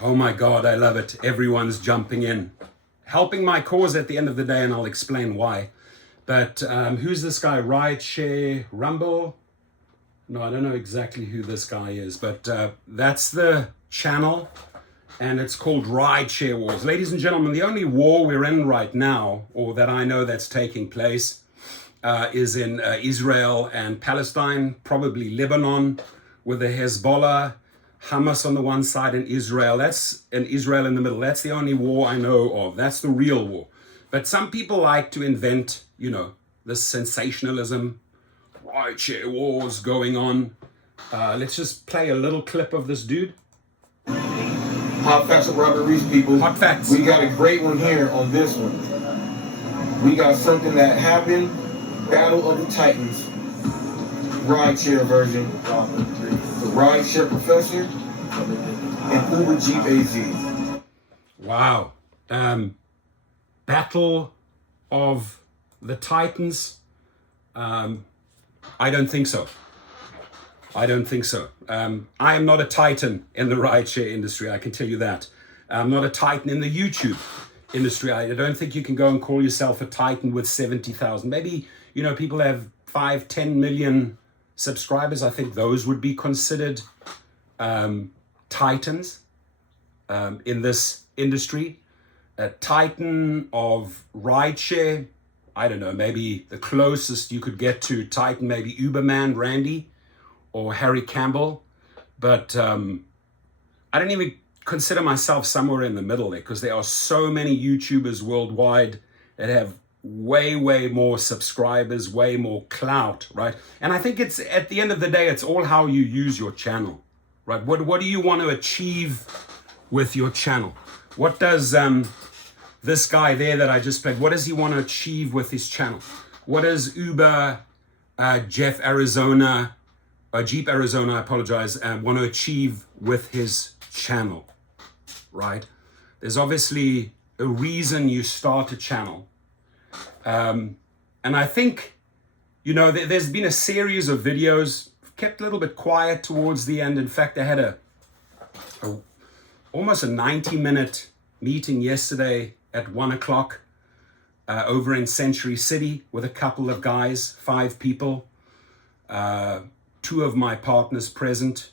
Oh my God, I love it. Everyone's jumping in, helping my cause at the end of the day, and I'll explain why. But who's this guy? Rideshare Rumble? No, I don't know exactly who this guy is, but that's the channel, and it's called Rideshare Wars. Ladies and gentlemen, the only war we're in right now, or that I know that's taking place, is in Israel and Palestine, probably Lebanon, with the Hezbollah, Hamas on the one side, and Israel. That's in Israel in the middle. That's the only war I know of. That's the real war. But some people like to invent, this sensationalism, rideshare wars going on. Let's just play a little clip of this dude. Hot facts of Robert Reese, people. Hot facts. We got a great one here on this one. We got something that happened. Battle of the Titans. Rideshare version. The Rideshare Professor and Uber Jeep AZ. Wow. Battle of the Titans. I don't think so. I don't think so. I am not a titan in the rideshare industry, I can tell you that. I'm not a titan in the YouTube industry. I don't think you can go and call yourself a titan with 70,000. Maybe, people have 5-10 million subscribers. I think those would be considered titans in this industry. A titan of rideshare, I don't know, maybe the closest you could get to titan, maybe Uberman Randy or Harry Campbell. But I don't even consider myself somewhere in the middle there, because there are so many YouTubers worldwide that have way more subscribers, way more clout, right? And I think it's, at the end of the day, it's all how you use your channel, right? What do you want to achieve with your channel? What does this guy there that I just played, what does he want to achieve with his channel? What does Uber Jeff Arizona, Jeep Arizona, I apologize, want to achieve with his channel, right? There's obviously a reason you start a channel. And I think, there's been a series of videos, kept a little bit quiet towards the end. In fact, I had almost a 90-minute meeting yesterday at 1 o'clock over in Century City with a couple of guys, 5 people, 2 of my partners present,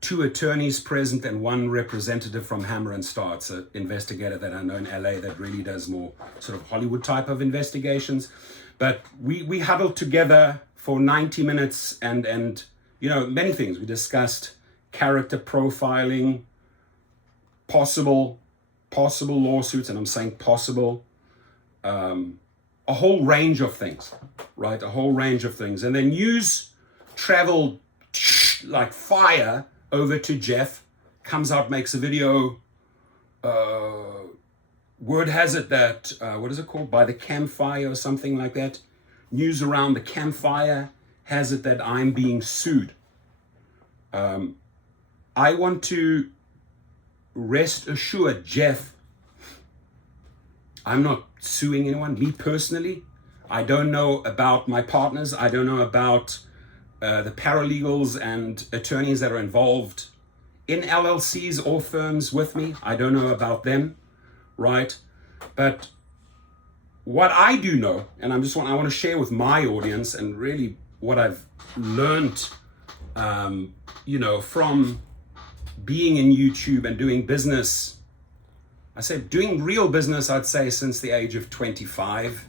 2 attorneys present, and 1 representative from Hammer and Star. It's an investigator that I know in LA that really does more sort of Hollywood type of investigations. But we huddled together for 90 minutes and many things. We discussed character profiling, possible lawsuits, and I'm saying possible, a whole range of things, right? A whole range of things. And then news traveled like fire over to Jeff, comes out, makes a video. Word has it that, what is it called? By the campfire or something like that. News around the campfire has it that I'm being sued. I want to rest assured, Jeff, I'm not suing anyone. Me personally, I don't know about my partners. I don't know about the paralegals and attorneys that are involved in LLCs or firms with me. I don't know about them, right? But what I do know, and I want to share with my audience, and really what I've learned, from being in YouTube and doing business. I said doing real business, I'd say since the age of 25.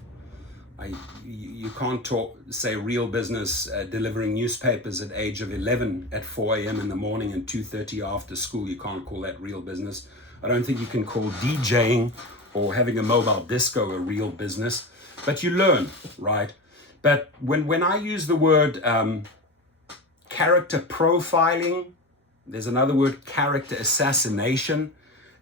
You can't say real business delivering newspapers at age of 11 at 4 a.m. in the morning and 2:30 after school. You can't call that real business. I don't think you can call DJing or having a mobile disco a real business, but you learn, right? But when I use the word character profiling, there's another word, character assassination.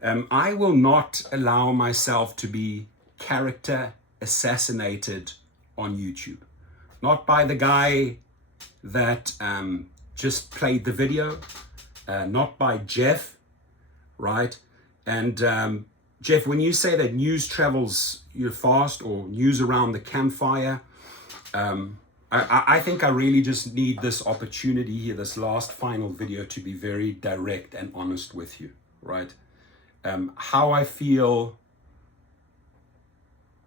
I will not allow myself to be character assassinated on YouTube. Not by the guy that just played the video, not by Jeff, right? And Jeff, when you say that news travels fast, or news around the campfire, I think I really just need this opportunity here, this last final video, to be very direct and honest with you, right? How I feel,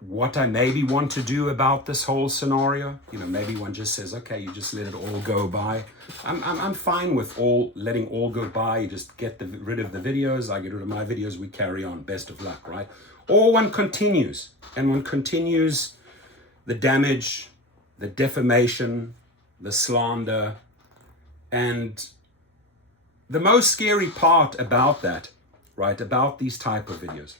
what I maybe want to do about this whole scenario. You know, maybe one just says, okay, you just let it all go by. I'm fine with letting all go by. You just get rid of the videos. I get rid of my videos. We carry on. Best of luck, right? Or one continues, and one continues the damage, the defamation, the slander, and the most scary part about that, right, about these type of videos.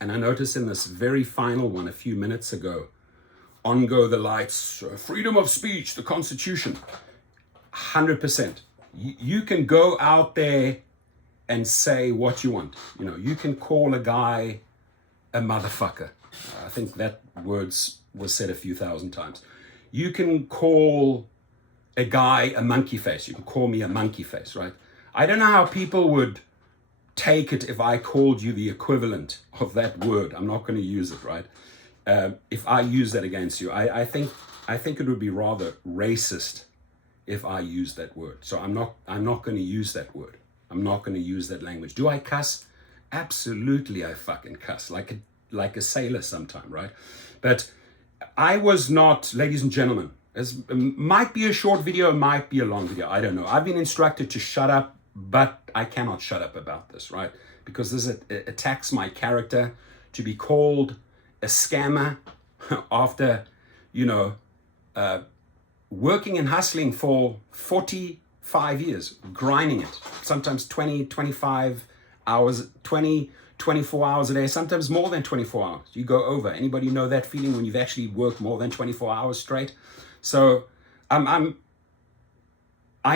And I noticed in this very final one a few minutes ago, on go the lights, freedom of speech, the Constitution, 100%. You can go out there and say what you want. You know, you can call a guy a motherfucker. I think that was said a few thousand times. You can call a guy a monkey face. You can call me a monkey face, right? I don't know how people would take it if I called you the equivalent of that word. I'm not going to use it, right? If I use that against you, I think it would be rather racist if I use that word. So I'm not going to use that word. I'm not going to use that language. Do I cuss? Absolutely, I fucking cuss like a sailor sometime, right? But I was not, ladies and gentlemen. Might be a short video, might be a long video. I don't know. I've been instructed to shut up, but I cannot shut up about this, right? Because this attacks my character. To be called a scammer after, working and hustling for 45 years, grinding it, sometimes 20, 25 hours, 20, 24 hours a day, sometimes more than 24 hours. You go over. Anybody know that feeling when you've actually worked more than 24 hours straight? So I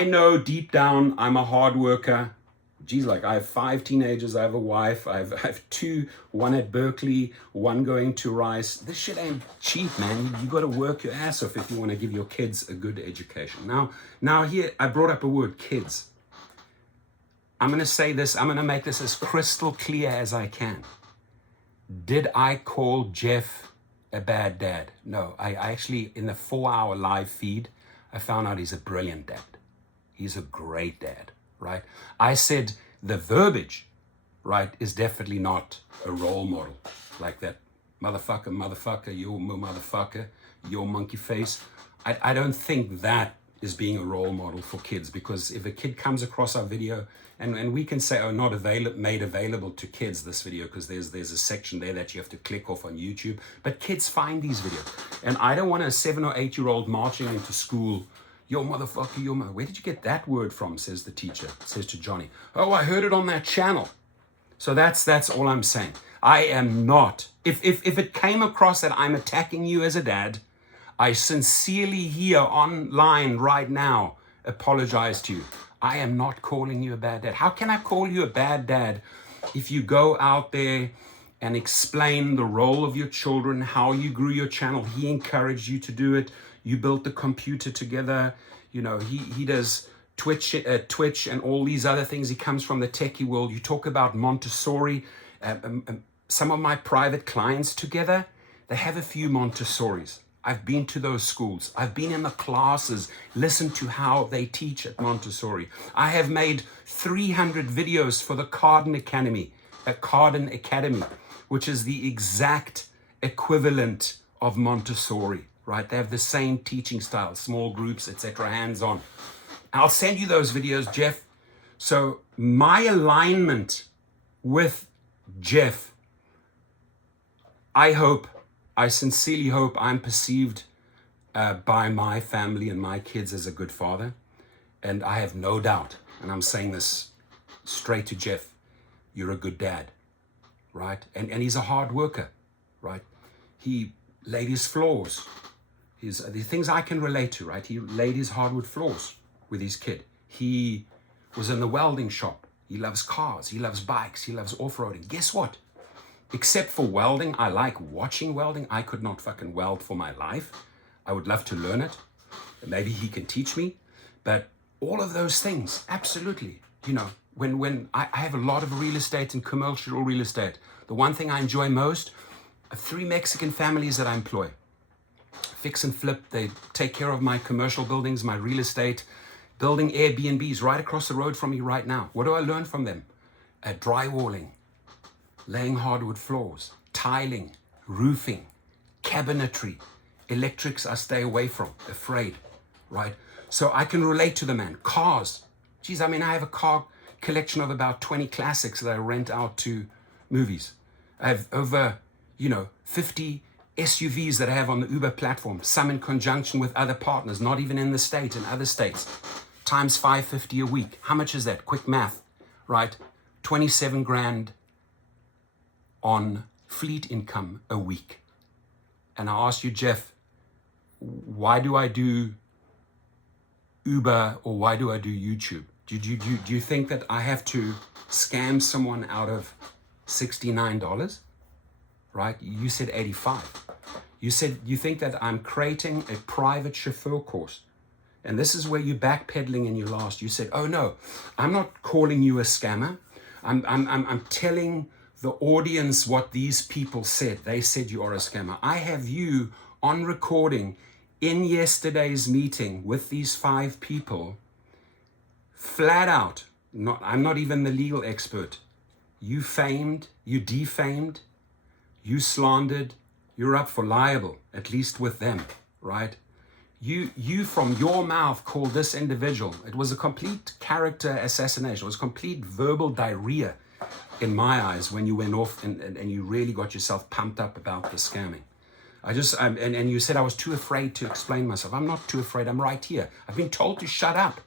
know deep down I'm a hard worker. Geez, like I have 5 teenagers, I have a wife, I have 2, one at Berkeley, one going to Rice. This shit ain't cheap, man. You got to work your ass off if you want to give your kids a good education. Now here, I brought up a word, kids. I'm going to say this, I'm going to make this as crystal clear as I can. Did I call Jeff a bad dad? No, I actually, in the 4-hour live feed, I found out he's a brilliant dad. He's a great dad, right? I said the verbiage, right, is definitely not a role model. Like that motherfucker, you motherfucker, your monkey face. I don't think that is being a role model for kids, because if a kid comes across our video, and we can say, oh, not made available to kids, this video, because there's a section there that you have to click off on YouTube, but kids find these videos. And I don't want a 7 or 8-year-old marching into school, yo motherfucker, where did you get that word from, says the teacher, says to Johnny. Oh, I heard it on that channel. So that's all I'm saying. I am not, if it came across that I'm attacking you as a dad, I sincerely here online right now apologize to you. I am not calling you a bad dad. How can I call you a bad dad if you go out there and explain the role of your children, how you grew your channel? He encouraged you to do it. You built the computer together. You know, he does Twitch and all these other things. He comes from the techie world. You talk about Montessori. Some of my private clients together, they have a few Montessoris. I've been to those schools. I've been in the classes, listened to how they teach at Montessori. I have made 300 videos for the Carden Academy, which is the exact equivalent of Montessori, right? They have the same teaching style, small groups, etc., hands-on. I'll send you those videos, Jeff. So my alignment with Jeff, I sincerely hope I'm perceived by my family and my kids as a good father. And I have no doubt, and I'm saying this straight to Jeff, you're a good dad, right? And he's a hard worker, right? He laid his floors. The things I can relate to, right? He laid his hardwood floors with his kid. He was in the welding shop. He loves cars. He loves bikes. He loves off-roading. Guess what? Except for welding, I like watching welding. I could not fucking weld for my life. I would love to learn it. Maybe he can teach me. But all of those things, absolutely. You know, when I have a lot of real estate and commercial real estate. The one thing I enjoy most are 3 Mexican families that I employ. Fix and flip. They take care of my commercial buildings, my real estate, building Airbnbs right across the road from me right now. What do I learn from them? drywalling, laying hardwood floors, tiling, roofing, cabinetry, electrics I stay away from, afraid, right? So I can relate to the man. Cars. Geez, I mean, I have a car collection of about 20 classics that I rent out to movies. I have over, 50 SUVs that I have on the Uber platform, some in conjunction with other partners, not even in the state, in other states, times $550 a week. How much is that? Quick math, right? 27 grand on fleet income a week. And I asked you, Jeff, why do I do Uber or why do I do YouTube? Do you think that I have to scam someone out of $69? Right? You said 85. You said you think that I'm creating a private chauffeur course. And this is where you're backpedaling in your last. You said, oh no, I'm not calling you a scammer. I'm telling the audience what these people said. They said you are a scammer. I have you on recording in yesterday's meeting with these 5 people, flat out. I'm not even the legal expert. You famed, you defamed, you slandered, you're up for liable, at least with them, right? You from your mouth called this individual. It was a complete character assassination. It was complete verbal diarrhea in my eyes when you went off and you really got yourself pumped up about the scamming. And you said I was too afraid to explain myself. I'm not too afraid. I'm right here. I've been told to shut up,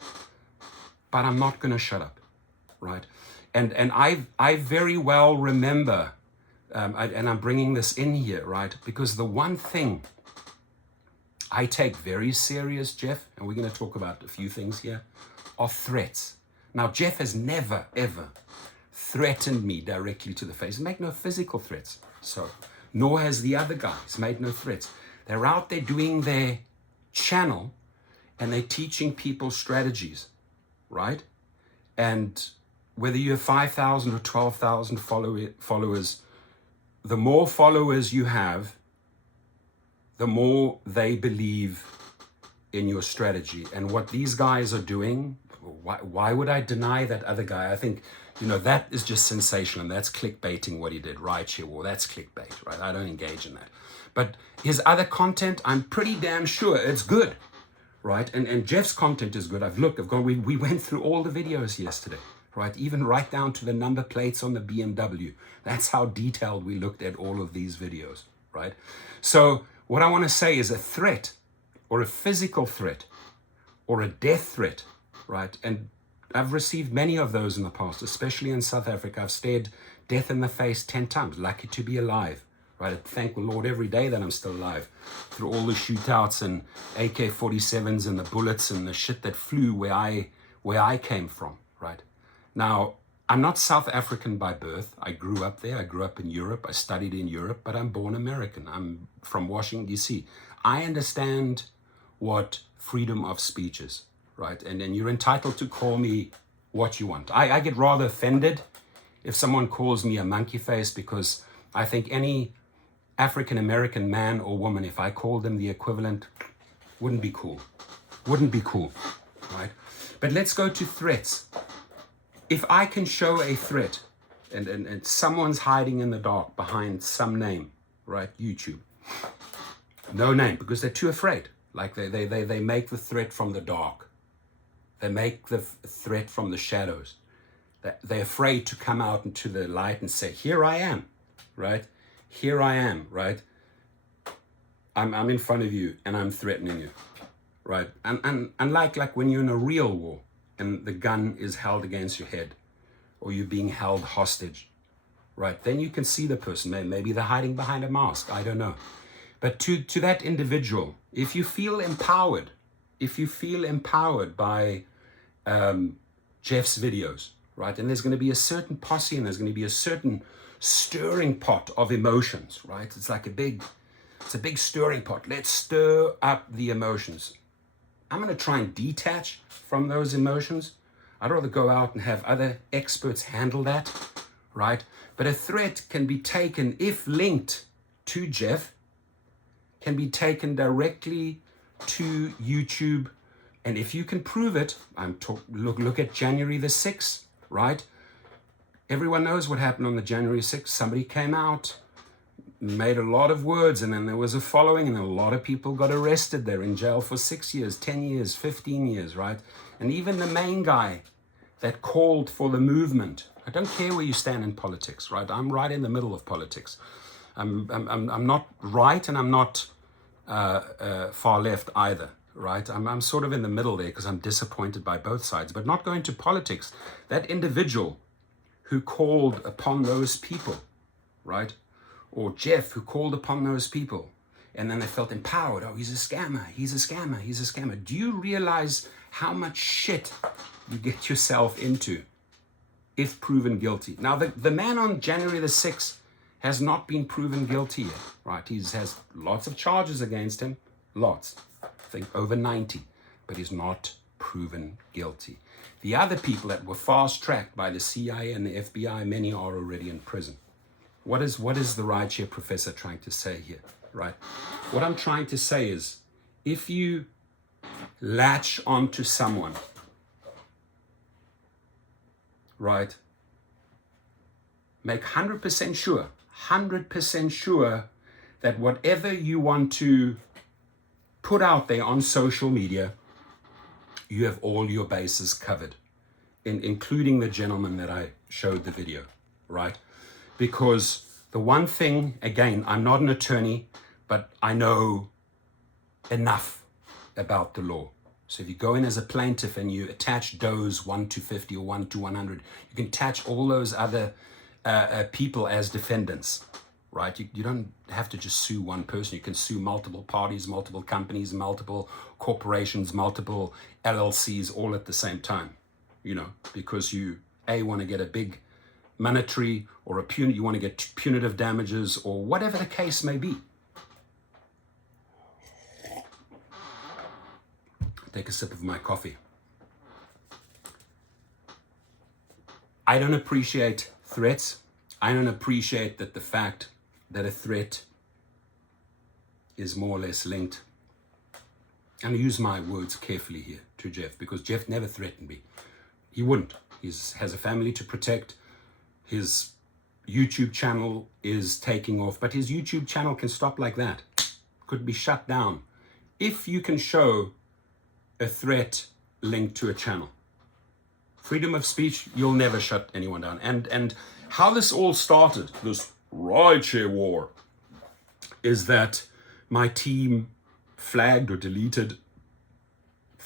but I'm not going to shut up, right? And I very well remember, and I'm bringing this in here, right? Because the one thing I take very serious, Jeff, and we're going to talk about a few things here, are threats. Now, Jeff has never, ever threatened me directly to the face. Make no physical threats. So, nor has the other guys made no threats. They're out there doing their channel and they're teaching people strategies, right? And whether you have 5,000 or 12,000 followers, the more followers you have, the more they believe in your strategy. And what these guys are doing, why would I deny that other guy? I think, that is just sensational. That's clickbaiting what he did, Rideshare war. That's clickbait, right? I don't engage in that. But his other content, I'm pretty damn sure it's good, right? And Jeff's content is good. We went through all the videos yesterday, right? Even right down to the number plates on the BMW. That's how detailed we looked at all of these videos, right? So what I want to say is a threat or a physical threat or a death threat, right? And I've received many of those in the past, especially in South Africa. I've stared death in the face 10 times, lucky to be alive, right? I thank the Lord every day that I'm still alive through all the shootouts and AK-47s and the bullets and the shit that flew where I came from, right? Now, I'm not South African by birth. I grew up there. I grew up in Europe. I studied in Europe, but I'm born American. I'm from Washington, D.C. I understand what freedom of speech is, right? And you're entitled to call me what you want. I get rather offended if someone calls me a monkey face, because I think any African American man or woman, if I called them the equivalent, wouldn't be cool. Wouldn't be cool, right? But let's go to threats. If I can show a threat and someone's hiding in the dark behind some name, right? YouTube. No name, because they're too afraid. Like they make the threat from the dark. They make the threat from the shadows. They're afraid to come out into the light and say, here I am, right? Here I am, right? I'm in front of you and I'm threatening you, right? And like when you're in a real war and the gun is held against your head or you're being held hostage, right? Then you can see the person. Maybe they're hiding behind a mask. I don't know. But to that individual, if you feel empowered by Jeff's videos, right? And there's going to be a certain posse and there's going to be a certain stirring pot of emotions, right? It's like a big stirring pot. Let's stir up the emotions. I'm going to try and detach from those emotions. I'd rather go out and have other experts handle that, right? But a threat can be taken, if linked to Jeff, can be taken directly to YouTube. And if you can prove it, look at January the 6th, right? everyone knows what happened on the January 6th. Somebody came out, made a lot of words, and then there was a following, and a lot of people got arrested. They're in jail for 6 years, 10 years, 15 years, right? And even the main guy that called for the movement, I don't care where you stand in politics, right? I'm right in the middle of politics. I'm not right, and I'm not far left either, right? I'm sort of in the middle there because I'm disappointed by both sides, but not going to politics. That individual who called upon those people, right? Or Jeff who called upon those people, and then they felt empowered. Oh, he's a scammer, he's a scammer, he's a scammer. Do you realize how much shit you get yourself into if proven guilty? Now, the man on January the 6th has not been proven guilty yet, right? He has lots of charges against him, lots, I think over 90, but he's not proven guilty. The other people that were fast-tracked by the CIA and the FBI, many are already in prison. What is the rideshare professor trying to say here, right? What I'm trying to say is, if you latch onto someone, right, make 100% sure that whatever you want to put out there on social media, you have all your bases covered, including the gentleman that I showed the video, right? Because the one thing, again, I'm not an attorney, but I know enough about the law. So if you go in as a plaintiff and you attach does 1 to 50 or 1 to 100, you can attach all those other people as defendants, right? You don't have to just sue one person. You can sue multiple parties, multiple companies, multiple corporations, multiple LLCs all at the same time, you know, because you, want to get a big monetary or you want to get punitive damages or whatever the case may be. Take a sip of my coffee. I don't appreciate threats. I don't appreciate that the fact that a threat is more or less linked. And I use my words carefully here to Jeff, because Jeff never threatened me. He wouldn't. He has a family to protect. His YouTube channel is taking off, but his YouTube channel can stop like that. Could be shut down if you can show a threat linked to a channel. Freedom of speech, you'll never shut anyone down. And how this all started, this rideshare war, is that my team flagged or deleted,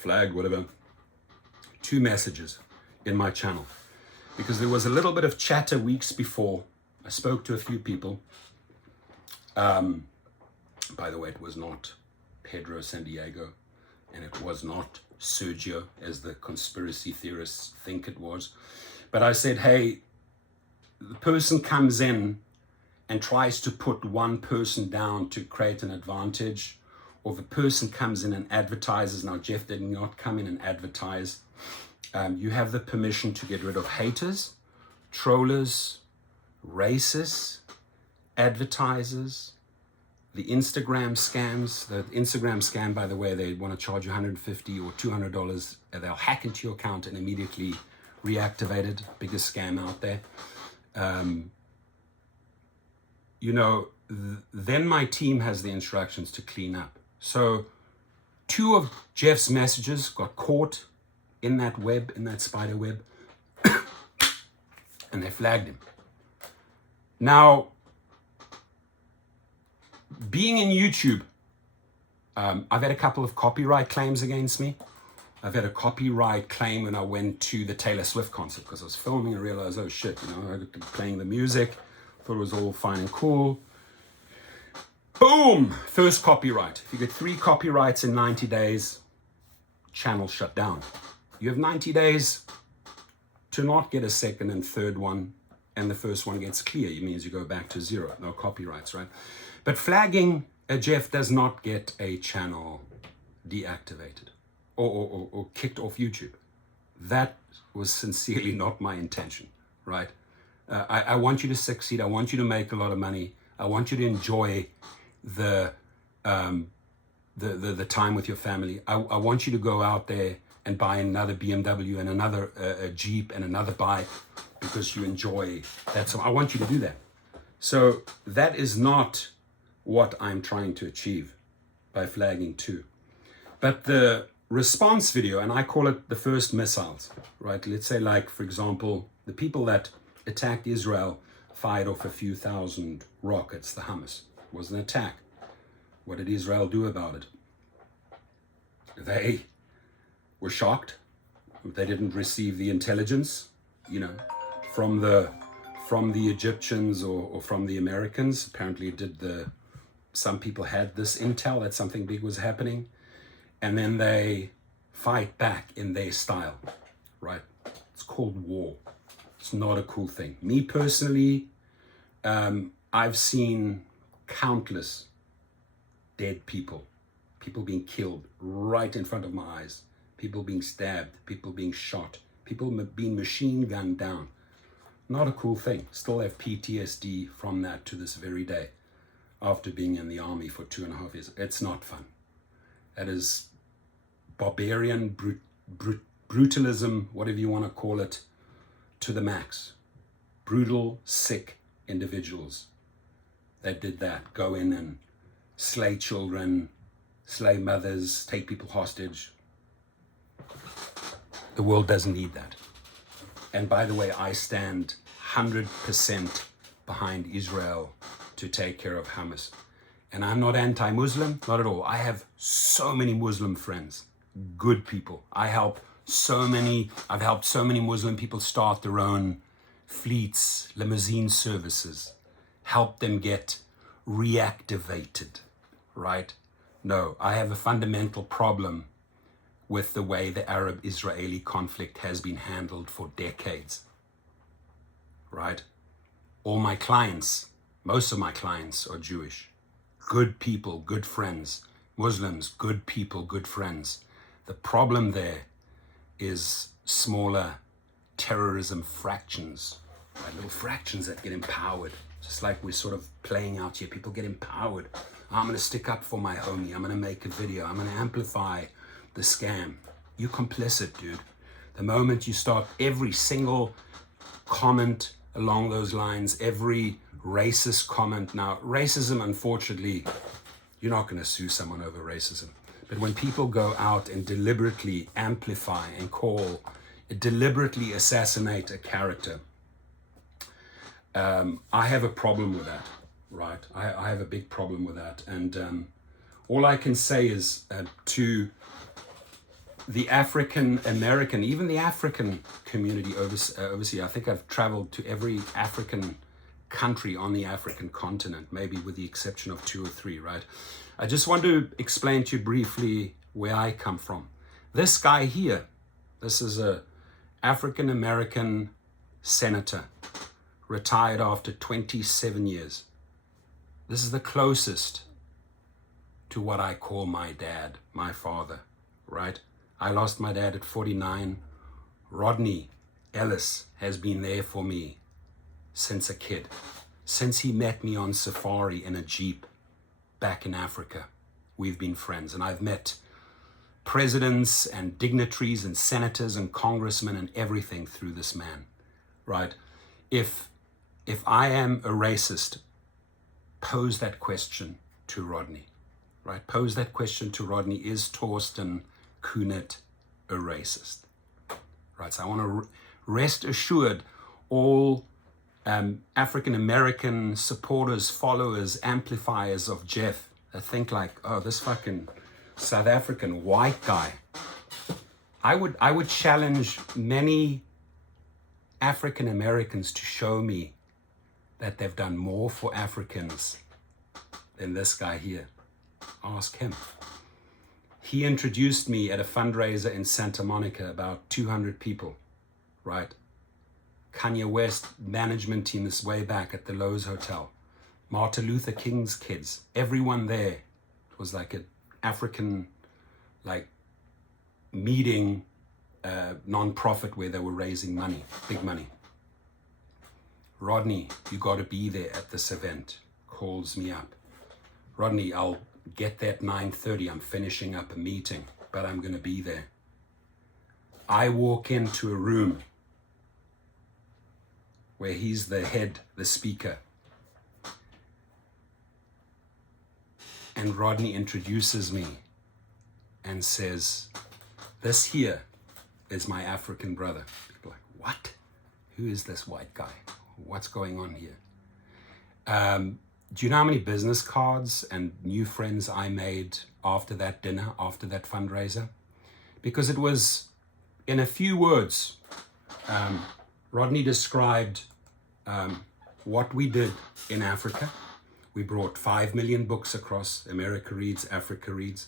whatever, 2 messages in my channel. Because there was a little bit of chatter weeks before. I spoke to a few people. By the way, it was not Pedro San Diego, and it was not Sergio, as the conspiracy theorists think it was. But I said, hey, the person comes in and tries to put one person down to create an advantage, or the person comes in and advertises. Now, Jeff did not come in and advertise. You have the permission to get rid of haters, trollers, racists, advertisers, the Instagram scams. The Instagram scam, by the way, they want to charge you $150 or $200. They'll hack into your account and immediately reactivate it. Biggest scam out there. Then my team has the instructions to clean up. So 2 of Jeff's messages got caught in that web, in that spider web, and they flagged him. Now, being in YouTube, I've had a couple of copyright claims against me. I've had a copyright claim when I went to the Taylor Swift concert, because I was filming and realized, oh shit, I got playing the music, thought it was all fine and cool. Boom! First copyright. If you get 3 copyrights in 90 days, channel shut down. You have 90 days to not get a second and third one, and the first one gets clear. It means you go back to 0, no copyrights, right? But flagging a Jeff does not get a channel deactivated or kicked off YouTube. That was sincerely not my intention, right? I want you to succeed. I want you to make a lot of money. I want you to enjoy the time with your family. I want you to go out there and buy another BMW and another Jeep and another bike, because you enjoy that. So I want you to do that. So that is not what I'm trying to achieve by flagging 2. But the response video, and I call it the first missiles, right? Let's say, like, for example, the people that attacked Israel fired off a few thousand rockets. The Hamas was an attack. What did Israel do about it? They were shocked. They didn't receive the intelligence, you know, from the Egyptians or from the Americans. Apparently some people had this intel that something big was happening, and then they fight back in their style, right? It's called war. It's not a cool thing. Me personally, I've seen countless dead people being killed right in front of my eyes, people being stabbed, people being shot, people being machine gunned down. Not a cool thing. Still have PTSD from that to this very day, after being in the army for 2.5 years. It's not fun. That is barbarian, brutalism, whatever you want to call it, to the max. Brutal, sick individuals that did that. Go in and slay children, slay mothers, take people hostage. The world doesn't need that. And by the way, I stand 100% behind Israel to take care of Hamas. And I'm not anti-Muslim, not at all. I have so many Muslim friends, good people. I've helped so many Muslim people start their own fleets, limousine services, help them get reactivated, right? No, I have a fundamental problem with the way the Arab-Israeli conflict has been handled for decades, right? All my clients, most of my clients are Jewish. Good people, good friends. Muslims, good people, good friends. The problem there is smaller terrorism fractions, right? Little fractions that get empowered. Just like we're sort of playing out here. People get empowered. I'm going to stick up for my homie. I'm going to make a video. I'm going to amplify the scam. You're complicit, dude. The moment you start, every single comment along those lines, every racist comment. Now, racism, unfortunately, you're not going to sue someone over racism. But when people go out and deliberately amplify and deliberately assassinate a character, I have a problem with that, right? I have a big problem with that. And all I can say is to the African American, even the African community overseas, I think I've traveled to every African country on the African continent, maybe with the exception of 2 or 3, right? I just want to explain to you briefly where I come from. This guy here, this is a African American senator, retired after 27 years. This is the closest to what I call my dad, my father, right? I lost my dad at 49. Rodney Ellis has been there for me since a kid, since he met me on safari in a Jeep back in Africa. We've been friends, and I've met presidents and dignitaries and senators and congressmen and everything through this man, right? If I am a racist, pose that question to Rodney, right? Pose that question to Rodney. Is Torsten Kunert a racist? Right, so I want to rest assured all African-American supporters, followers, amplifiers of Jeff that think like, oh, this fucking South African white guy. I would challenge many African-Americans to show me that they've done more for Africans than this guy here. Ask him. He introduced me at a fundraiser in Santa Monica, about 200 people, right? Kanye West management team is way back at the Lowe's Hotel. Martin Luther King's kids, everyone there. It was like an African meeting, non-profit where they were raising money, big money. Rodney, you got to be there at this event. Calls me up. Rodney, I'll get there at 9:30. I'm finishing up a meeting, but I'm going to be there. I walk into a room where he's the head, the speaker. And Rodney introduces me and says, this here is my African brother. People are like, what? Who is this white guy? What's going on here? Do you know how many business cards and new friends I made after that dinner, after that fundraiser? Because it was, in a few words, Rodney described what we did in Africa. We brought 5 million books across. America reads, Africa reads.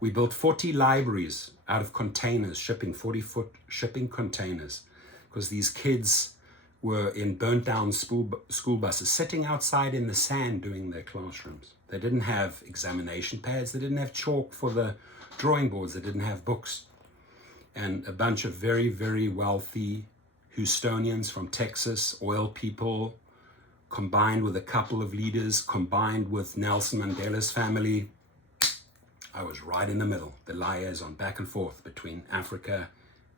We built 40 libraries out of containers, 40-foot shipping containers, because these kids were in burnt down school buses, sitting outside in the sand doing their classrooms. They didn't have examination pads. They didn't have chalk for the drawing boards. They didn't have books. And a bunch of very, very wealthy Houstonians from Texas, oil people, combined with a couple of leaders, combined with Nelson Mandela's family. I was right in the middle, the liaison back and forth between Africa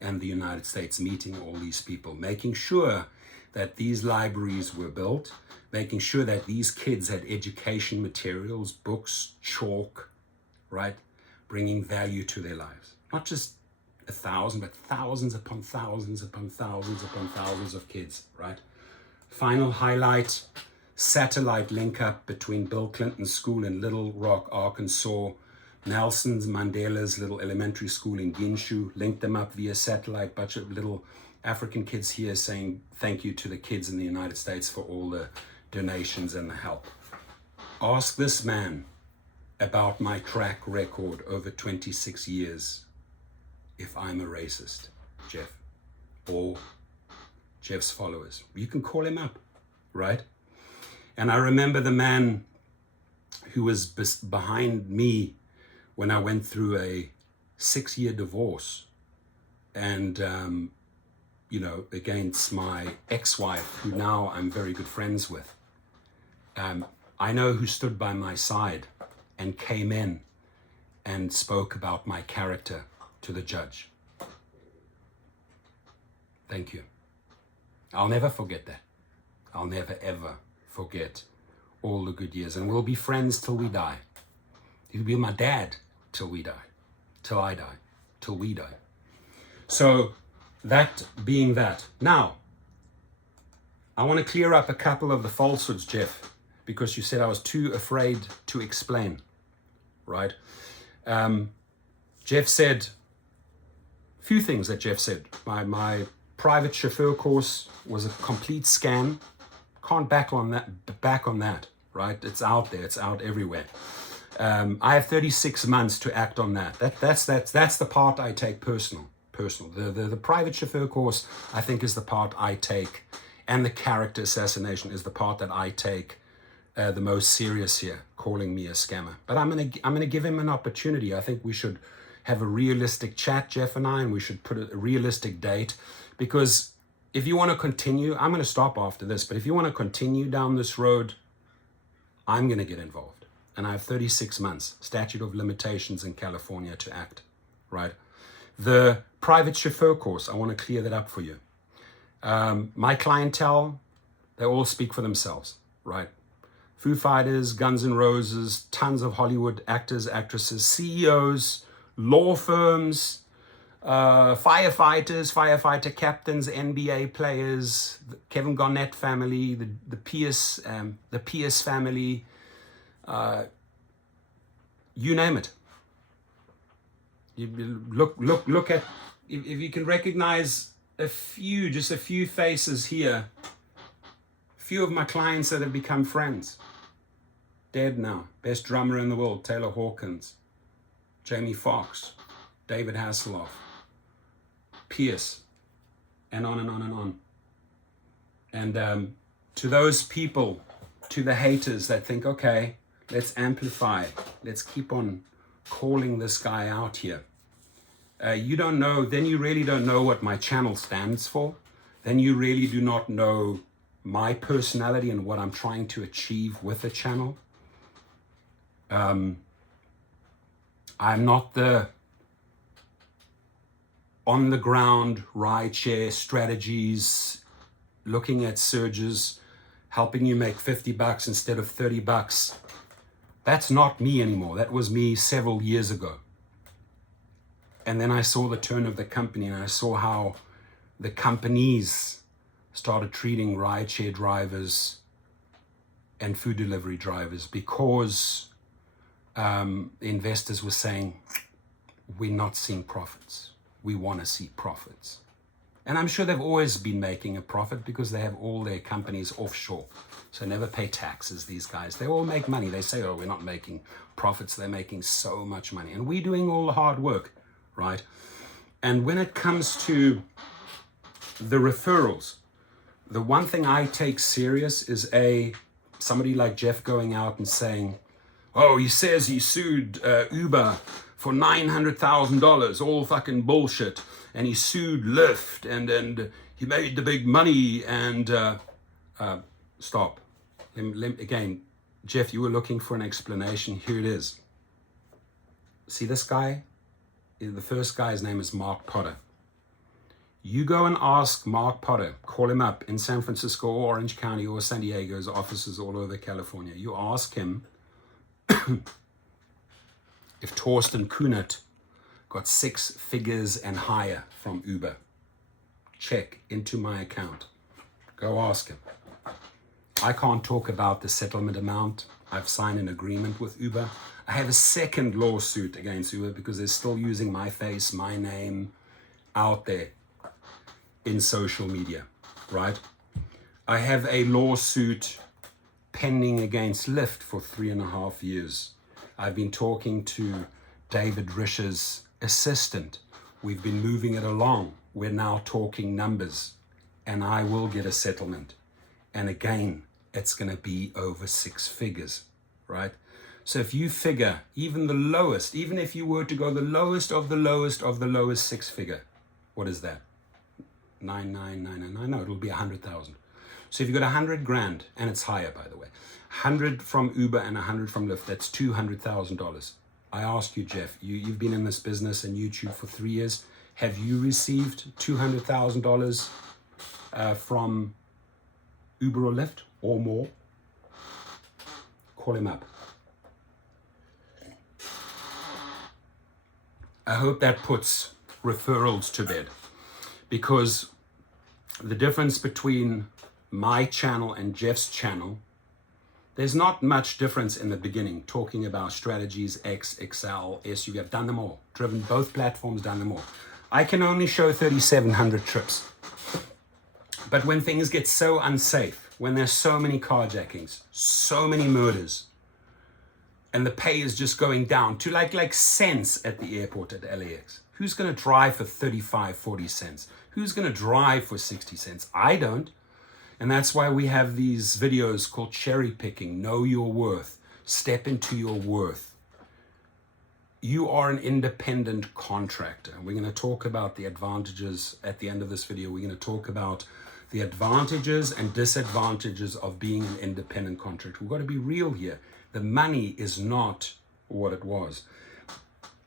and the United States, meeting all these people, making sure that these libraries were built, making sure that these kids had education materials, books, chalk, right? Bringing value to their lives. Not just 1,000, but thousands upon thousands upon thousands upon thousands of kids, right? Final highlight, satellite link up between Bill Clinton's school in Little Rock, Arkansas, Nelson Mandela's little elementary school in Ginshu, linked them up via satellite, bunch of little African kids here saying thank you to the kids in the United States for all the donations and the help. Ask this man about my track record over 26 years if I'm a racist, Jeff, or Jeff's followers. You can call him up, right? And I remember the man who was behind me when I went through a 6-year divorce and, against my ex-wife, who now I'm very good friends with. I know who stood by my side and came in and spoke about my character to the judge. Thank you. I'll never forget that. I'll never, ever forget all the good years. And we'll be friends till we die. He'll be my dad till we die, till I die, till we die. So that being that. Now, I want to clear up a couple of the falsehoods, Jeff, because you said I was too afraid to explain, right? Jeff said, a few things that Jeff said. My private chauffeur course was a complete scam. Can't back on that, right? It's out there, it's out everywhere. I have 36 months to act on that. That's the part I take personal. The private chauffeur course, I think, is the part I take, and the character assassination is the part that I take the most serious here, calling me a scammer. But I'm gonna give him an opportunity. I think we should have a realistic chat, Jeff and I, and we should put a realistic date, because if you want to continue, I'm going to stop after this, but if you want to continue down this road, I'm going to get involved. And I have 36 months, statute of limitations in California to act, right? The private chauffeur course, I want to clear that up for you. My clientele, they all speak for themselves, right? Foo Fighters, Guns N' Roses, tons of Hollywood actors, actresses, CEOs, law firms, firefighters, firefighter captains, NBA players, the Kevin Garnett family, the Pierce family, you name it. You look at, if you can recognize just a few faces here, a few of my clients that have become friends. Dead now, best drummer in the world, Taylor Hawkins, Jamie Foxx, David Hasselhoff, Pierce, and on and on and on. And to those people, to the haters that think, okay, let's amplify, let's keep on calling this guy out here. You don't know, then you really don't know what my channel stands for. Then you really do not know my personality and what I'm trying to achieve with the channel. I'm not the on the ground rideshare strategies looking at surges, helping you make $50 instead of $30. That's not me anymore. That was me several years ago. And then I saw the turn of the company, and I saw how the companies started treating rideshare drivers and food delivery drivers, because investors were saying, we're not seeing profits. We want to see profits. And I'm sure they've always been making a profit because they have all their companies offshore. So never pay taxes, these guys. They all make money. They say, oh, we're not making profits. They're making so much money. And we're doing all the hard work, right? And when it comes to the referrals, the one thing I take serious is somebody like Jeff going out and saying, oh, he says he sued Uber for $900,000, all fucking bullshit. And he sued Lyft and he made the big money and stop. Again, Jeff, you were looking for an explanation. Here it is. See this guy? The first guy's name is Mark Potter. You go and ask Mark Potter, call him up in San Francisco or Orange County or San Diego's offices all over California. You ask him if Torsten Kunert got 6 figures and higher from Uber. Check into my account. Go ask him. I can't talk about the settlement amount. I've signed an agreement with Uber. I have a second lawsuit against Uber because they're still using my face, my name out there in social media, right? I have a lawsuit pending against Lyft for 3.5 years. I've been talking to David Rish's assistant. We've been moving it along. We're now talking numbers, and I will get a settlement. And again, it's going to be over 6 figures, right? So if you figure even the lowest, even if you were to go the lowest of the lowest of the lowest 6 figure, what is that? 99999? No, it'll be 100,000. So if you got 100 grand, and it's higher, by the way, 100 from Uber and 100 from Lyft, that's $200,000. I ask you, Jeff, you've been in this business and YouTube for 3 years. Have you received $200,000 from Uber or Lyft or more? Call him up. I hope that puts referrals to bed, because the difference between my channel and Jeff's channel, there's not much difference in the beginning, talking about strategies, X, Excel, SUV. I've done them all, driven both platforms, done them all. I can only show 3,700 trips. But when things get so unsafe, when there's so many carjackings, so many murders, and the pay is just going down to like cents at the airport at LAX. Who's going to drive for 35, 40 cents? Who's going to drive for 60 cents? I don't. And that's why we have these videos called cherry picking, know your worth, step into your worth. You are an independent contractor. We're going to talk about the advantages at the end of this video. We're going to talk about the advantages and disadvantages of being an independent contractor. We've got to be real here. The money is not what it was.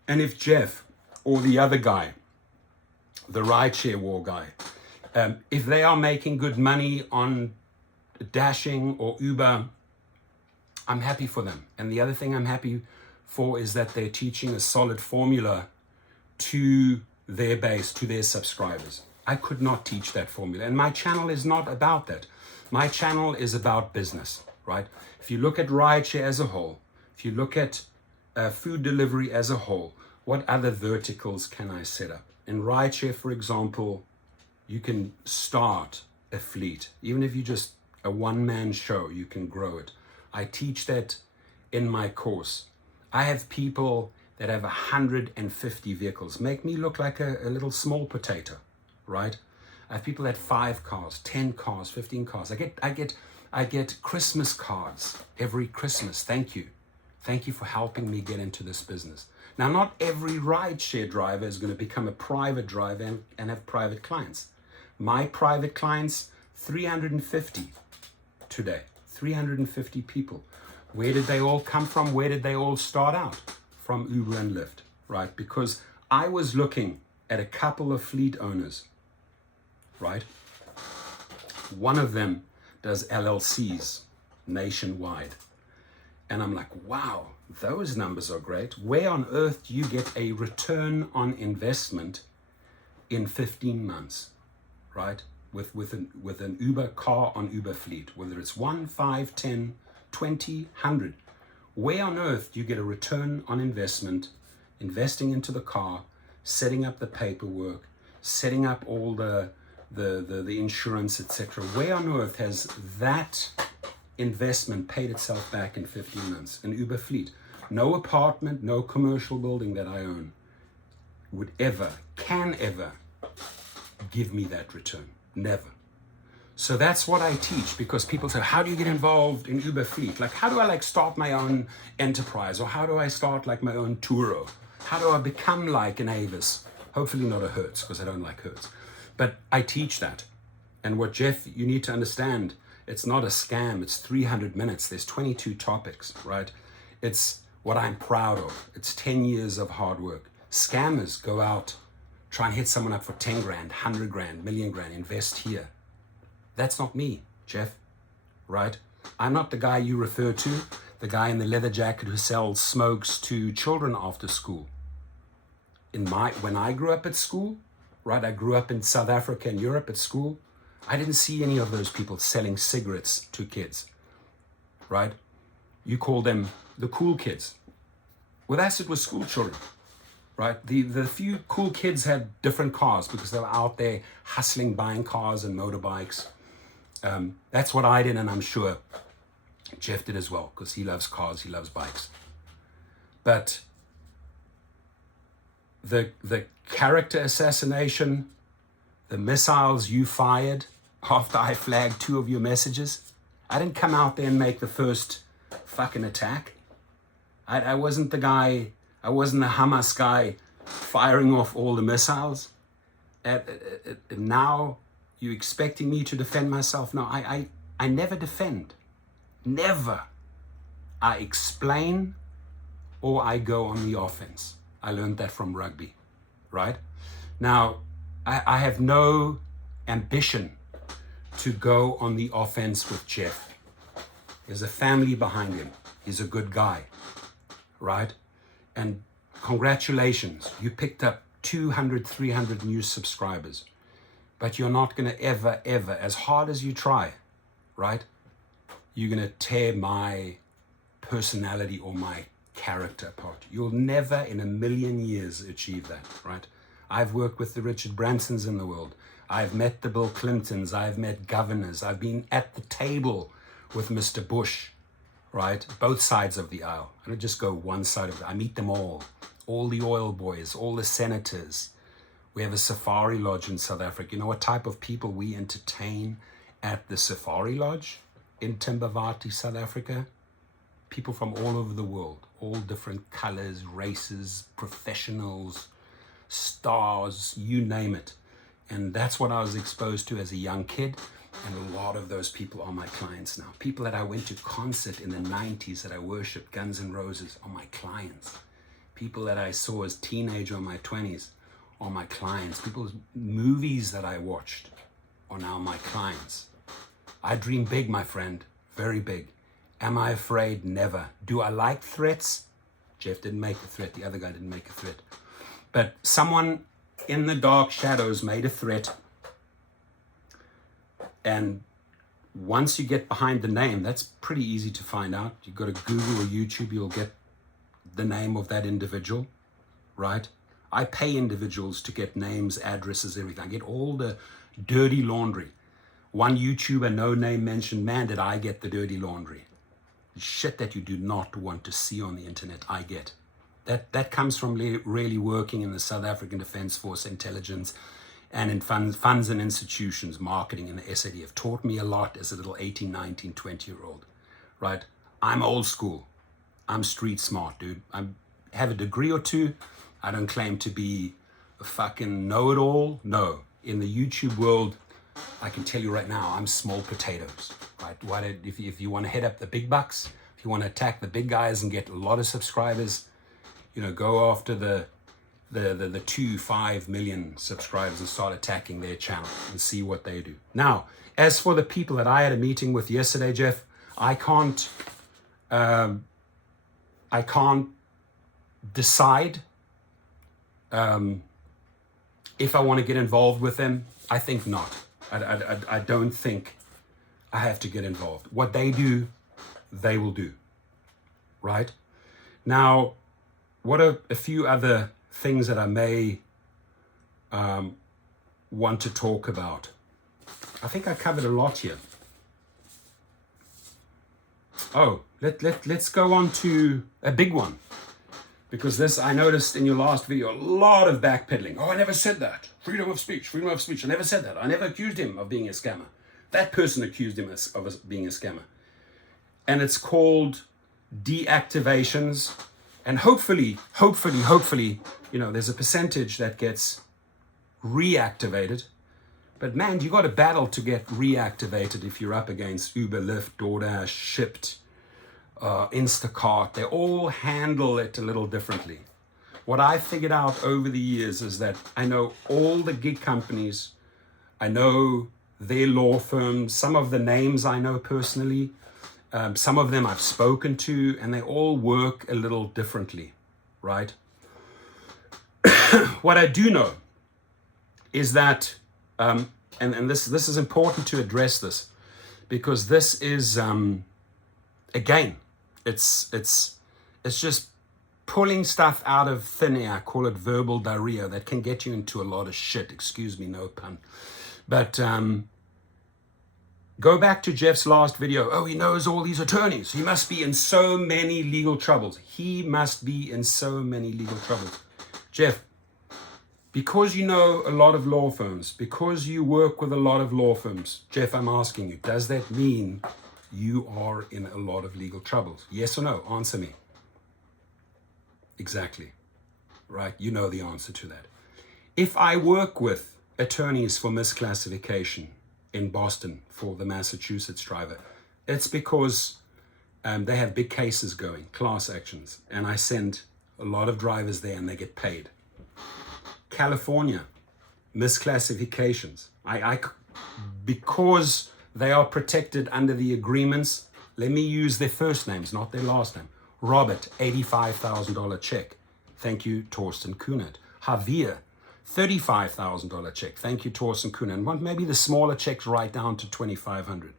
And if Jeff or the other guy, the rideshare war guy, if they are making good money on Dashing or Uber, I'm happy for them. And the other thing I'm happy for is that they're teaching a solid formula to their base, to their subscribers. I could not teach that formula. And my channel is not about that. My channel is about business, right? If you look at rideshare as a whole, if you look at food delivery as a whole, what other verticals can I set up? In rideshare, for example, you can start a fleet. Even if you just a one-man show, you can grow it. I teach that in my course. I have people that have 150 vehicles. Make me look like a little small potato, right? I have people that 5 cars, 10 cars, 15 cars. I get Christmas cards every Christmas. Thank you. Thank you for helping me get into this business. Now, not every rideshare driver is going to become a private driver and have private clients. My private clients, 350 today, 350 people. Where did they all come from? Where did they all start out? From Uber and Lyft, right? Because I was looking at a couple of fleet owners, right? One of them does LLCs nationwide. And I'm like, wow, those numbers are great. Where on earth do you get a return on investment in 15 months, right? With an Uber car on Uber fleet, whether it's 1, 5, 10, 20, 100. Where on earth do you get a return on investment, investing into the car, setting up the paperwork, setting up all the insurance, etc.? Where on earth has that investment paid itself back in 15 months? An Uber fleet. No apartment, no commercial building that I own would ever, can ever give me that return. Never. So that's what I teach, because people say, how do you get involved in Uber fleet? Like, how do I start my own enterprise? Or how do I start my own Turo? How do I become like an Avis? Hopefully not a Hertz, because I don't like Hertz. But I teach that. And what, Jeff, you need to understand, it's not a scam. It's 300 minutes. There's 22 topics, right? It's what I'm proud of. It's 10 years of hard work. Scammers go out, try and hit someone up for 10 grand, 100 grand, million grand, invest here. That's not me, Jeff, right? I'm not the guy you refer to, the guy in the leather jacket who sells smokes to children after school. When I grew up at school, right? I grew up in South Africa and Europe at school. I didn't see any of those people selling cigarettes to kids, right? You call them the cool kids. With us, it was school children, right? The few cool kids had different cars because they were out there hustling, buying cars and motorbikes. That's what I did, and I'm sure Jeff did as well, because he loves cars, he loves bikes. But the character assassination, the missiles you fired after I flagged 2 of your messages, I didn't come out there and make the first fucking attack. I wasn't the guy, I wasn't the Hamas guy firing off all the missiles. Now you're expecting me to defend myself? No, I never defend. Never. I explain or I go on the offense. I learned that from rugby, right? Now, I have no ambition to go on the offense with Jeff. There's a family behind him. He's a good guy, right? And congratulations, you picked up 200, 300 new subscribers. But you're not going to ever, as hard as you try, right? You're going to tear my personality or my character apart. You'll never in a million years achieve that, right? I've worked with the Richard Bransons in the world. I've met the Bill Clintons. I've met governors. I've been at the table with Mr. Bush, right? Both sides of the aisle. I don't just go one side of it. I meet them all the oil boys, all the senators. We have a safari lodge in South Africa. You know what type of people we entertain at the safari lodge in Timbavati, South Africa? People from all over the world, all different colors, races, professionals, stars, you name it. And that's what I was exposed to as a young kid. And a lot of those people are my clients now. People that I went to concert in the 90s that I worshiped, Guns N' Roses, are my clients. People that I saw as teenager in my 20s are my clients. People's movies that I watched are now my clients. I dream big, my friend, very big. Am I afraid? Never. Do I like threats? Jeff didn't make a threat. The other guy didn't make a threat. But someone in the dark shadows made a threat. And once you get behind the name, that's pretty easy to find out. You go to Google or YouTube, you'll get the name of that individual, right? I pay individuals to get names, addresses, everything. I get all the dirty laundry. One YouTuber, no name mentioned, man, did I get the dirty laundry. Shit that you do not want to see on the internet, I get. That comes from really working in the South African Defence Force, intelligence, and in funds and institutions, marketing and the SADF. Taught me a lot as a little 18, 19, 20-year-old, right? I'm old school. I'm street smart, dude. I have a degree or 2. I don't claim to be a fucking know-it-all. No. In the YouTube world, I can tell you right now, I'm small potatoes, right? If you want to head up the big bucks, if you want to attack the big guys and get a lot of subscribers, go after the the 5 million subscribers and start attacking their channel and see what they do. Now, as for the people that I had a meeting with yesterday, Jeff, I can't decide if I want to get involved with them. I think not. I don't think I have to get involved. What they do, they will do. Right? Now, what are a few other things that I may want to talk about? I think I covered a lot here. Oh, let's go on to a big one. Because this, I noticed in your last video, a lot of backpedaling. Oh, I never said that. Freedom of speech, freedom of speech. I never said that. I never accused him of being a scammer. That person accused him of being a scammer. And it's called deactivations. And hopefully, you know, there's a percentage that gets reactivated. But man, you got to battle to get reactivated if you're up against Uber, Lyft, DoorDash, Shipped, Instacart. They all handle it a little differently. What I figured out over the years is that I know all the gig companies, I know their law firms, some of the names I know personally, some of them I've spoken to, and they all work a little differently, right? What I do know is that, and this is important to address this, because this is, again, it's just pulling stuff out of thin air. I call it verbal diarrhea that can get you into a lot of shit. Excuse me, no pun. But go back to Jeff's last video. Oh, he knows all these attorneys. He must be in so many legal troubles. He must be in so many legal troubles. Jeff, because you know a lot of law firms, because you work with a lot of law firms, Jeff, I'm asking you, does that mean you are in a lot of legal troubles? Yes or no? Answer me. Exactly. Right? You know the answer to that. If I work with attorneys for misclassification in Boston for the Massachusetts driver, it's because they have big cases going, class actions, and I send a lot of drivers there and they get paid. California, misclassifications. Because they are protected under the agreements, let me use their first names, not their last name. Robert, $85,000 check. Thank you, Torsten Kunert. Javier, $35,000 check. Thank you, Torsten Kunert. And maybe the smaller checks right down to $2,500.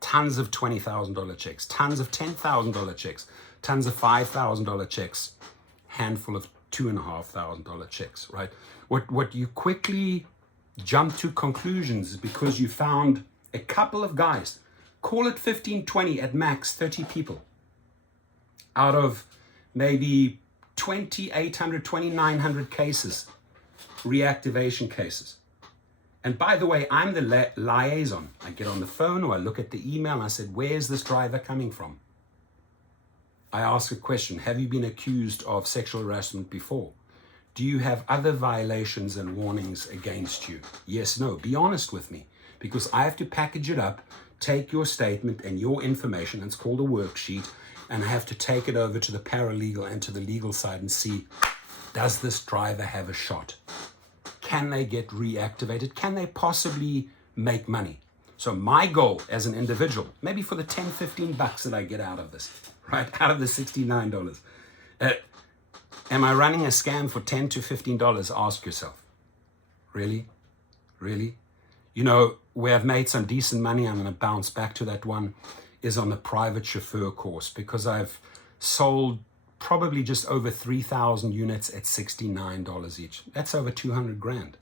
Tons of $20,000 checks, tons of $10,000 checks, tons of $5,000 checks, handful of $2,500 checks, right? What you quickly jump to conclusions is because you found a couple of guys, call it 15, 20 at max, 30 people out of maybe 2,800, 2,900 cases, reactivation cases. And by the way, I'm the liaison. I get on the phone or I look at the email and I said, where's this driver coming from? I ask a question. Have you been accused of sexual harassment before? Do you have other violations and warnings against you? Yes, no. Be honest with me, because I have to package it up, take your statement and your information, it's called a worksheet, and I have to take it over to the paralegal and to the legal side and see, does this driver have a shot? Can they get reactivated? Can they possibly make money? So my goal as an individual, maybe for the 10, 15 bucks that I get out of this, right, out of the $69, am I running a scam for $10 to $15? Ask yourself. Really? Really? You know, where I've made some decent money, I'm going to bounce back to that one, is on the private chauffeur course, because I've sold probably just over 3,000 units at $69 each. That's over 200 grand.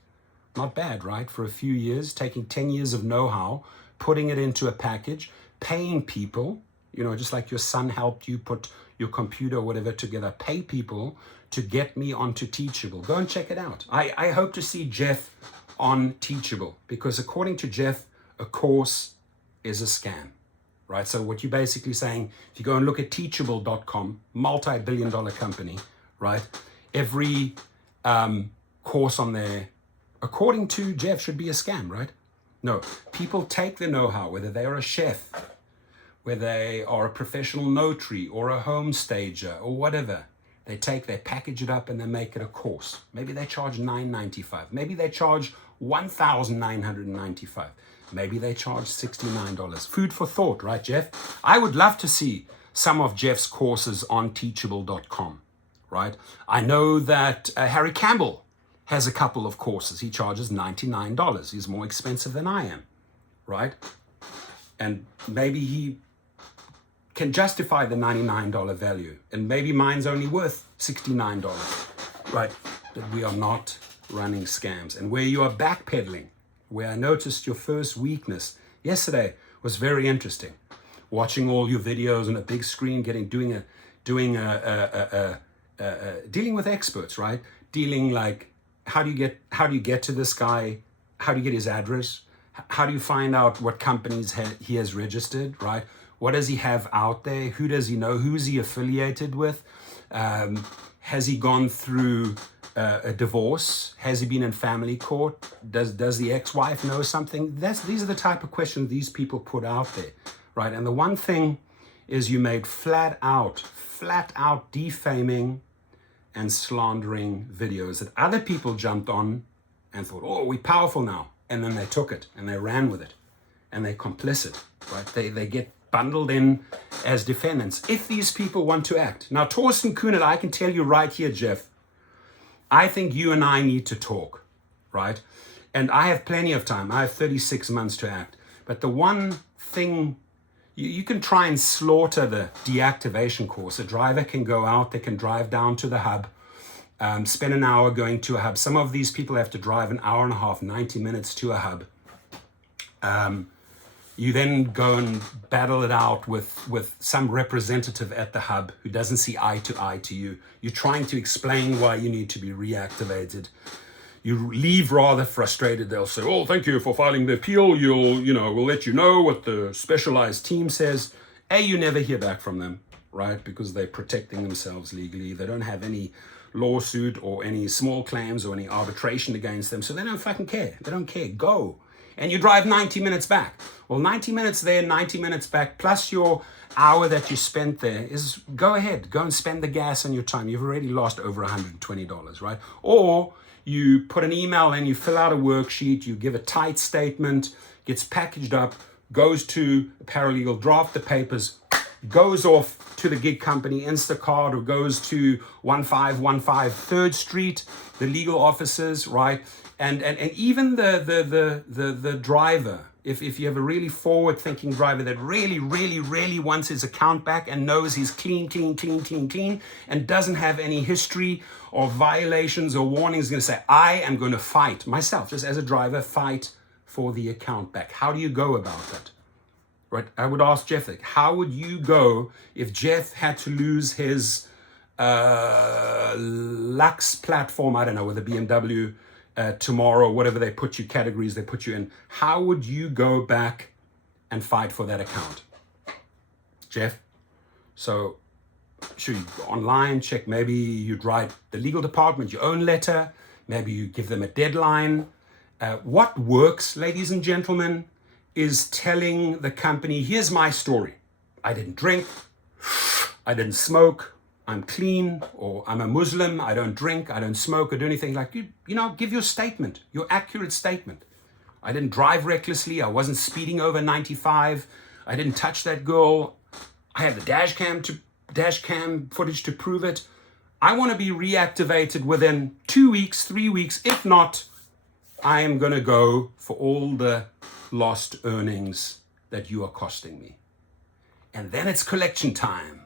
Not bad, right? For a few years, taking 10 years of know-how, putting it into a package, paying people, you know, just like your son helped you put your computer or whatever together, pay people to get me onto Teachable. Go and check it out. I hope to see Jeff on Teachable, because according to Jeff, a course is a scam, right? So what you're basically saying, if you go and look at teachable.com, multi-billion-dollar company, right? Every course on there, according to Jeff, should be a scam, right? No, people take the know-how, whether they are a chef, whether they are a professional notary or a home stager or whatever. They package it up and they make it a course. Maybe they charge $9.95. Maybe they charge $1,995. Maybe they charge $69. Food for thought, right, Jeff? I would love to see some of Jeff's courses on teachable.com, right? I know that Harry Campbell has a couple of courses. He charges $99. He's more expensive than I am, right? And maybe he can justify the $99 value, and maybe mine's only worth $69, right? But we are not running scams. And where you are backpedaling, where I noticed your first weakness yesterday was very interesting. Watching all your videos on a big screen, dealing with experts, right? Dealing like, how do you get to this guy? How do you get his address? How do you find out what companies he has registered, right? What does he have out there? Who does he know? Who is he affiliated with? Has he gone through a divorce? Has he been in family court? Does the ex-wife know something? These are the type of questions these people put out there, right? And the one thing is you made flat out defaming and slandering videos that other people jumped on and thought, oh, we're powerful now. And then they took it and they ran with it and they're complicit, right? They get bundled in as defendants if these people want to act. Now, Torsten Kuhnert, I can tell you right here, Jeff, I think you and I need to talk, right? And I have plenty of time. I have 36 months to act. But the one thing, you can try and slaughter the deactivation course. A driver can go out, they can drive down to the hub, spend an hour going to a hub. Some of these people have to drive an hour and a half, 90 minutes to a hub. You then go and battle it out with some representative at the hub who doesn't see eye to eye to you. You're trying to explain why you need to be reactivated. You leave rather frustrated. They'll say, oh, thank you for filing the appeal. We'll let you know what the specialized team says. You never hear back from them, right? Because they're protecting themselves legally. They don't have any lawsuit or any small claims or any arbitration against them. So they don't fucking care. They don't care. Go. And you drive 90 minutes back. Well, 90 minutes there, 90 minutes back, plus your hour that you spent there is, go ahead, go and spend the gas on your time. You've already lost over $120, right? Or you put an email in, you fill out a worksheet, you give a tight statement, gets packaged up, goes to a paralegal, draft the papers, goes off to the gig company, Instacart, or goes to 1515 3rd Street, the legal offices, right? And even the driver, if you have a really forward-thinking driver that really wants his account back and knows he's clean, and doesn't have any history or violations or warnings, is going to say, I am going to fight myself, just as a driver, fight for the account back. How do you go about that? Right? I would ask Jeff, how would you go if Jeff had to lose his Lux platform, I don't know, with a BMW, tomorrow, whatever categories they put you in, how would you go back and fight for that account? Jeff? So, should you go online, check, maybe you'd write the legal department your own letter, maybe you give them a deadline. What works, ladies and gentlemen, is telling the company, here's my story. I didn't drink, I didn't smoke, I'm clean, or I'm a Muslim, I don't drink, I don't smoke, or do anything. Like, give your statement, your accurate statement. I didn't drive recklessly, I wasn't speeding over 95, I didn't touch that girl, I have the dash cam footage to prove it. I want to be reactivated within 2 weeks, 3 weeks. If not, I am going to go for all the lost earnings that you are costing me. And then it's collection time.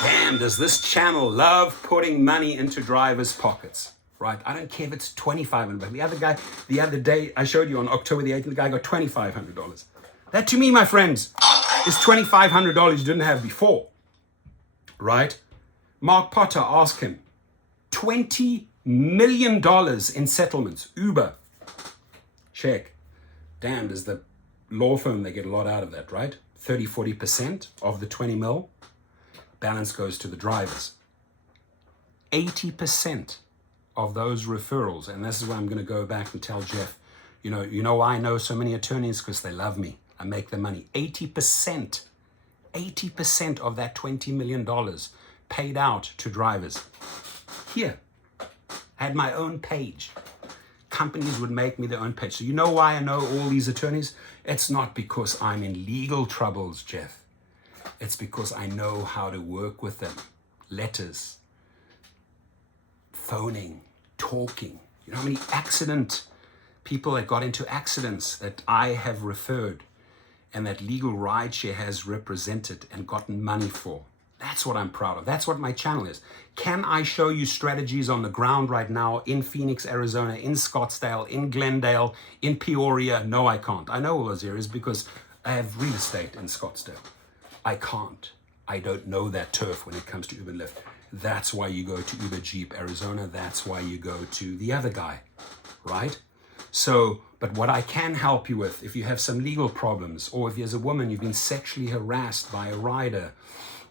Damn, does this channel love putting money into drivers' pockets, right? I don't care if it's $2,500. The other day, I showed you on October the 8th, the guy got $2,500. That, to me, my friends, is $2,500 you didn't have before, right? Mark Potter, ask him. $20 million in settlements. Uber. Check. Damn, does the law firm, they get a lot out of that, right? 30-40% of the 20 mil. Balance goes to the drivers. 80% of those referrals, and this is where I'm going to go back and tell Jeff, you know why I know so many attorneys? Because they love me. I make the money. 80% 80% of that $20 million paid out to drivers. Here, I had my own page. Companies would make me their own page. So you know why I know all these attorneys? It's not because I'm in legal troubles, Jeff. It's because I know how to work with them. Letters, phoning, talking. You know how many people that got into accidents that I have referred and that legal rideshare has represented and gotten money for? That's what I'm proud of. That's what my channel is. Can I show you strategies on the ground right now in Phoenix, Arizona, in Scottsdale, in Glendale, in Peoria? No, I can't. I know all those areas because I have real estate in Scottsdale. I can't. I don't know that turf when it comes to Uber and Lyft. That's why you go to Uber Jeep Arizona. That's why you go to the other guy, right? So, but what I can help you with, if you have some legal problems, or if as a woman you've been sexually harassed by a rider,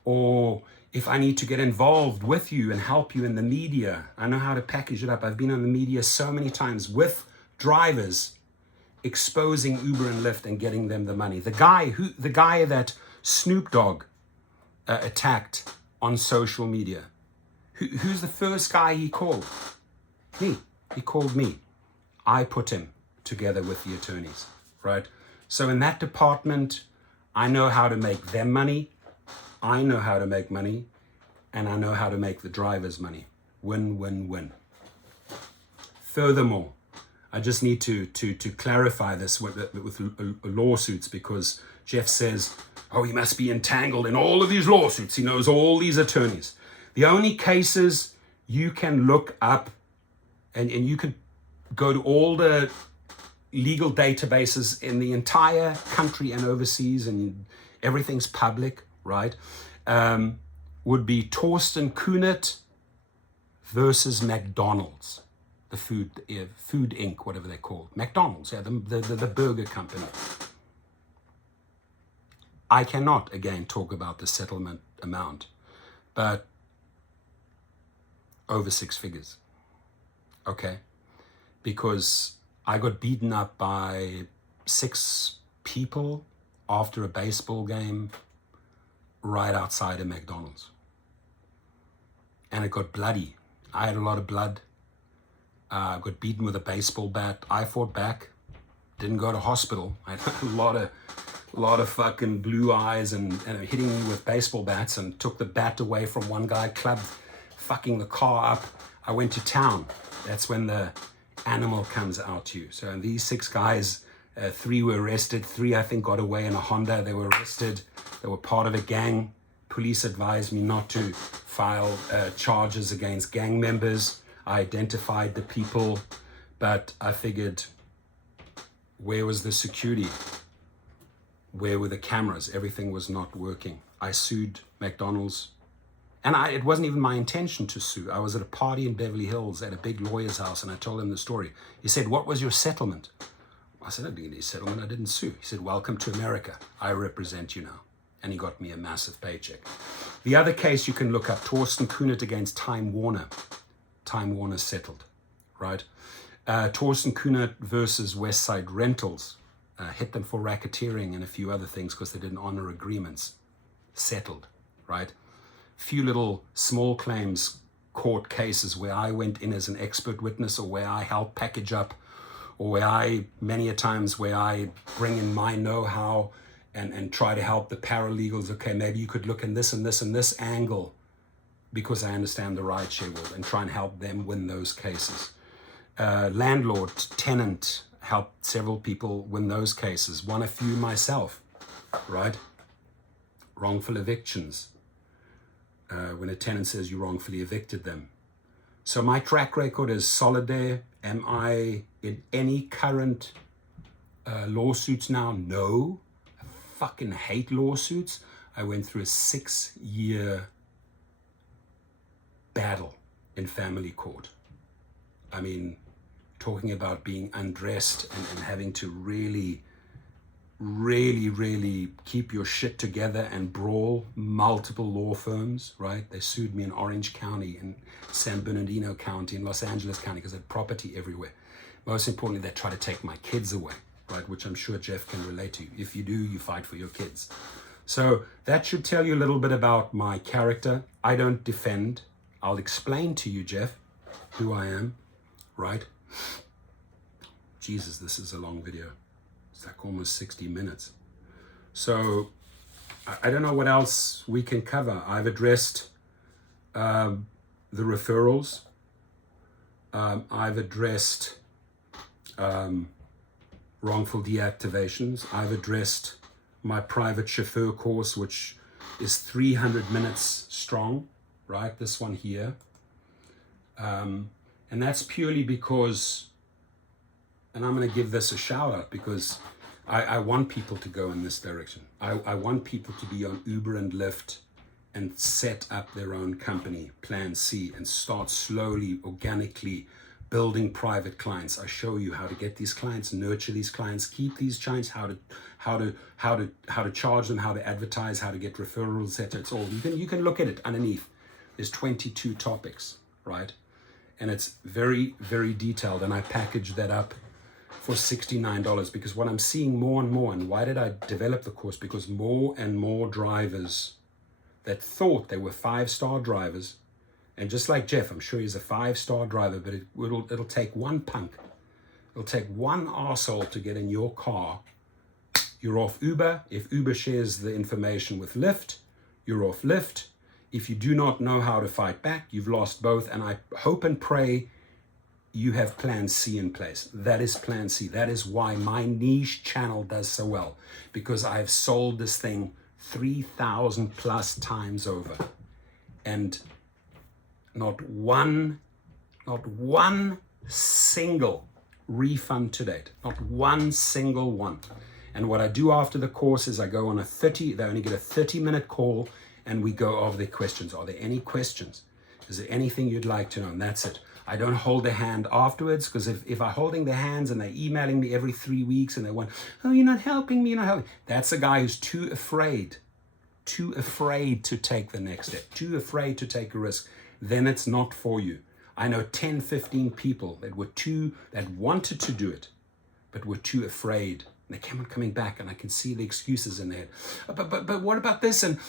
or if I need to get involved with you and help you in the media, I know how to package it up. I've been on the media so many times with drivers exposing Uber and Lyft and getting them the money. The guy that Snoop Dogg attacked on social media, who's the first guy he called? Me. He called me. I put him together with the attorneys, right? So in that department, I know how to make them money. I know how to make money, and I know how to make the drivers money. Win, win, win. Furthermore, I just need to clarify this with lawsuits, because Jeff says, oh, he must be entangled in all of these lawsuits. He knows all these attorneys. The only cases you can look up, and you can go to all the legal databases in the entire country and overseas, and everything's public, right? Would be Torsten Kunert versus McDonald's, the Food Inc., whatever they're called. McDonald's, yeah, the burger company. I cannot, again, talk about the settlement amount, but over 6 figures, okay? Because I got beaten up by 6 people after a baseball game right outside of McDonald's. And it got bloody. I had a lot of blood. I got beaten with a baseball bat. I fought back. Didn't go to hospital. I had a lot of fucking blue eyes and hitting me with baseball bats, and took the bat away from one guy, clubbed fucking the car up. I went to town. That's when the animal comes out to you. So these 6 guys, 3 were arrested. 3, I think, got away in a Honda. They were arrested. They were part of a gang. Police advised me not to file charges against gang members. I identified the people, but I figured, where was the security? Where were the cameras? Everything was not working. I sued McDonald's. And it wasn't even my intention to sue. I was at a party in Beverly Hills at a big lawyer's house, and I told him the story. He said, what was your settlement? I said, I didn't get any settlement. I didn't sue. He said, welcome to America. I represent you now. And he got me a massive paycheck. The other case you can look up, Torsten Kunert against Time Warner. Time Warner settled, right? Torsten Kunert versus Westside Rentals. Hit them for racketeering and a few other things because they didn't honor agreements. Settled, right? Few little small claims court cases where I went in as an expert witness, or where I helped package up, or where many a times where I bring in my know-how and try to help the paralegals. Okay, maybe you could look in this and this and this angle, because I understand the rideshare world, and try and help them win those cases. Landlord, tenant, helped several people win those cases. Won a few myself, right? Wrongful evictions. When a tenant says you wrongfully evicted them. So my track record is solid there. Am I in any current lawsuits now? No. I fucking hate lawsuits. I went through a 6-year battle in family court. I mean, talking about being undressed and having to really keep your shit together and brawl multiple law firms, right? They sued me in Orange County, in San Bernardino County, in Los Angeles County, because they had property everywhere. Most importantly, they try to take my kids away, right? Which I'm sure Jeff can relate to. If you do, you fight for your kids. So that should tell you a little bit about my character. I don't defend. I'll explain to you, Jeff, who I am, right? Jesus, this is a long video. It's like almost 60 minutes. So I don't know what else we can cover. I've addressed the referrals. I've addressed wrongful deactivations. I've addressed my private chauffeur course, which is 300 minutes strong, right? This one here. And that's purely because, and I'm going to give this a shout out because I want people to go in this direction. I want people to be on Uber and Lyft and set up their own company, Plan C, and start slowly, organically building private clients. I show you how to get these clients, nurture these clients, keep these clients, how to charge them, how to advertise, how to get referrals, etc. It's all you can look at it underneath. There's 22 topics, right? And it's very, very detailed. And I packaged that up for $69 because what I'm seeing more and more, and why did I develop the course? Because more and more drivers that thought they were 5-star drivers, and just like Jeff, I'm sure he's a 5-star driver, but it'll take one punk. It'll take one arsehole to get in your car. You're off Uber. If Uber shares the information with Lyft, you're off Lyft. If you do not know how to fight back, you've lost both. And I hope and pray you have Plan C in place. That is Plan C. That is why my niche channel does so well, because I've sold this thing 3,000 plus times over. And not one single refund to date. Not one single one. And what I do after the course is I go on they only get a 30-minute call and we go over their questions. Are there any questions? Is there anything you'd like to know? And that's it. I don't hold their hand afterwards, because if I'm holding their hands and they're emailing me every 3 weeks and they want, oh, you're not helping me, you're not helping. That's a guy who's too afraid to take the next step, too afraid to take a risk. Then it's not for you. I know 10, 15 people that wanted to do it, but were too afraid. And they kept on coming back, and I can see the excuses in their head. But what about this? And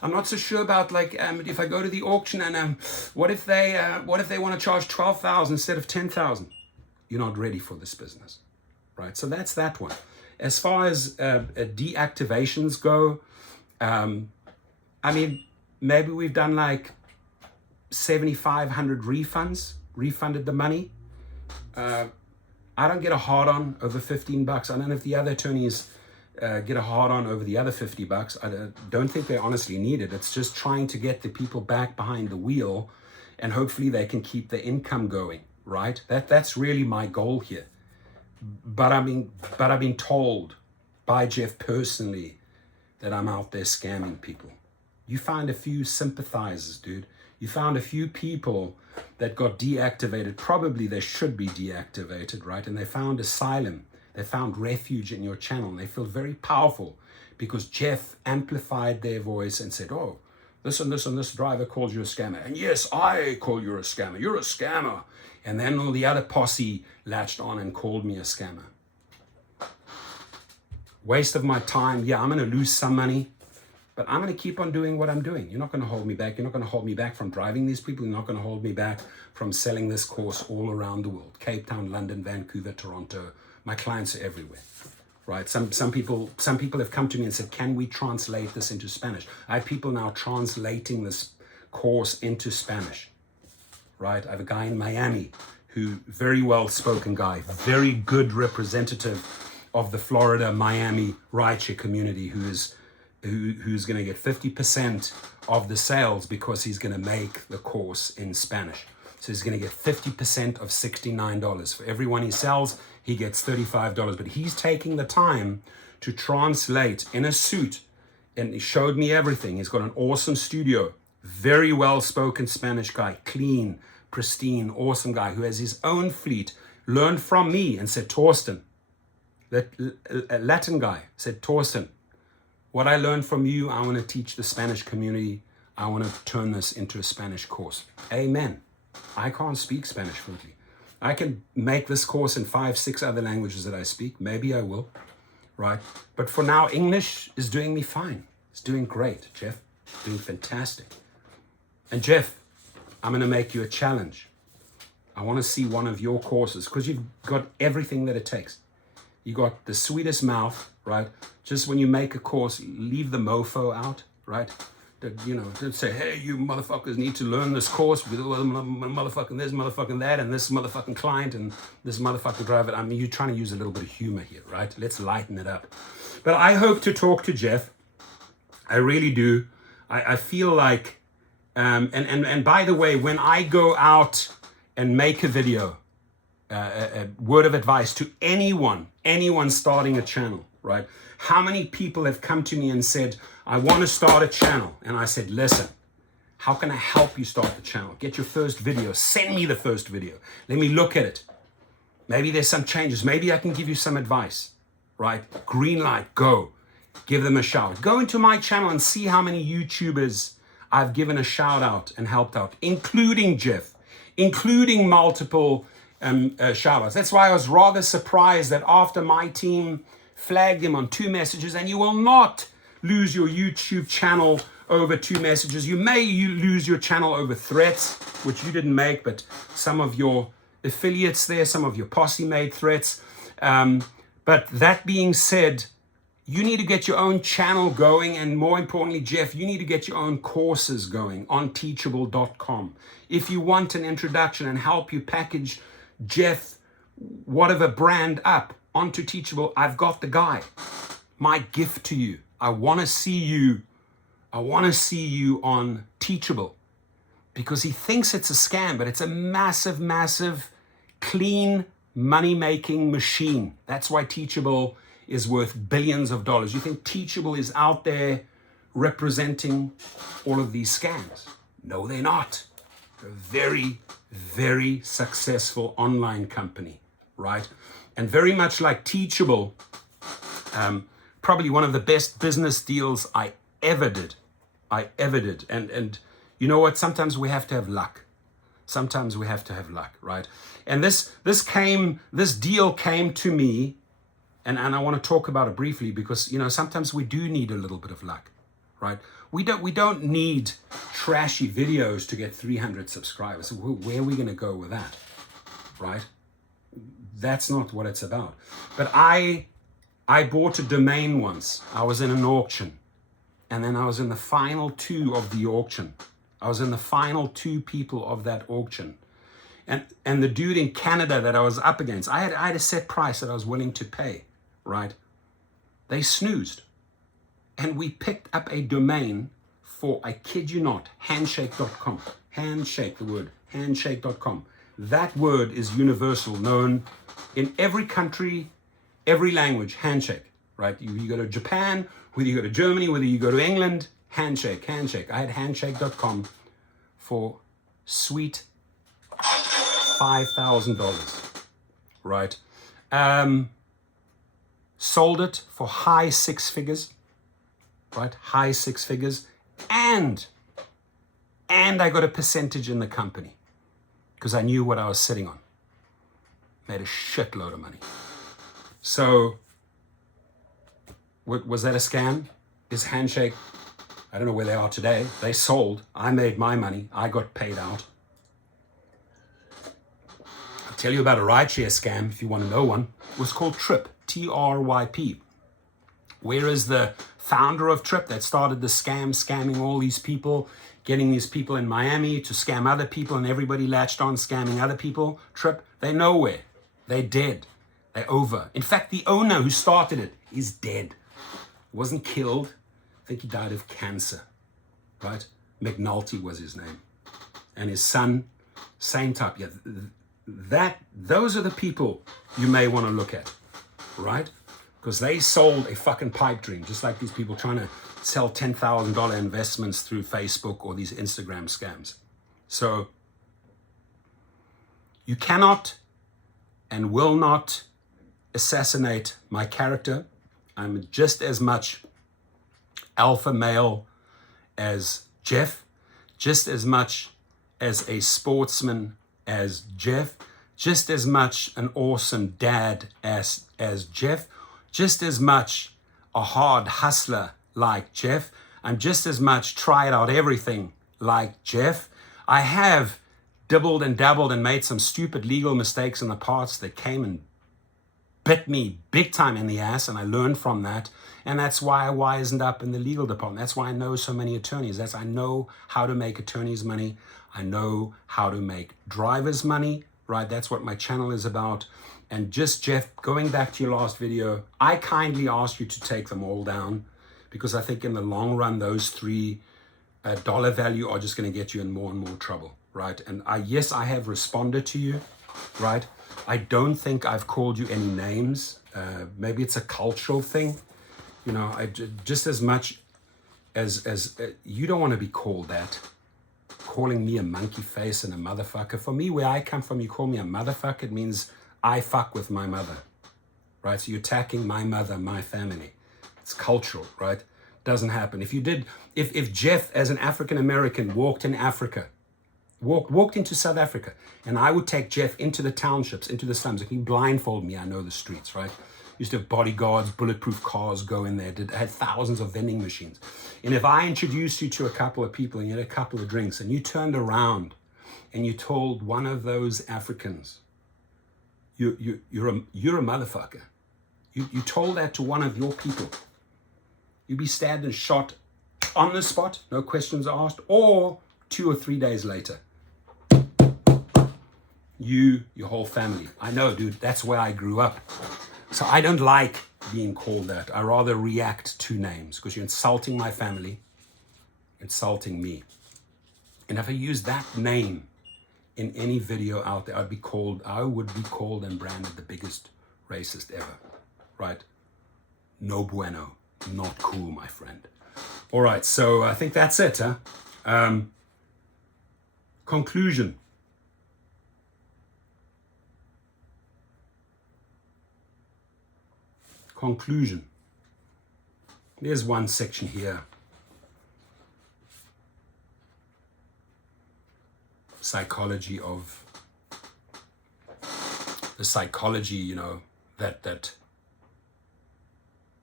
I'm not so sure about if I go to the auction and what if they want to charge 12,000 instead of 10,000? You're not ready for this business, right? So that's that one. As far as deactivations go, I mean, maybe we've done like 7,500 refunded the money. I don't get a hard on over $15. I don't know if the other attorneys get a hard on over the other $50. I don't think they honestly need it. It's just trying to get the people back behind the wheel, and hopefully they can keep their income going, right? That's really my goal here. But I've been told by Jeff personally that I'm out there scamming people. You find a few sympathizers, dude. You found a few people that got deactivated. Probably they should be deactivated, right? And they found asylum. They found refuge in your channel. And they feel very powerful because Jeff amplified their voice and said, oh, this and this and this driver calls you a scammer. And yes, I call you a scammer. You're a scammer. And then all the other posse latched on and called me a scammer. Waste of my time. Yeah, I'm going to lose some money. But I'm going to keep on doing what I'm doing. You're not going to hold me back. You're not going to hold me back from driving these people. You're not going to hold me back from selling this course all around the world. Cape Town, London, Vancouver, Toronto. My clients are everywhere, right? Some people have come to me and said, can we translate this into Spanish? I have people now translating this course into Spanish, right? I have a guy in Miami who, very well-spoken guy, very good representative of the Florida, Miami rideshare community who's going to get 50% of the sales because he's going to make the course in Spanish. So he's going to get 50% of $69. For every one he sells, he gets $35. But he's taking the time to translate in a suit, and he showed me everything. He's got an awesome studio, very well-spoken Spanish guy, clean, pristine, awesome guy who has his own fleet, learned from me and said, Torsten, a Latin guy, said, Torsten, what I learned from you, I want to teach the Spanish community. I want to turn this into a Spanish course. Amen. I can't speak Spanish fluently. I can make this course in 5, 6 other languages that I speak. Maybe I will, right? But for now, English is doing me fine. It's doing great, Jeff. Doing fantastic. And Jeff, I'm going to make you a challenge. I want to see one of your courses because you've got everything that it takes. You got the sweetest mouth, right? Just when you make a course, leave the mofo out, right? Don't say, hey, you motherfuckers need to learn this course with motherfucking this, motherfucking that, and this motherfucking client and this motherfucking driver. I mean, you're trying to use a little bit of humor here, right? Let's lighten it up. But I hope to talk to Jeff. I really do. I feel like, and by the way, when I go out and make a video, a word of advice to anyone starting a channel, right? How many people have come to me and said, I want to start a channel. And I said, listen, how can I help you start the channel? Get your first video. Send me the first video. Let me look at it. Maybe there's some changes. Maybe I can give you some advice, right? Green light, go. Give them a shout. Go into my channel and see how many YouTubers I've given a shout out and helped out, including Jeff, including multiple shout outs. That's why I was rather surprised that after my team flagged him on 2 messages, and you will not lose your YouTube channel over 2 messages. You may lose your channel over threats, which you didn't make, but some of your affiliates there, some of your posse made threats. But that being said, you need to get your own channel going, and more importantly, Jeff, you need to get your own courses going on teachable.com. If you want an introduction and help you package Jeff, whatever brand up onto Teachable, I've got the guy. My gift to you. I want to see you on Teachable, because he thinks it's a scam, but it's a massive, massive, clean money-making machine. That's why Teachable is worth billions of dollars. You think Teachable is out there representing all of these scams? No, they're not. They're a very, very successful online company, right? And very much like Teachable, probably one of the best business deals I ever did. And you know what? Sometimes we have to have luck. Right? And this deal came to me, and I want to talk about it briefly because, sometimes we do need a little bit of luck, right? We don't need trashy videos to get 300 subscribers. Where are we going to go with that, right? That's not what it's about. But I bought a domain once. I was in an auction, and then I was in the final 2 of the auction. I was in the final 2 people of that auction. And the dude in Canada that I was up against, I had a set price that I was willing to pay, right? They snoozed. And we picked up a domain for, I kid you not, handshake.com. Handshake, the word, handshake.com. That word is universal, known in every country, every language, handshake, right? You go to Japan, whether you go to Germany, whether you go to England, handshake. I had handshake.com for sweet $5,000, right? Sold it for high 6 figures, right? High 6 figures. And I got a percentage in the company because I knew what I was sitting on. Made a shitload of money. So was that a scam? Is Handshake, I don't know where they are today. They sold. I made my money. I got paid out. I'll tell you about a rideshare scam if you want to know one. It was called Trip, TRYP. Where is the founder of Trip that started the scamming all these people, getting these people in Miami to scam other people, and everybody latched on scamming other people? Trip, they're nowhere. They're dead. They're over. In fact, the owner who started it is dead. Wasn't killed. I think he died of cancer, right? McNulty was his name. And his son, same type. Yeah, those are the people you may want to look at, right? Because they sold a fucking pipe dream, just like these people trying to sell $10,000 investments through Facebook or these Instagram scams. So you cannot and will not assassinate my character. I'm just as much alpha male as Jeff, just as much as a sportsman as Jeff, just as much an awesome dad as Jeff, just as much a hard hustler like Jeff. I'm just as much tried out everything like Jeff. I have dibbled and dabbled and made some stupid legal mistakes in the past that came and bit me big time in the ass, and I learned from that. And that's why I wisened up in the legal department. That's why I know so many attorneys. I know how to make attorneys money. I know how to make drivers money, right? That's what my channel is about. And just, Jeff, going back to your last video, I kindly asked you to take them all down, because I think in the long run, those three dollar value are just going to get you in more and more trouble, right? And yes, I have responded to you, right? I don't think I've called you any names. Maybe it's a cultural thing. You know, just as much as you don't want to be called that. Calling me a monkey face and a motherfucker. For me, where I come from, you call me a motherfucker, it means I fuck with my mother, right? So you're attacking my mother, my family. It's cultural, right? Doesn't happen. If Jeff, as an African American, walked in Africa, walked into South Africa, and I would take Jeff into the townships, into the slums. If he blindfold me, I know the streets, right? Used to have bodyguards, bulletproof cars go in there. I had thousands of vending machines. And if I introduced you to a couple of people and you had a couple of drinks and you turned around and you told one of those Africans, you're a motherfucker. You told that to one of your people. You'd be stabbed and shot on the spot, no questions asked, or 2 or 3 days later. Your whole family. I know, dude, that's where I grew up. So I don't like being called that. I rather react to names, because you're insulting my family, insulting me. And if I use that name in any video out there, I would be called and branded the biggest racist ever, right? No bueno, not cool, my friend. All right, so I think that's it, huh? Conclusion. Conclusion. There's one section here. Psychology, you know, that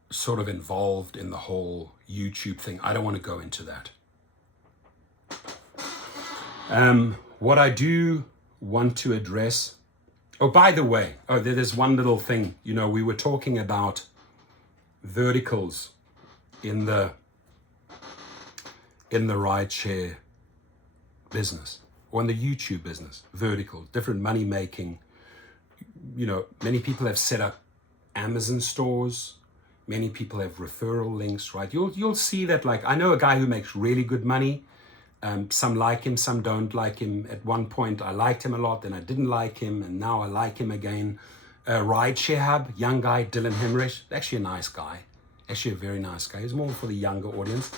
sort of involved in the whole YouTube thing. I don't want to go into that. What I do want to address. Oh, by the way, there's one little thing. You know, we were talking about verticals in the rideshare business, or in the YouTube business. Verticals, different money making. You know, many people have set up Amazon stores. Many people have referral links, right? You'll see that. Like, I know a guy who makes really good money. Some like him, some don't like him. At one point, I liked him a lot, then I didn't like him, and now I like him again. Rideshare Hub, young guy, Dylan Hemrich, actually a nice guy. Actually a very nice guy. He's more for the younger audience.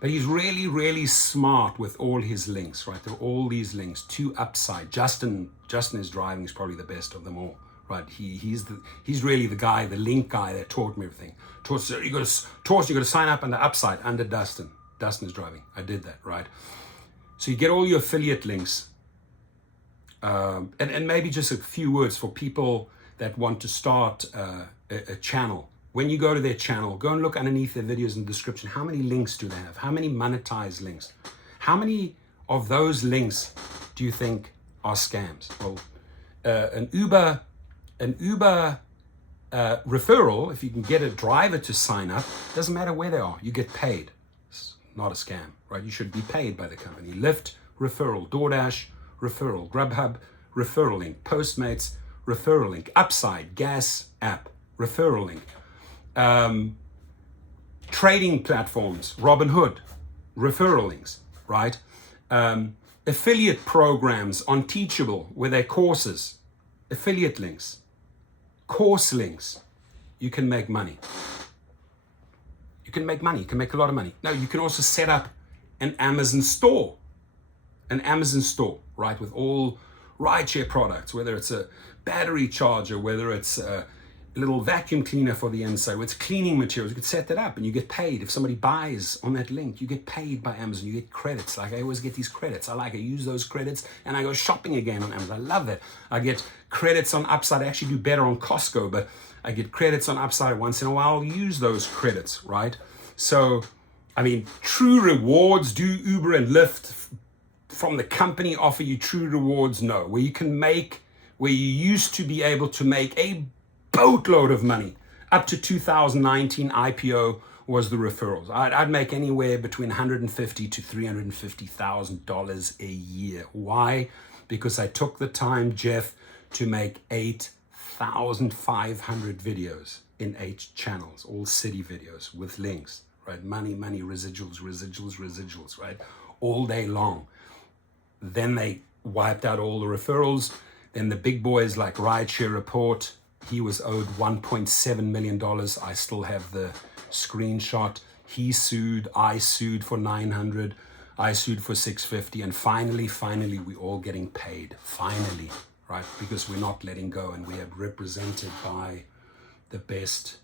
But he's really, really smart with all his links, right? There are all these links. GetUpside. Justin is driving is probably the best of them all, right? He's really the guy, the link guy that taught me everything. You got to sign up under Upside, under Dustin. Dustin is driving. I did that, right? So you get all your affiliate links, and maybe just a few words for people that want to start a channel. When you go to their channel, go and look underneath their videos in the description. How many links do they have? How many monetized links? How many of those links do you think are scams? Well, an Uber referral, if you can get a driver to sign up, doesn't matter where they are, you get paid. It's not a scam, right? You should be paid by the company. Lyft, referral. DoorDash, referral. Grubhub, referral link. Postmates, referral link. Upside Gas App, referral link. Trading platforms, Robinhood, referral links, right? Affiliate programs on Teachable with their courses, affiliate links, course links. You can make money. You can make money. You can make a lot of money. Now, you can also set up an Amazon store, right, with all rideshare products, whether it's a battery charger, whether it's little vacuum cleaner for the inside with cleaning materials. You could set that up and you get paid. If somebody buys on that link, you get paid by Amazon. You get credits. Like I always get these credits. I use those credits and I go shopping again on Amazon. I love that. I get credits on Upside. I actually do better on Costco, but I get credits on Upside once in a while. I'll use those credits, right? So, I mean, true rewards, do Uber and Lyft from the company offer you true rewards? No. Where you used to be able to make a boatload of money. Up to 2019 IPO was the referrals. I'd make anywhere between $150,000 to $350,000 a year. Why? Because I took the time, Jeff, to make 8,500 videos in 8 channels, all city videos with links, right? Money, residuals, right? All day long. Then they wiped out all the referrals. Then the big boys like Rideshare report, he was owed $1.7 million. I still have the screenshot. He sued, I sued for 900, I sued for 650, and finally, we're all getting paid. Finally, right? Because we're not letting go, and we are represented by the best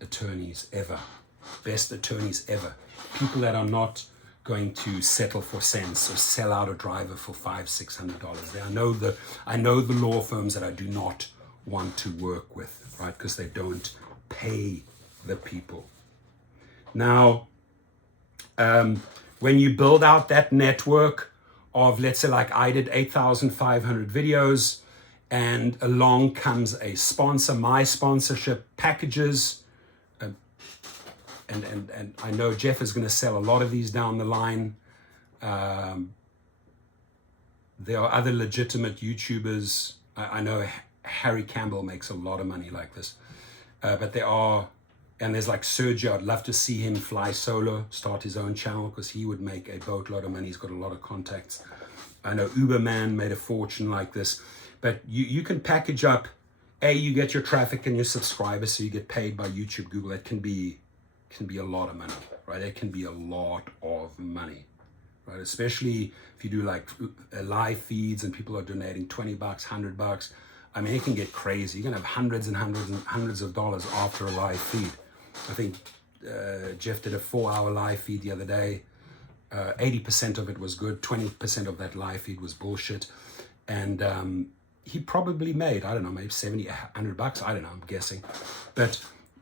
attorneys ever. Best attorneys ever. People that are not going to settle for cents or sell out a driver for $500-600. I know the law firms that I do not want to work with, right? Because they don't pay the people. Now, when you build out that network of, let's say like I did 8,500 videos, and along comes a sponsor, my sponsorship packages, and I know Jeff is going to sell a lot of these down the line. There are other legitimate YouTubers. I know Harry Campbell makes a lot of money like this. But there's like Sergio. I'd love to see him fly solo, start his own channel, because he would make a boatload of money. He's got a lot of contacts. I know Uberman made a fortune like this. But you can package up, you get your traffic and your subscribers, so you get paid by YouTube, Google. That can be a lot of money, right? It can be a lot of money, right? Especially if you do like live feeds and people are donating $20, $100. I mean, it can get crazy. You can have hundreds and hundreds of dollars after a live feed. I think Jeff did a 4-hour live feed the other day. 80% of it was good. 20% of that live feed was bullshit. And he probably made, I don't know, maybe $70, $100. I don't know, I'm guessing. But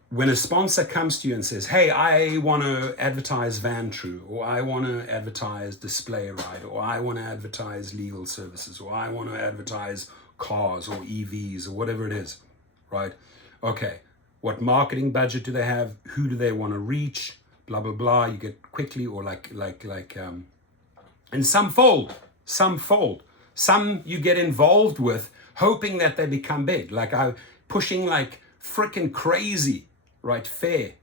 when a sponsor comes to you and says, hey, I want to advertise Vantrue, or I want to advertise Display Ride, or I want to advertise legal services, or I want to advertise cars or EVs or whatever it is, right? Okay, what marketing budget do they have? Who do they want to reach? Blah, blah, blah. You get quickly, or and some fold. Some you get involved with, hoping that they become big. Like I'm pushing like freaking crazy, right? Fair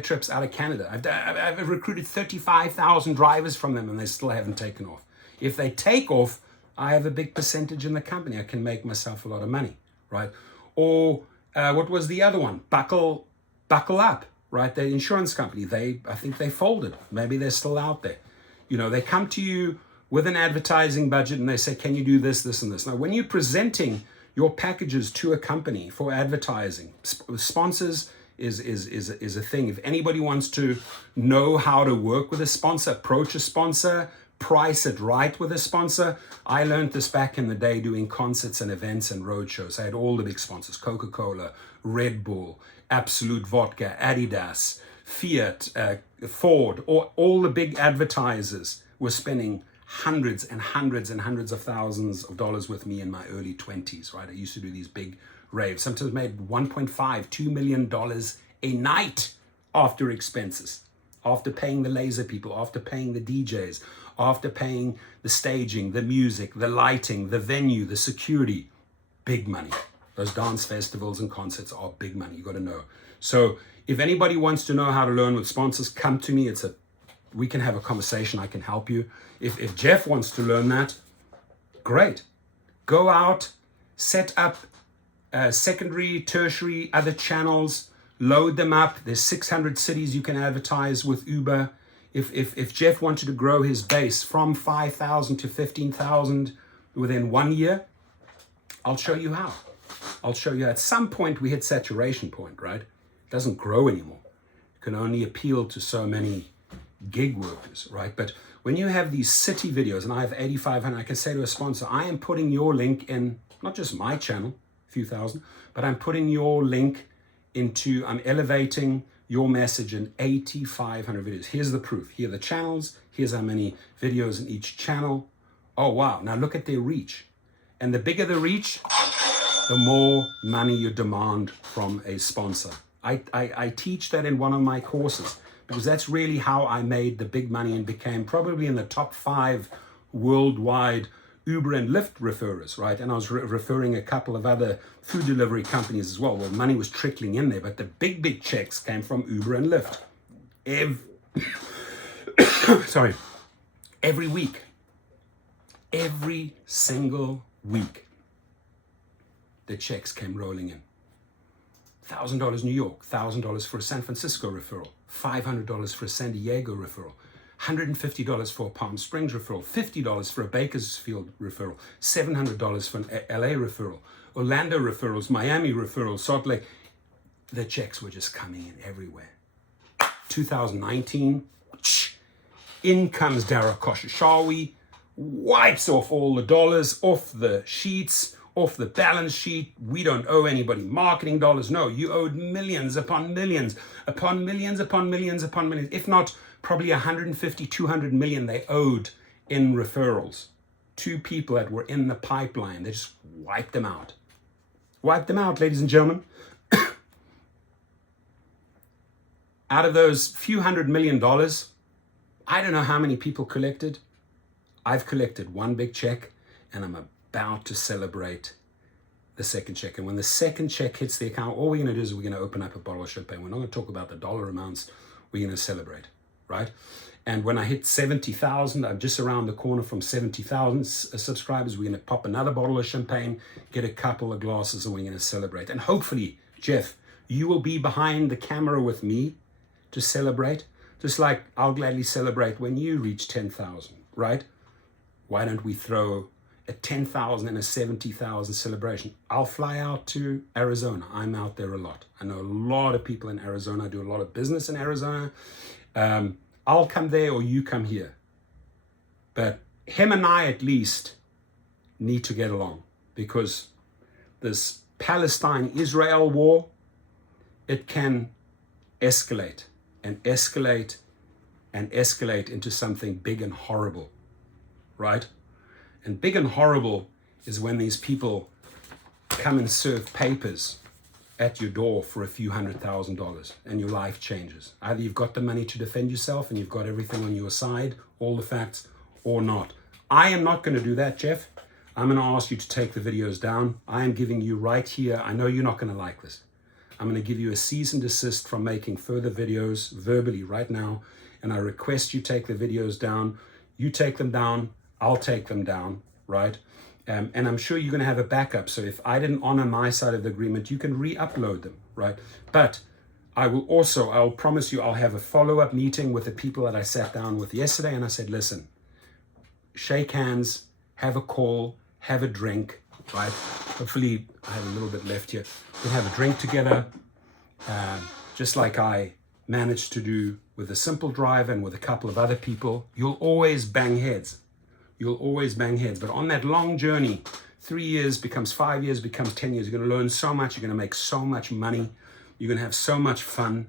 trips out of Canada. I've recruited 35,000 drivers from them, and they still haven't taken off. If they take off, I have a big percentage in the company. I can make myself a lot of money, right? Or what was the other one? Buckle Up, right? The insurance company. I think they folded. Maybe they're still out there. You know, they come to you with an advertising budget and they say, can you do this, this, and this? Now, when you're presenting your packages to a company for advertising, sponsors is a thing. If anybody wants to know how to work with a sponsor, approach a sponsor, price it right with a sponsor. I learned this back in the day doing concerts and events and road shows. I had all the big sponsors: Coca-Cola, Red Bull, Absolute Vodka, Adidas, Fiat, Ford, or all the big advertisers were spending hundreds and hundreds and hundreds of thousands of dollars with me in my early 20s, right? I used to do these big raves, sometimes made $1.5–2 million a night after expenses, after paying the laser people, after paying the DJs, after paying the staging, the music, the lighting, the venue, the security. Big money. Those dance festivals and concerts are big money. You got to know. So if anybody wants to know how to learn with sponsors, come to me. We can have a conversation. I can help you. If Jeff wants to learn that, great. Go out, set up secondary, tertiary, other channels, load them up. There's 600 cities you can advertise with Uber. If Jeff wanted to grow his base from 5,000 to 15,000 within 1 year, I'll show you how. I'll show you at some point we hit saturation point, right? It doesn't grow anymore. It can only appeal to so many gig workers, right? But when you have these city videos, and I have 8,500, I can say to a sponsor, I am putting your link in, not just my channel, a few thousand, but I'm putting your link into, I'm elevating your message in 8,500 videos. Here's the proof. Here are the channels. Here's how many videos in each channel. Oh, wow. Now look at their reach. And the bigger the reach, the more money you demand from a sponsor. I teach that in one of my courses, because that's really how I made the big money and became probably in the top 5 worldwide Uber and Lyft referrers, right? And I was referring a couple of other food delivery companies as well. Well, money was trickling in there, but the big checks came from Uber and Lyft. Every week. Every single week, the checks came rolling in. $1,000 New York, $1,000 for a San Francisco referral, $500 for a San Diego referral, $150 for a Palm Springs referral, $50 for a Bakersfield referral, $700 for an LA referral, Orlando referrals, Miami referrals, Salt Lake. The checks were just coming in everywhere. 2019, in comes Dara Khosrowshahi, wipes off all the dollars off the sheets, off the balance sheet. We don't owe anybody marketing dollars. No, you owed millions upon millions, upon millions, upon millions, upon millions. If not, probably 150, 200 million they owed in referrals to people that were in the pipeline. They just wiped them out. Wiped them out, ladies and gentlemen. Out of those few $100 million, I don't know how many people collected. I've collected one big check, and I'm about to celebrate the second check. And when the second check hits the account, all we're going to do is we're going to open up a bottle of champagne. We're not going to talk about the dollar amounts. We're going to celebrate, right? And when I hit 70,000, I'm just around the corner from 70,000 subscribers. We're going to pop another bottle of champagne, get a couple of glasses, and we're going to celebrate. And hopefully, Jeff, you will be behind the camera with me to celebrate, just like I'll gladly celebrate when you reach 10,000, right? Why don't we throw a 10,000 and a 70,000 celebration? I'll fly out to Arizona. I'm out there a lot. I know a lot of people in Arizona. I do a lot of business in Arizona. I'll come there or you come here. But him and I at least need to get along, because this Palestine-Israel war, it can escalate and escalate and escalate into something big and horrible, right? And big and horrible is when these people come and serve papers at your door for a few $100,000 and your life changes. Either you've got the money to defend yourself and you've got everything on your side, all the facts, or not. I am not going to do that, Jeff. I'm going to ask you to take the videos down. I am giving you right here. I know you're not going to like this. I'm going to give you a cease and desist from making further videos verbally right now. And I request you take the videos down. You take them down. I'll take them down, right? And I'm sure you're going to have a backup. So if I didn't honor my side of the agreement, you can re-upload them, right? But I'll promise you, I'll have a follow-up meeting with the people that I sat down with yesterday. And I said, listen, shake hands, have a call, have a drink, right? Hopefully I have a little bit left here. We'll have a drink together, just like I managed to do with a Simple Drive and with a couple of other people. You'll always bang heads. You'll always bang heads. But on that long journey, 3 years becomes 5 years, becomes 10 years. You're going to learn so much. You're going to make so much money. You're going to have so much fun.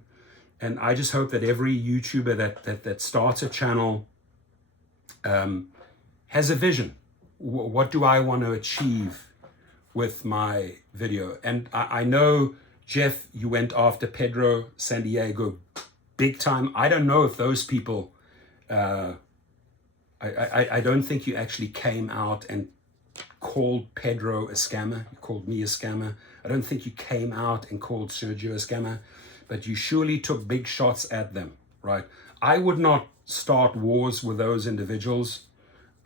And I just hope that every YouTuber that starts a channel has a vision. What do I want to achieve with my video? And I know, Jeff, you went after Pedro San Diego big time. I don't know if those people... I don't think you actually came out and called Pedro a scammer. You called me a scammer. I don't think you came out and called Sergio a scammer, but you surely took big shots at them, right? I would not start wars with those individuals.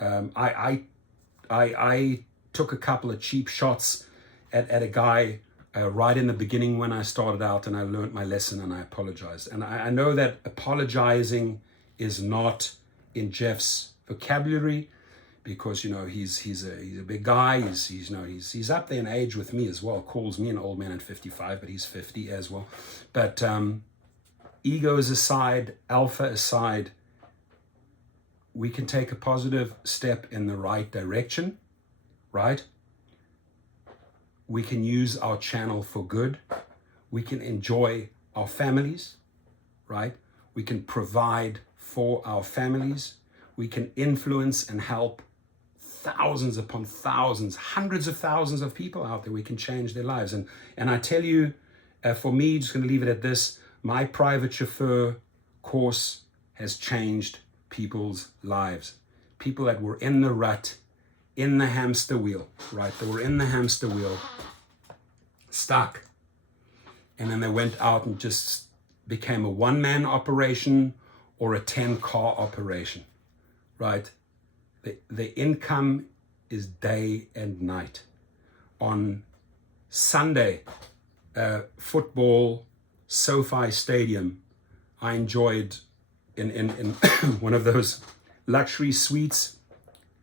I took a couple of cheap shots at a guy right in the beginning when I started out, and I learned my lesson and I apologized. And I know that apologizing is not in Jeff's vocabulary, because he's a big guy. He's up there in age with me as well. Calls me an old man at 55, but he's 50 as well. But egos aside, alpha aside, we can take a positive step in the right direction, right? We can use our channel for good. We can enjoy our families, right? We can provide for our families. We can influence and help thousands upon thousands, hundreds of thousands of people out there. We can change their lives. And I tell you, for me, just going to leave it at this, my private chauffeur course has changed people's lives. People that were in the rut, in the hamster wheel, right? They were in the hamster wheel, stuck. And then they went out and just became a one-man operation or a 10-car operation, right? The income is day and night. On Sunday, football, SoFi Stadium, I enjoyed in one of those luxury suites.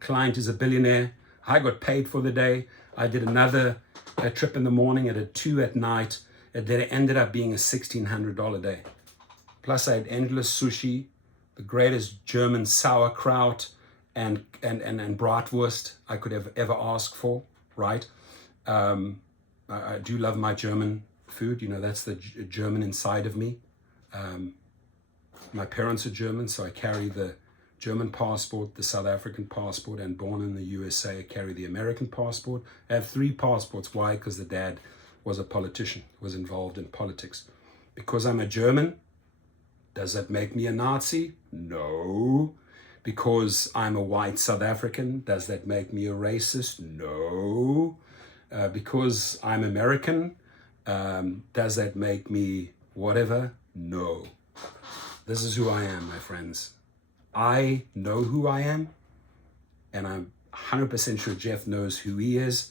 Client is a billionaire. I got paid for the day. I did another trip in the morning at 2 at night. That ended up being a $1,600 day. Plus I had endless sushi, the greatest German sauerkraut, and bratwurst I could have ever asked for, right? I do love my German food. That's the German inside of me. My parents are German, so I carry the German passport, the South African passport, and born in the USA, I carry the American passport. I have 3 passports. Why? Because the dad was a politician, was involved in politics. Because I'm a German, does that make me a Nazi? No. Because I'm a white South African, does that make me a racist? No. Because I'm American, does that make me whatever? No. This is who I am, my friends. I know who I am, and I'm 100% sure Jeff knows who he is.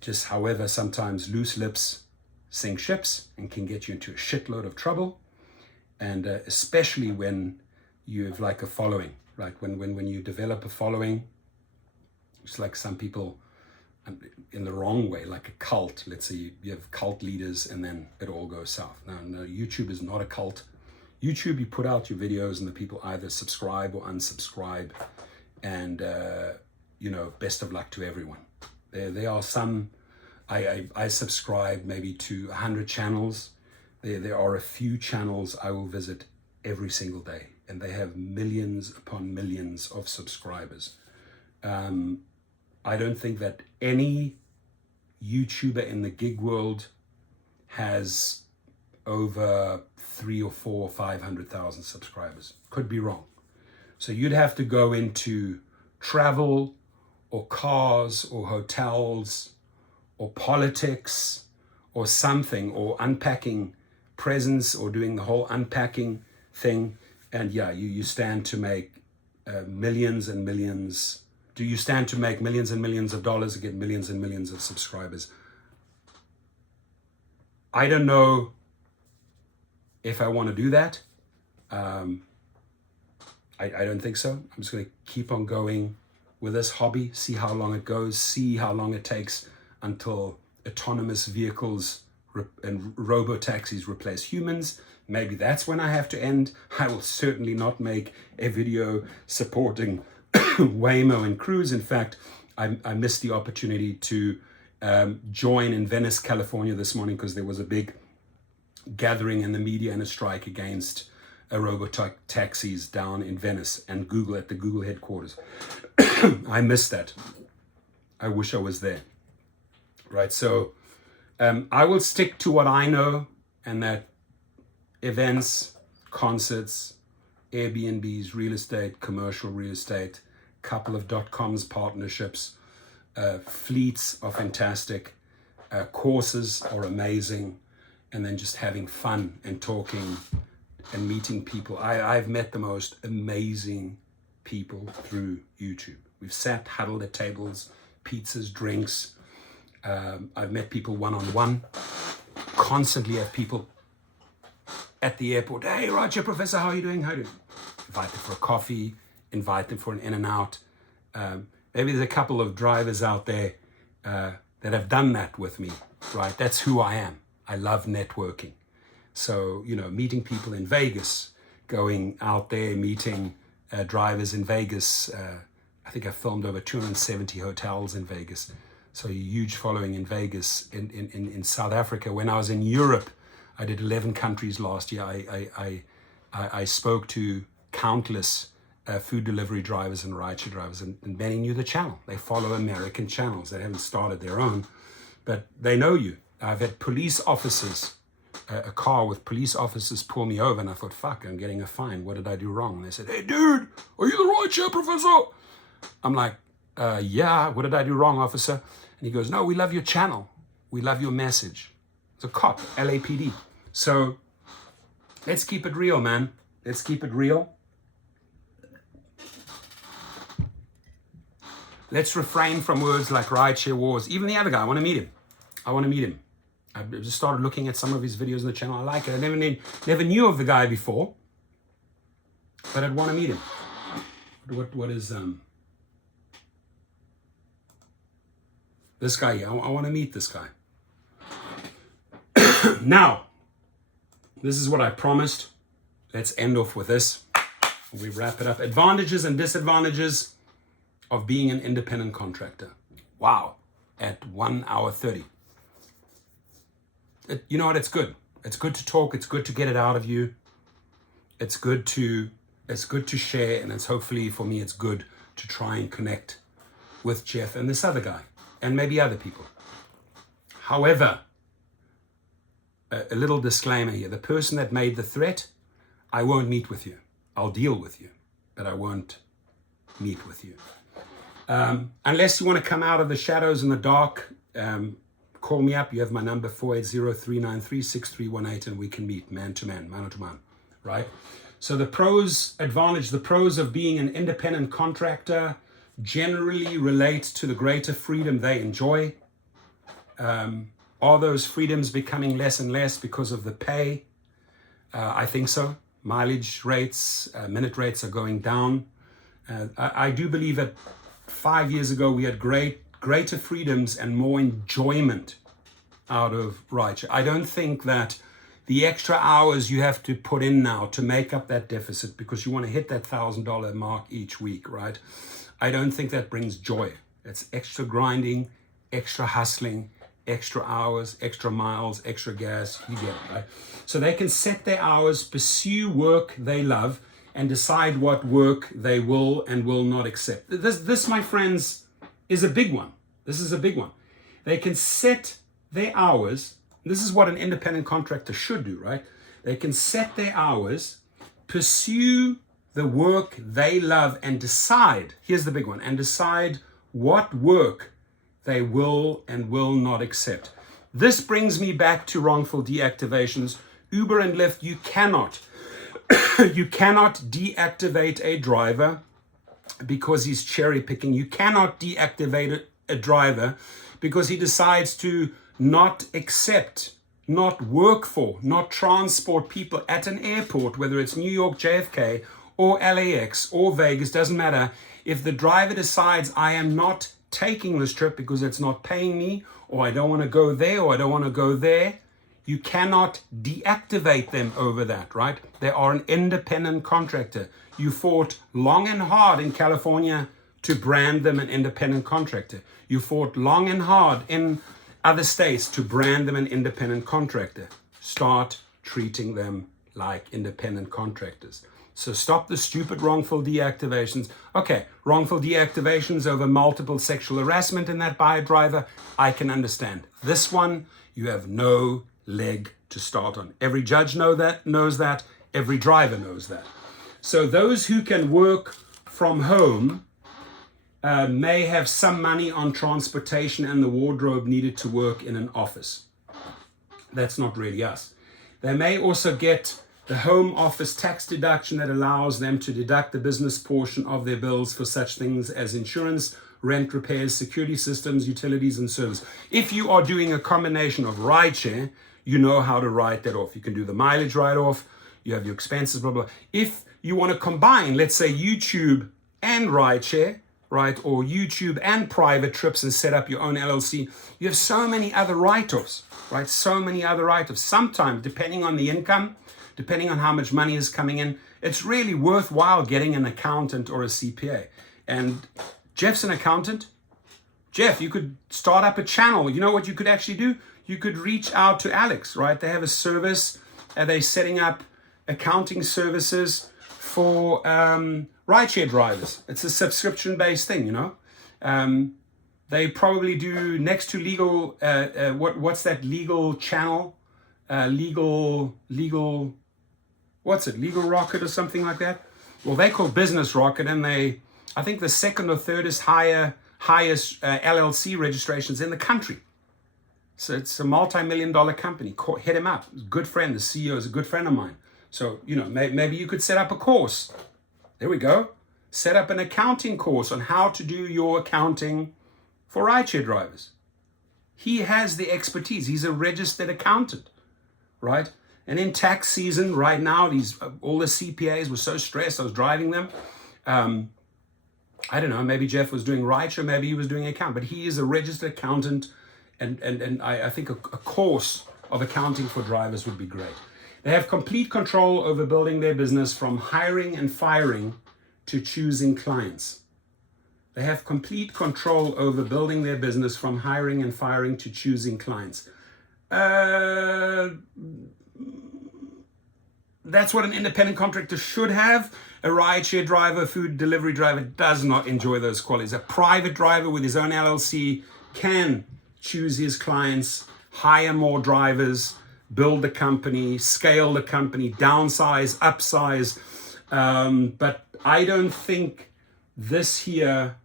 Just however, sometimes loose lips sink ships and can get you into a shitload of trouble. And especially when you have like a following, right? When you develop a following, it's like some people in the wrong way, like a cult. Let's say you have cult leaders and then it all goes south. No, YouTube is not a cult. YouTube, you put out your videos and the people either subscribe or unsubscribe. And, best of luck to everyone. There are some, I subscribe maybe to 100 channels. There are a few channels I will visit every single day, and they have millions upon millions of subscribers. I don't think that any YouTuber in the gig world has over 300,000 or 400,000 or 500,000 subscribers. Could be wrong. So you'd have to go into travel or cars or hotels or politics or something, or unpacking presents or doing the whole unpacking thing. And yeah, you stand to make millions and millions. Do you stand to make millions and millions of dollars and get millions and millions of subscribers? I don't know if I want to do that. I don't think so. I'm just going to keep on going with this hobby, see how long it goes, see how long it takes until autonomous vehicles and robo-taxis replace humans. Maybe that's when I have to end. I will certainly not make a video supporting Waymo and Cruise. In fact, I missed the opportunity to join in Venice, California this morning because there was a big gathering in the media and a strike against robo-taxis down in Venice and Google at the Google headquarters. I missed that. I wish I was there. Right, so I will stick to what I know, and that events, concerts, Airbnbs, real estate, commercial real estate, couple of .coms partnerships, fleets are fantastic, courses are amazing, and then just having fun and talking and meeting people. I've met the most amazing people through YouTube. We've sat huddled at tables, pizzas, drinks. I've met people one-on-one. Constantly have people at the airport. Hey, Roger, Professor, how are you doing? How are you doing? Invite them for a coffee, invite them for an in and out. Maybe there's a couple of drivers out there that have done that with me, right? That's who I am. I love networking. So, you know, meeting people in Vegas, going out there, meeting drivers in Vegas. I think I filmed over 270 hotels in Vegas. So a huge following in Vegas. In South Africa, when I was in Europe, I did 11 countries last year. I spoke to countless food delivery drivers and rideshare drivers, and many knew the channel. They follow American channels. They haven't started their own, but they know you. I've had police officers, a car with police officers pull me over, and I thought, fuck, I'm getting a fine. What did I do wrong? And they said, hey, dude, are you the rideshare professor? I'm like, yeah, what did I do wrong, officer? And he goes, no, we love your channel. We love your message. It's a cop, LAPD. So let's keep it real, man. Let's keep it real. Let's refrain from words like rideshare wars. Even the other guy, I want to meet him. I just started looking at some of his videos on the channel. I like it. I never knew of the guy before, but I'd want to meet him. What is this guy here? I want to meet this guy. Now, this is what I promised. Let's end off with this. We wrap it up. Advantages and disadvantages of being an independent contractor. Wow, at 1 hour 30. You know what? It's good. It's good to talk. It's good to get it out of you. It's good to share, and it's hopefully for me, it's good to try and connect with Jeff and this other guy, and maybe other people. However, a little disclaimer here: the person that made the threat, I won't meet with you. I'll deal with you, but I won't meet with you. Unless you want to come out of the shadows in the dark, call me up. You have my number, 480-393-6318, and we can meet man to man, mano to man, right? So the pros of being an independent contractor generally relate to the greater freedom they enjoy. Are those freedoms becoming less and less because of the pay? I think so. Mileage rates, minute rates are going down. I do believe that 5 years ago we had greater freedoms and more enjoyment out of rideshare. I don't think that the extra hours you have to put in now to make up that deficit because you want to hit that $1,000 mark each week, right? I don't think that brings joy. It's extra grinding, extra hustling, extra hours, extra miles, extra gas. You get it, right? So they can set their hours, pursue work they love, and decide what work they will and will not accept. This, my friends, is a big one. This is a big one. They can set their hours. This is what an independent contractor should do, right? They can set their hours, pursue the work they love, and decide, here's the big one, and decide what work they will and will not accept. This brings me back to wrongful deactivations. Uber and Lyft, you cannot deactivate a driver because he's cherry picking. You cannot deactivate a driver because he decides to not accept, not work for, not transport people at an airport, whether it's New York, JFK, or LAX, or Vegas, doesn't matter. If the driver decides, I am not taking this trip because it's not paying me, or I don't want to go there, or I don't want to go there, you cannot deactivate them over that, right? They are an independent contractor. You fought long and hard in California to brand them an independent contractor. You fought long and hard in other states to brand them an independent contractor. Start treating them like independent contractors. So stop the stupid wrongful deactivations. Okay, wrongful deactivations over multiple sexual harassment in that by a driver, I can understand. This one, you have no leg to start on. Every judge knows that. Every driver knows that. So those who can work from home may have some money on transportation and the wardrobe needed to work in an office. That's not really us. They may also get the home office tax deduction that allows them to deduct the business portion of their bills for such things as insurance, rent, repairs, security systems, utilities, and service. If you are doing a combination of rideshare, you know how to write that off. You can do the mileage write-off, you have your expenses, blah, blah. If you want to combine, let's say YouTube and rideshare, right? Or YouTube and private trips and set up your own LLC. You have so many other write-offs, right? So many other write-offs. Sometimes, depending on the income, depending on how much money is coming in, it's really worthwhile getting an accountant or a CPA. And Jeff's an accountant. Jeff, you could start up a channel. You know what you could actually do? You could reach out to Alex, right? They have a service. They're setting up accounting services for rideshare drivers. It's a subscription-based thing, you know. They probably do next to legal. What's that legal channel? Legal. What's it? Legal Rocket or something like that. Well, they call Business Rocket, and I think the second or third is highest LLC registrations in the country. So it's a multi-million-dollar company. Hit him up. Good friend. The CEO is a good friend of mine. So, you know, maybe you could set up a course. There we go. Set up an accounting course on how to do your accounting for rideshare drivers. He has the expertise. He's a registered accountant, right? And in tax season right now, all the CPAs were so stressed. I was driving them. I don't know, maybe Jeff was doing rideshare, maybe he was doing account, but he is a registered accountant, and I think a course of accounting for drivers would be great. They have complete control over building their business from hiring and firing to choosing clients. They have complete control over building their business from hiring and firing to choosing clients. That's what an independent contractor should have. A rideshare driver, food delivery driver does not enjoy those qualities. A private driver with his own LLC can choose his clients, hire more drivers, build the company, scale the company, downsize, upsize. But I don't think this here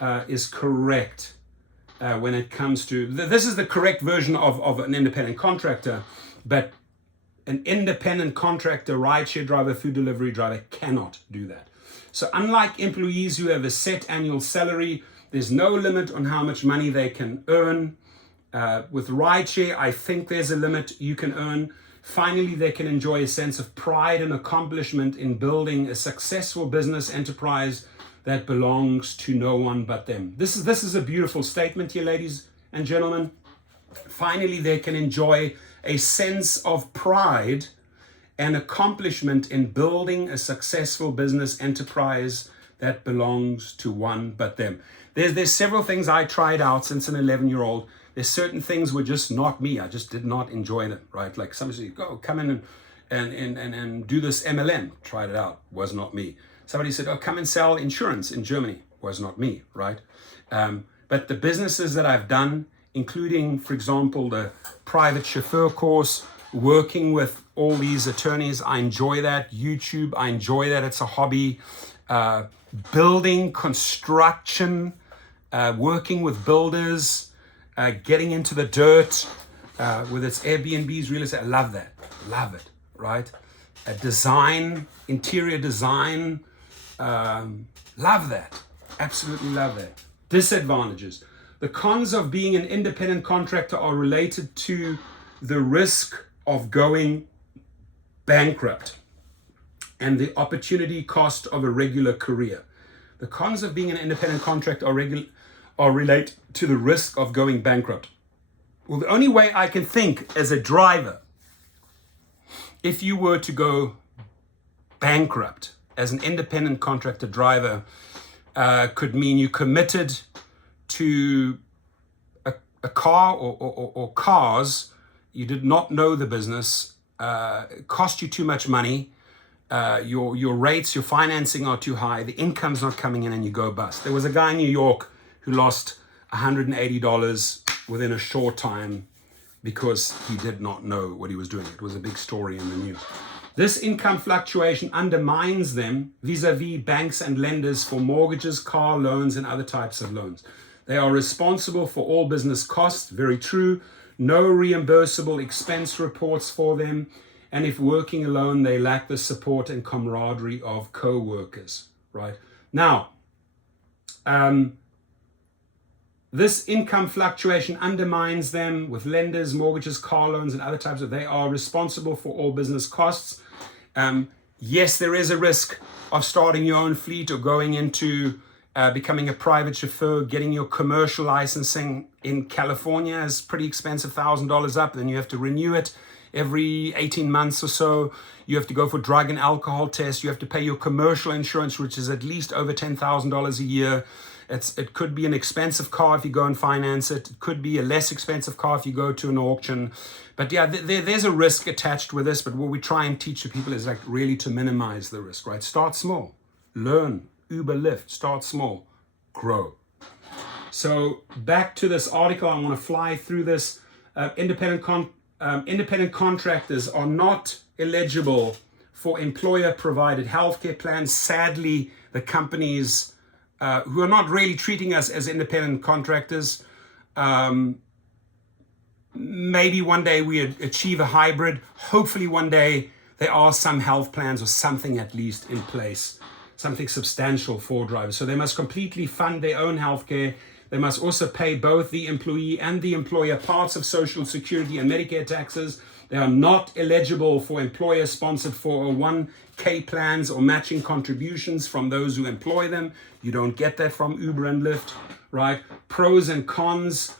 is correct when it comes to, this is the correct version of an independent contractor, but an independent contractor, rideshare driver, food delivery driver cannot do that. So unlike employees who have a set annual salary, there's no limit on how much money they can earn. With rideshare, I think there's a limit you can earn. Finally, they can enjoy a sense of pride and accomplishment in building a successful business enterprise that belongs to no one but them. This is a beautiful statement here, ladies and gentlemen. Finally, they can enjoy a sense of pride and accomplishment in building a successful business enterprise that belongs to one but them. There's several things I tried out since an 11-year-old. There's certain things were just not me. I just did not enjoy them, right? Like somebody said, go, come in and do this MLM. Tried it out, was not me. Somebody said, oh, come and sell insurance in Germany. Was not me, right? But the businesses that I've done, including, for example, the private chauffeur course, working with all these attorneys, I enjoy that. YouTube, I enjoy that. It's a hobby. Building, construction, working with builders, getting into the dirt with its Airbnbs, real estate. I love that. Love it, right? Design, interior design. Love that. Absolutely love that. Disadvantages. The cons of being an independent contractor are related to the risk of going bankrupt and the opportunity cost of a regular career. The cons of being an independent contractor are relate to the risk of going bankrupt. Well, the only way I can think as a driver, if you were to go bankrupt as an independent contractor driver, could mean you committed to a car or cars, you did not know the business, it cost you too much money, your rates, your financing are too high, the income's not coming in, and you go bust. There was a guy in New York who lost $180 within a short time because he did not know what he was doing. It was a big story in the news. This income fluctuation undermines them vis-a-vis banks and lenders for mortgages, car loans, and other types of loans. They are responsible for all business costs, very true. No reimbursable expense reports for them. And if working alone, they lack the support and camaraderie of co-workers, right? Now, this income fluctuation undermines them with lenders, mortgages, car loans, and other types of. They are responsible for all business costs. Yes, there is a risk of starting your own fleet or going into becoming a private chauffeur, getting your commercial licensing in California is pretty expensive, $1,000 up. Then you have to renew it every 18 months or so. You have to go for drug and alcohol tests. You have to pay your commercial insurance, which is at least over $10,000 a year. It could be an expensive car if you go and finance it. It could be a less expensive car if you go to an auction. But yeah, there's a risk attached with this. But what we try and teach the people is like really to minimize the risk, right? Start small, learn. Uber, Lyft, start small, grow. So back to this article, I want to fly through this. Independent contractors are not eligible for employer-provided healthcare plans. Sadly, the companies who are not really treating us as independent contractors, maybe one day we achieve a hybrid. Hopefully one day there are some health plans or something at least in place. Something substantial for drivers. So they must completely fund their own healthcare. They must also pay both the employee and the employer parts of Social Security and Medicare taxes. They are not eligible for employer-sponsored 401k plans or matching contributions from those who employ them. You don't get that from Uber and Lyft, right? Pros and cons.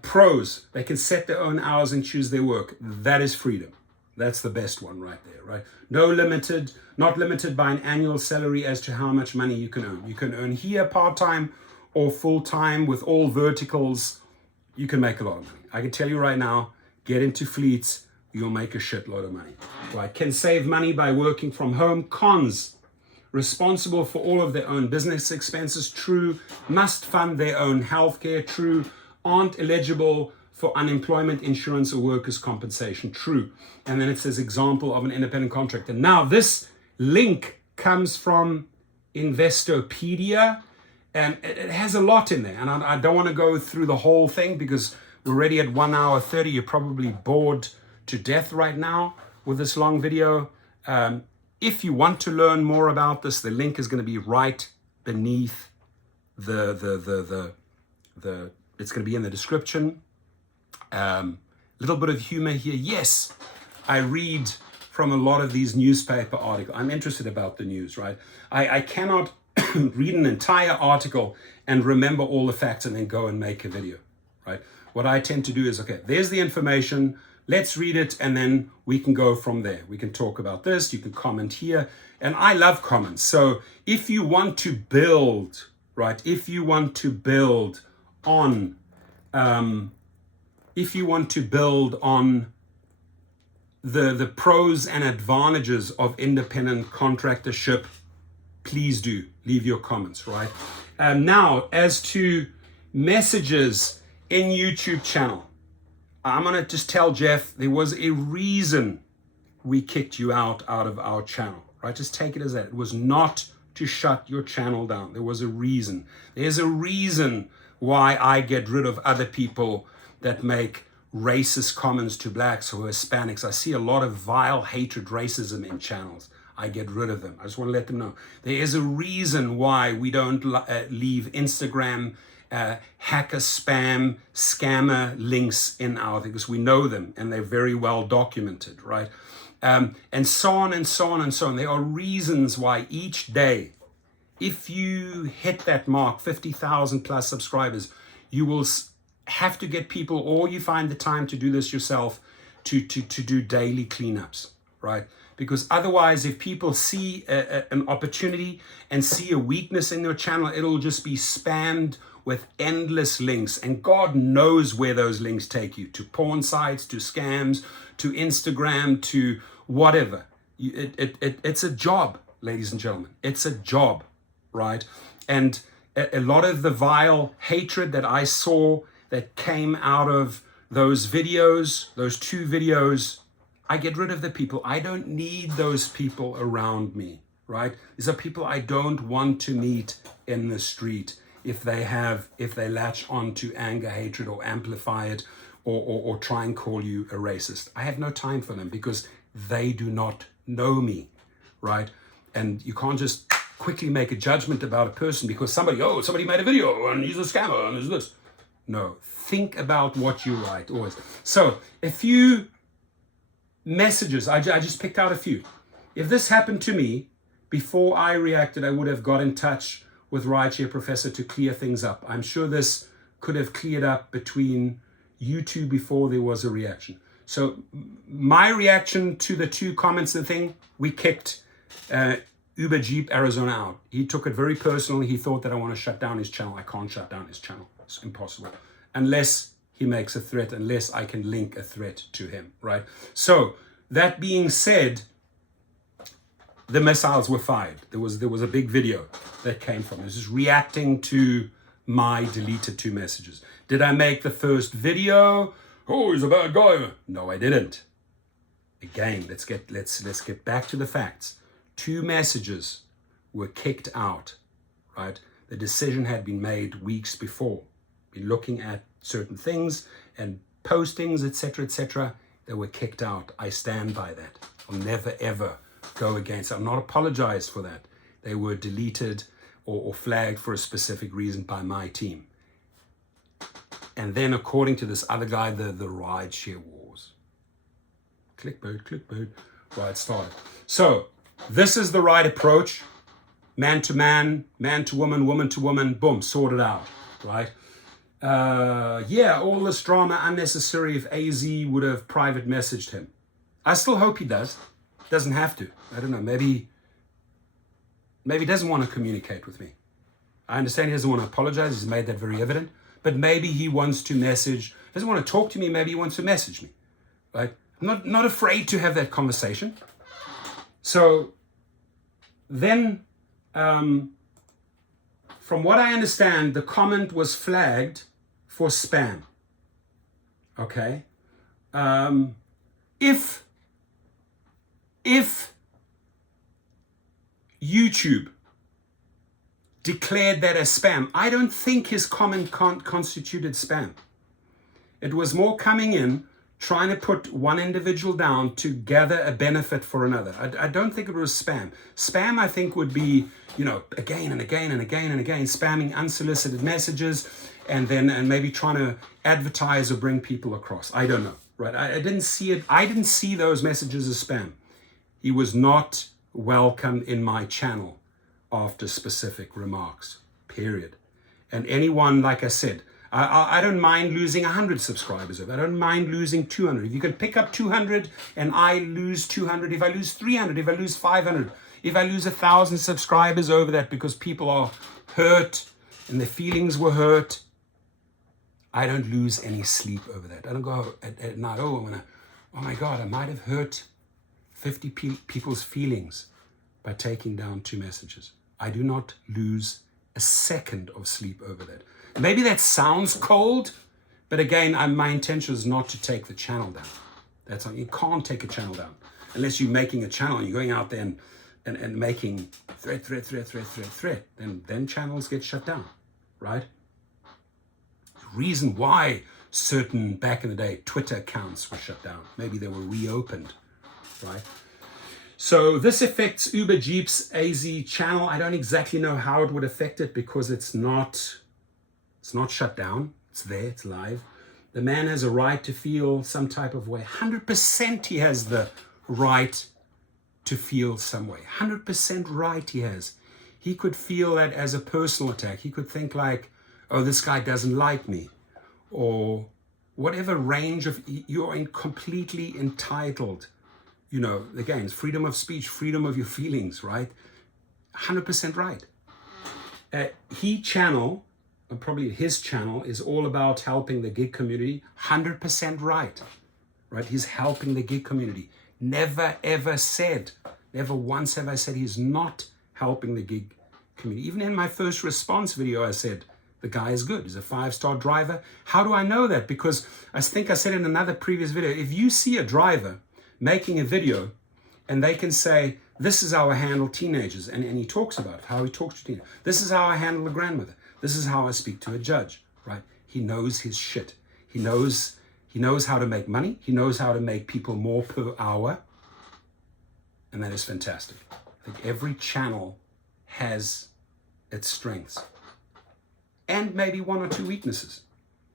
Pros, they can set their own hours and choose their work. That is freedom. That's the best one right there, right? Not limited by an annual salary as to how much money you can earn. You can earn here part-time or full-time with all verticals. You can make a lot of money. I can tell you right now, get into fleets, you'll make a shitload of money, right? Can save money by working from home. Cons, responsible for all of their own business expenses. True, must fund their own healthcare. True, aren't eligible for unemployment insurance or workers' compensation. True. And then it says example of an independent contractor. Now this link comes from Investopedia, and it has a lot in there. And I don't want to go through the whole thing because we're already at 1 hour 30. You're probably bored to death right now with this long video. If you want to learn more about this, the link is going to be right beneath it's going to be in the description. Little bit of humor here. Yes, I read from a lot of these newspaper articles. I'm interested about the news, right? I cannot read an entire article and remember all the facts and then go and make a video, right? What I tend to do is, okay, there's the information. Let's read it and then we can go from there. We can talk about this. You can comment here. And I love comments. So if you want to build, right? If you want to build on the pros and advantages of independent contractorship, please do leave your comments, right? Now, as to messages in YouTube channel, I'm going to just tell Jeff, there was a reason we kicked you out of our channel, right? Just take it as that. It was not to shut your channel down. There was a reason. There's a reason why I get rid of other people that make racist comments to blacks or Hispanics. I see a lot of vile hatred, racism in channels. I get rid of them. I just want to let them know. There is a reason why we don't leave Instagram hacker, spam, scammer links in our thing, because we know them and they're very well documented, right? And so on and so on and so on. There are reasons why each day, if you hit that mark, 50,000 plus subscribers, you will have to get people, or you find the time to do this yourself, to do daily cleanups, right? Because otherwise, if people see an opportunity and see a weakness in their channel, it'll just be spammed with endless links. And God knows where those links take you, to porn sites, to scams, to Instagram, to whatever. It's a job, ladies and gentlemen. It's a job, right? And a lot of the vile hatred that I saw that came out of those videos, those 2 videos, I get rid of the people. I don't need those people around me, right? These are people I don't want to meet in the street if they latch on to anger, hatred, or amplify it, or try and call you a racist. I have no time for them because they do not know me, right? And you can't just quickly make a judgment about a person because somebody made a video and he's a scammer and he's this. No, think about what you write always. So a few messages, I just picked out a few. If this happened to me before I reacted, I would have got in touch with Rideshare Professor to clear things up. I'm sure this could have cleared up between you two before there was a reaction. So my reaction to the 2 comments and thing, we kicked Uber Jeep Arizona out. He took it very personally. He thought that I want to shut down his channel. I can't shut down his channel. It's impossible. Unless he makes a threat, unless I can link a threat to him, right? So that being said, the missiles were fired. There was a big video that came from it. This is reacting to my deleted 2 messages. Did I make the first video? Oh, he's a bad guy. No, I didn't. Again, let's get back to the facts. 2 messages were kicked out, right? The decision had been made weeks before. Been looking at certain things and postings, etc. They were kicked out. I stand by that. I'll never ever go against. I'll not apologize for that. They were deleted or flagged for a specific reason by my team. And then according to this other guy, the rideshare wars. Clickbait. Right, started. So this is the right approach. Man to man, man to woman, woman to woman, boom, sorted out, right? Yeah, all this drama unnecessary if AZ would have private messaged him. I still hope he does. Doesn't have to. I don't know, maybe he doesn't want to communicate with me. I understand he doesn't want to apologize. He's made that very evident. But maybe he wants to message, doesn't want to talk to me, maybe he wants to message me, right? I'm not afraid to have that conversation. So then, from what I understand, the comment was flagged for spam. Okay? If YouTube declared that as spam, I don't think his comment constituted spam. It was more coming in, trying to put one individual down to gather a benefit for another. I don't think it was spam. Spam, I think, would be, again and again and again and again, spamming unsolicited messages and maybe trying to advertise or bring people across. I don't know, right? I didn't see it. I didn't see those messages as spam. He was not welcome in my channel after specific remarks, period. And anyone, like I said, I don't mind losing 100 subscribers. I don't mind losing 200. If you can pick up 200 and I lose 200, if I lose 300, if I lose 500, if I lose 1,000 subscribers over that because people are hurt and their feelings were hurt, I don't lose any sleep over that. I don't go at night, oh my God, I might have hurt 50 people's feelings by taking down 2 messages. I do not lose a second of sleep over that. Maybe that sounds cold, but again, my intention is not to take the channel down. That's you can't take a channel down unless you're making a channel and you're going out there and making threat. Then channels get shut down, right? The reason why certain back in the day Twitter accounts were shut down, maybe they were reopened, right? So this affects Uber Jeep's AZ channel. I don't exactly know how it would affect it because it's not shut down. It's there, it's live. The man has a right to feel some type of way. 100% he has the right to feel some way. 100% right he has. He could feel that as a personal attack. He could think like, oh, this guy doesn't like me. Or whatever range of, you're completely entitled. Again, it's freedom of speech, freedom of your feelings, right? 100% right. Probably his channel is all about helping the gig community. 100% right. He's helping the gig community. Never once have I said he's not helping the gig community. Even in my first response video, I said, the guy is good. He's a 5-star driver. How do I know that? Because I think I said in another previous video, if you see a driver making a video and they can say, this is how I handle teenagers, and he talks about how he talks to teenagers. This is how I handle a grandmother. This is how I speak to a judge, right? He knows his shit. He knows how to make money. He knows how to make people more per hour. And that is fantastic. I think every channel has its strengths and maybe 1 or 2 weaknesses.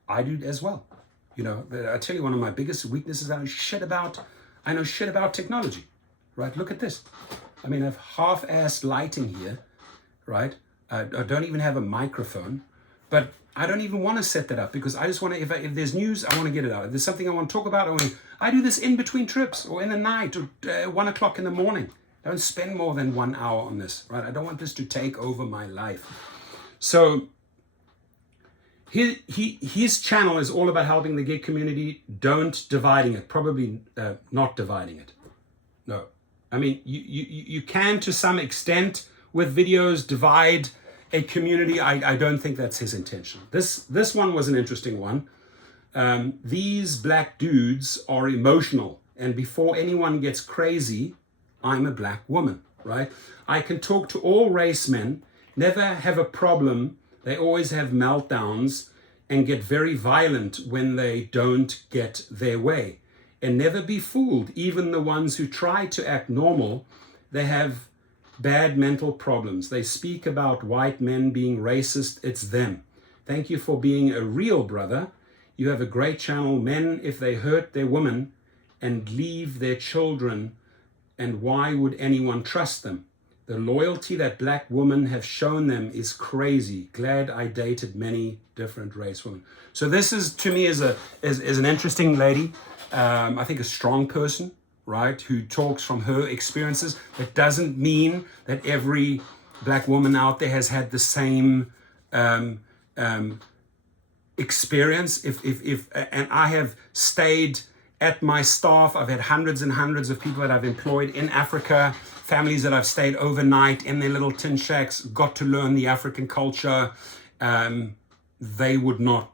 I do as well. I tell you, one of my biggest weaknesses, I know shit about technology, right? Look at this. I mean, I have half-assed lighting here, right? I don't even have a microphone, but I don't even want to set that up because I just want to, if there's news, I want to get it out. If there's something I want to talk about, I do this in between trips or in the night or 1 o'clock in the morning. Don't spend more than 1 hour on this, right? I don't want this to take over my life. So his channel is all about helping the gig community. Don't dividing it. Probably not dividing it. No. I mean, you can to some extent with videos divide a community. I don't think that's his intention. This one was an interesting one. These black dudes are emotional, and before anyone gets crazy, I'm a black woman, right? I can talk to all race men, never have a problem. They always have meltdowns and get very violent when they don't get their way. And never be fooled. Even the ones who try to act normal, they have bad mental problems. They speak about white men being racist. It's them. Thank you for being a real brother. You have a great channel. Men, if they hurt their woman and leave their children, and why would anyone trust them? The loyalty that black women have shown them is crazy. Glad I dated many different race women. So this is, to me, is an interesting lady. I think a strong person, right, who talks from her experiences. That doesn't mean that every black woman out there has had the same experience. And I have stayed at my staff. I've had hundreds and hundreds of people that I've employed in Africa, families that I've stayed overnight in their little tin shacks, got to learn the African culture. They would not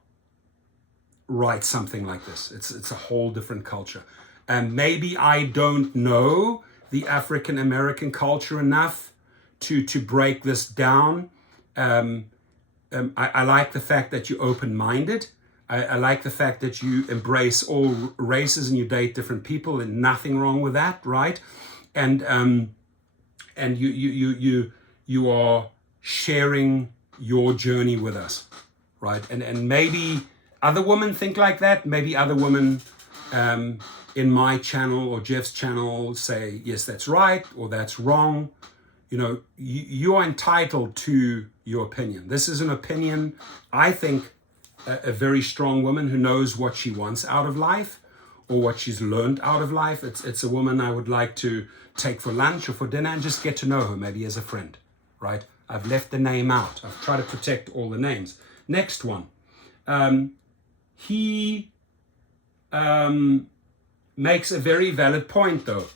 write something like this. It's a whole different culture. And maybe I don't know the African American culture enough to break this down. I like the fact that you're open-minded. I like the fact that you embrace all races and you date different people, and nothing wrong with that, right? And you are sharing your journey with us, right? And maybe other women think like that. Maybe other women in my channel or Jeff's channel say, yes, that's right, or that's wrong. You know, you are entitled to your opinion. This is an opinion. I think a very strong woman who knows what she wants out of life or what she's learned out of life. It's a woman I would like to take for lunch or for dinner and just get to know her, maybe as a friend, right? I've left the name out. I've tried to protect all the names. Next one. He makes a very valid point, though.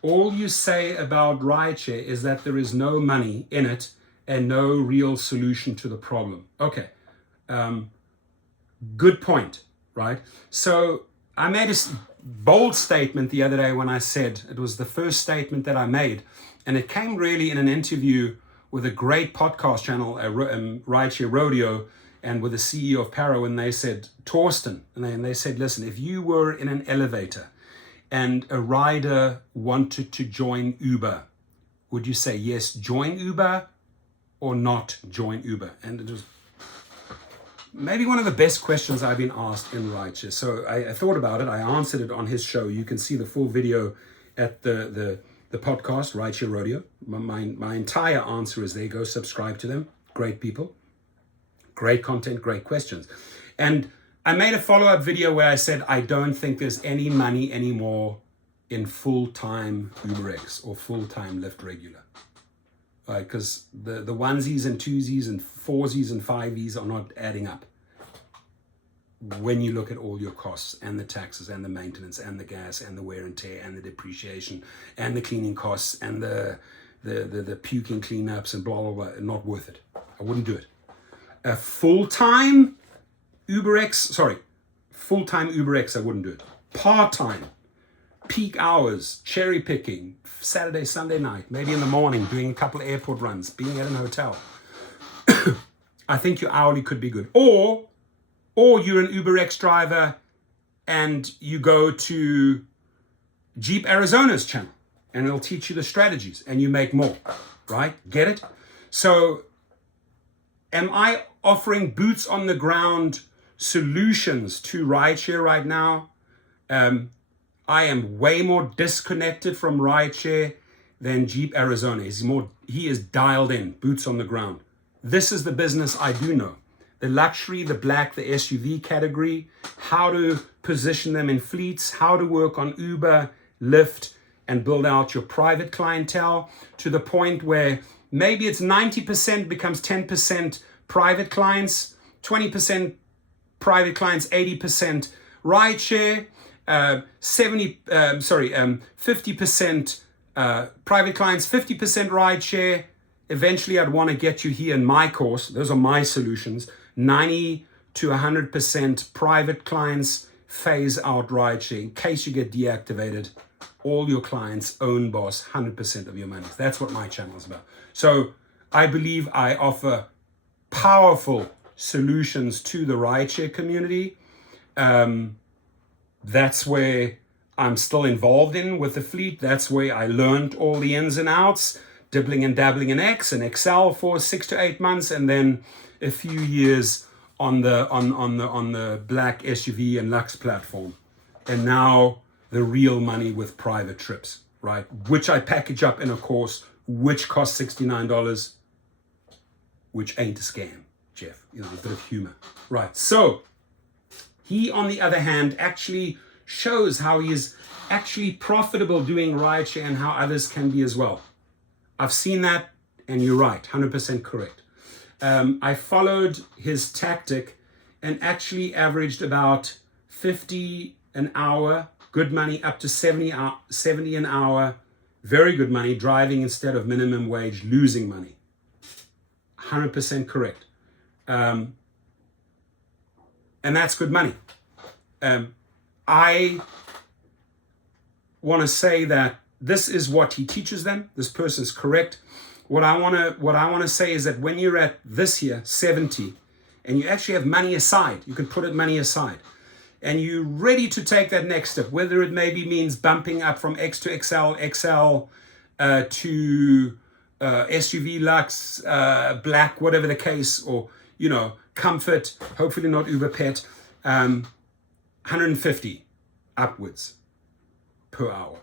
All you say about rideshare is that there is no money in it and no real solution to the problem. Okay. Good point, right? So I made a bold statement the other day when I said, it was the first statement that I made, and it came really in an interview with a great podcast channel, Rideshare Rodeo, and with the CEO of Paro, and they said, Torsten, and they said, listen, if you were in an elevator and a rider wanted to join Uber, would you say, yes, join Uber or not join Uber? And it was maybe one of the best questions I've been asked in Rideshare. So I thought about it. I answered it on his show. You can see the full video at the podcast, Rideshare Rodeo. My entire answer is there. Go subscribe to them. Great people. Great content, great questions. And I made a follow-up video where I said, I don't think there's any money anymore in full-time UberX or full-time Lyft regular. Because the onesies and twosies and foursies and fiveys are not adding up when you look at all your costs and the taxes and the maintenance and the gas and the wear and tear and the depreciation and the cleaning costs and the puking cleanups and blah, blah, blah. Not worth it. I wouldn't do it. A full-time UberX, I wouldn't do it. Part-time, peak hours, cherry picking, Saturday, Sunday night, maybe in the morning, doing a couple of airport runs, being at an hotel. I think your hourly could be good. Or you're an UberX driver and you go to Jeep Arizona's channel and it'll teach you the strategies and you make more, right? Get it? So am I offering boots on the ground solutions to rideshare right now? I am way more disconnected from rideshare than Jeep Arizona. He is dialed in, boots on the ground. This is the business I do know. The luxury, the black, the SUV category, how to position them in fleets, how to work on Uber, Lyft, and build out your private clientele to the point where maybe it's 90% becomes 10% private clients, 20% private clients, 80% rideshare, 50% private clients, 50% rideshare. Eventually, I'd want to get you here in my course. Those are my solutions. 90 to 100% private clients, phase out rideshare. In case you get deactivated, all your clients own boss 100% of your money. That's what my channel is about. So I believe I offer powerful solutions to the rideshare community. That's where I'm still involved in with the fleet. That's where I learned all the ins and outs, dibbling and dabbling in X and Excel for 6 to 8 months, and then a few years on the black SUV and Lux platform. And now the real money with private trips, right? Which I package up in a course, which costs $69, which ain't a scam, Jeff. You know, a bit of humor. Right, so he, on the other hand, actually shows how he is actually profitable doing rideshare and how others can be as well. I've seen that, and you're right, 100% correct. I followed his tactic and actually averaged about 50 an hour, good money, up to 70 an hour, very good money, driving instead of minimum wage, losing money. 100% correct. And that's good money. I want to say that this is what he teaches them. This person is correct. What I want to say is that when you're at this here, 70, and you actually have money aside, you can put it money aside, and you're ready to take that next step, whether it maybe means bumping up from X to XL, XL to SUV Lux, black, whatever the case, or, you know, comfort, hopefully not Uber Pet, 150 upwards per hour.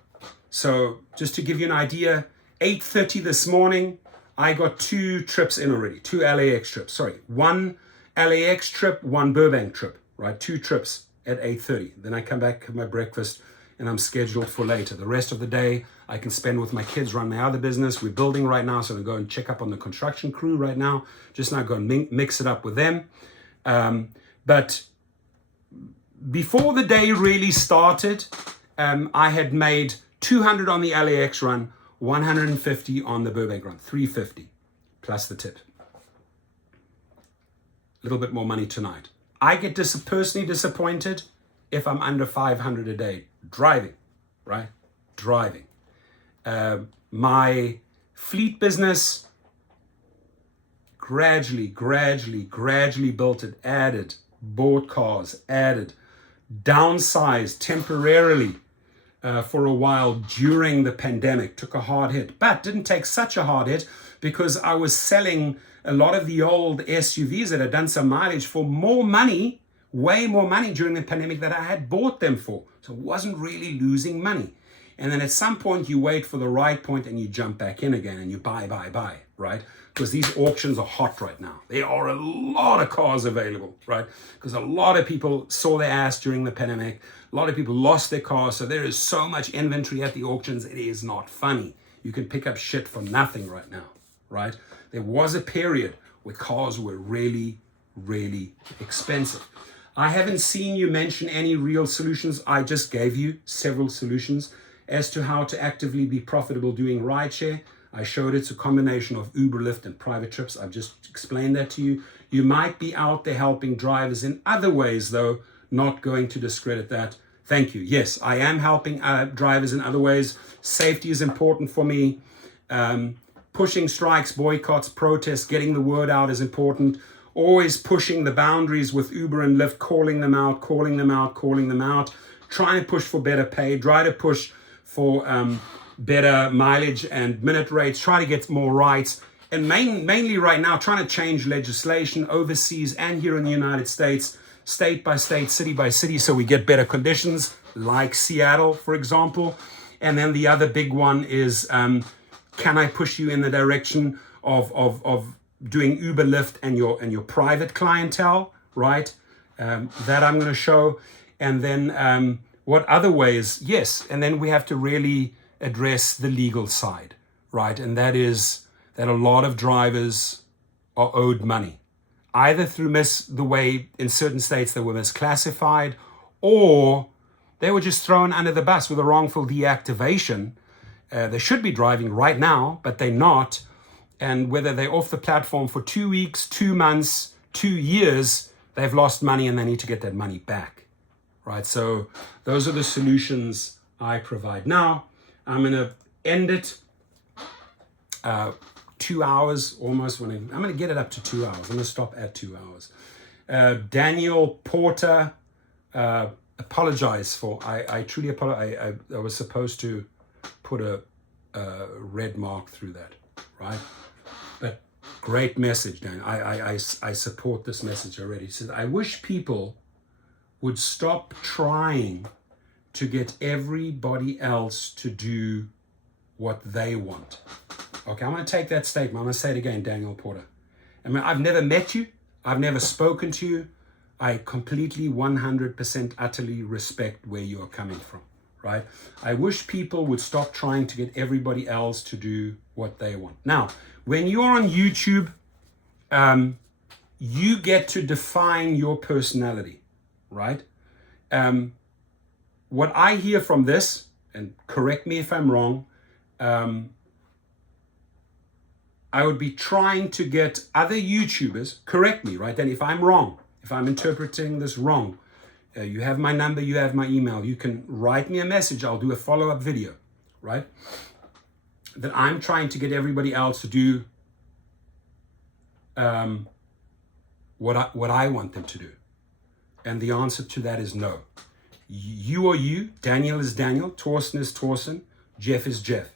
So just to give you an idea, 8:30 this morning, I got 2 trips in already, 2 LAX trips. Sorry, 1 LAX trip, 1 Burbank trip, right? 2 trips at 8:30. Then I come back, have my breakfast, and I'm scheduled for later. The rest of the day, I can spend with my kids, run my other business. We're building right now, so I'm going to go and check up on the construction crew right now. Just now go and mix it up with them. But before the day really started, I had made 200 on the LAX run, 150 on the Burbank run, 350 plus the tip. A little bit more money tonight. I get personally disappointed if I'm under 500 a day driving, right? Driving. My fleet business gradually built it, added, bought cars, added, downsized temporarily for a while during the pandemic, took a hard hit, but didn't take such a hard hit because I was selling a lot of the old SUVs that had done some mileage for more money, way more money during the pandemic that I had bought them for. So it wasn't really losing money. And then at some point you wait for the right point and you jump back in again and you buy, right? Because these auctions are hot right now. There are a lot of cars available, right? Because a lot of people saw their ass during the pandemic. A lot of people lost their cars. So there is so much inventory at the auctions. It is not funny. You can pick up shit for nothing right now, right? There was a period where cars were really expensive. I haven't seen you mention any real solutions. I just gave you several solutions as to how to actively be profitable doing rideshare. I showed it's a combination of Uber, Lyft, and private trips. I've just explained that to you. You might be out there helping drivers in other ways, though, not going to discredit that. Thank you. Yes, I am helping drivers in other ways. Safety is important for me. Pushing strikes, boycotts, protests, getting the word out is important. Always pushing the boundaries with Uber and Lyft, calling them out, trying to push for better pay, try to push for better mileage and minute rates, try to get more rights, and mainly right now trying to change legislation overseas and here in the United States, state by state, city by city, so we get better conditions, like Seattle, for example. And then the other big one is Can I push you in the direction of doing Uber, Lyft, and your private clientele, right? That I'm going to show. And then what other ways? Yes. And then we have to really address the legal side, right? And that is that a lot of drivers are owed money, either through the way in certain states they were misclassified, or they were just thrown under the bus with a wrongful deactivation. They should be driving right now, but they're not. And whether they're off the platform for 2 weeks, 2 months, 2 years, they've lost money and they need to get that money back, right? So those are the solutions I provide. Now, I'm going to end it 2 hours almost. I'm going to get it up to 2 hours. I'm going to stop at 2 hours. Daniel Porter, apologize for, I truly apologize. I was supposed to put a red mark through that, right? But great message, Dan. I support this message already. He says, I wish people would stop trying to get everybody else to do what they want. Okay, I'm going to take that statement. I'm going to say it again, Daniel Porter. I mean, I've never met you. I've never spoken to you. I completely, 100% utterly respect where you are coming from, right? I wish people would stop trying to get everybody else to do what they want. Now, when you're on YouTube, you get to define your personality, right? What I hear from this, and correct me if I'm wrong, I would be trying to get other YouTubers, correct me, right? Then if I'm wrong, if I'm interpreting this wrong, you have my number, you have my email, you can write me a message, I'll do a follow-up video, right? That I'm trying to get everybody else to do what I want them to do. And the answer to that is no. You are you, Daniel is Daniel, Torsten is Torsten, Jeff is Jeff.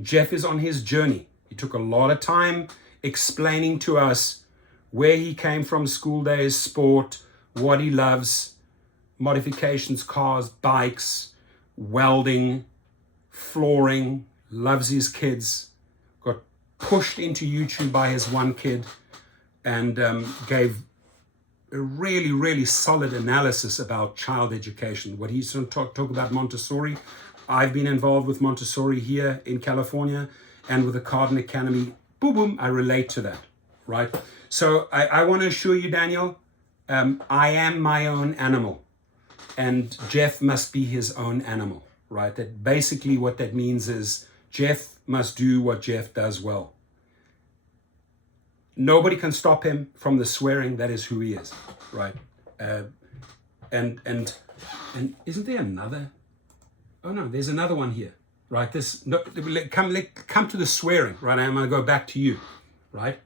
Jeff is on his journey. He took a lot of time explaining to us where he came from, school days, sport, what he loves, modifications, cars, bikes, welding, flooring, loves his kids, got pushed into YouTube by his one kid, and gave a really, really solid analysis about child education. What he's going to talk about Montessori. I've been involved with Montessori here in California and with the Cardin Academy. Boom, boom, I relate to that, right? So I want to assure you, Daniel, I am my own animal, and Jeff must be his own animal, right? That basically what that means is Jeff must do what Jeff does well. Nobody can stop him from the swearing. That is who he is, right? And isn't there another? Oh no, there's another one here, right? Come to the swearing, right? I'm going to go back to you, right?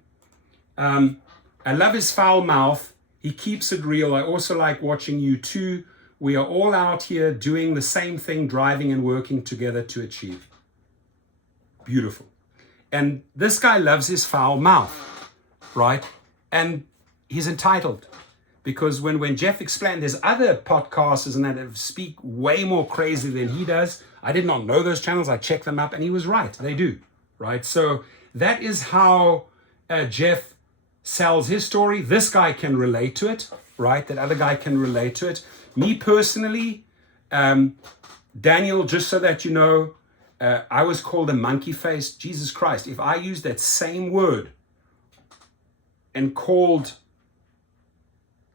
I love his foul mouth. He keeps it real. I also like watching you too. We are all out here doing the same thing, driving and working together to achieve. Beautiful. And this guy loves his foul mouth, right? And he's entitled, because when Jeff explained, there's other podcasters and that speak way more crazy than he does. I did not know those channels. I checked them up and he was right. They do, right? So that is how Jeff sells his story. This guy can relate to it, right? That other guy can relate to it. Me personally, Daniel, just so that you know, I was called a monkey face. Jesus Christ, if I used that same word and called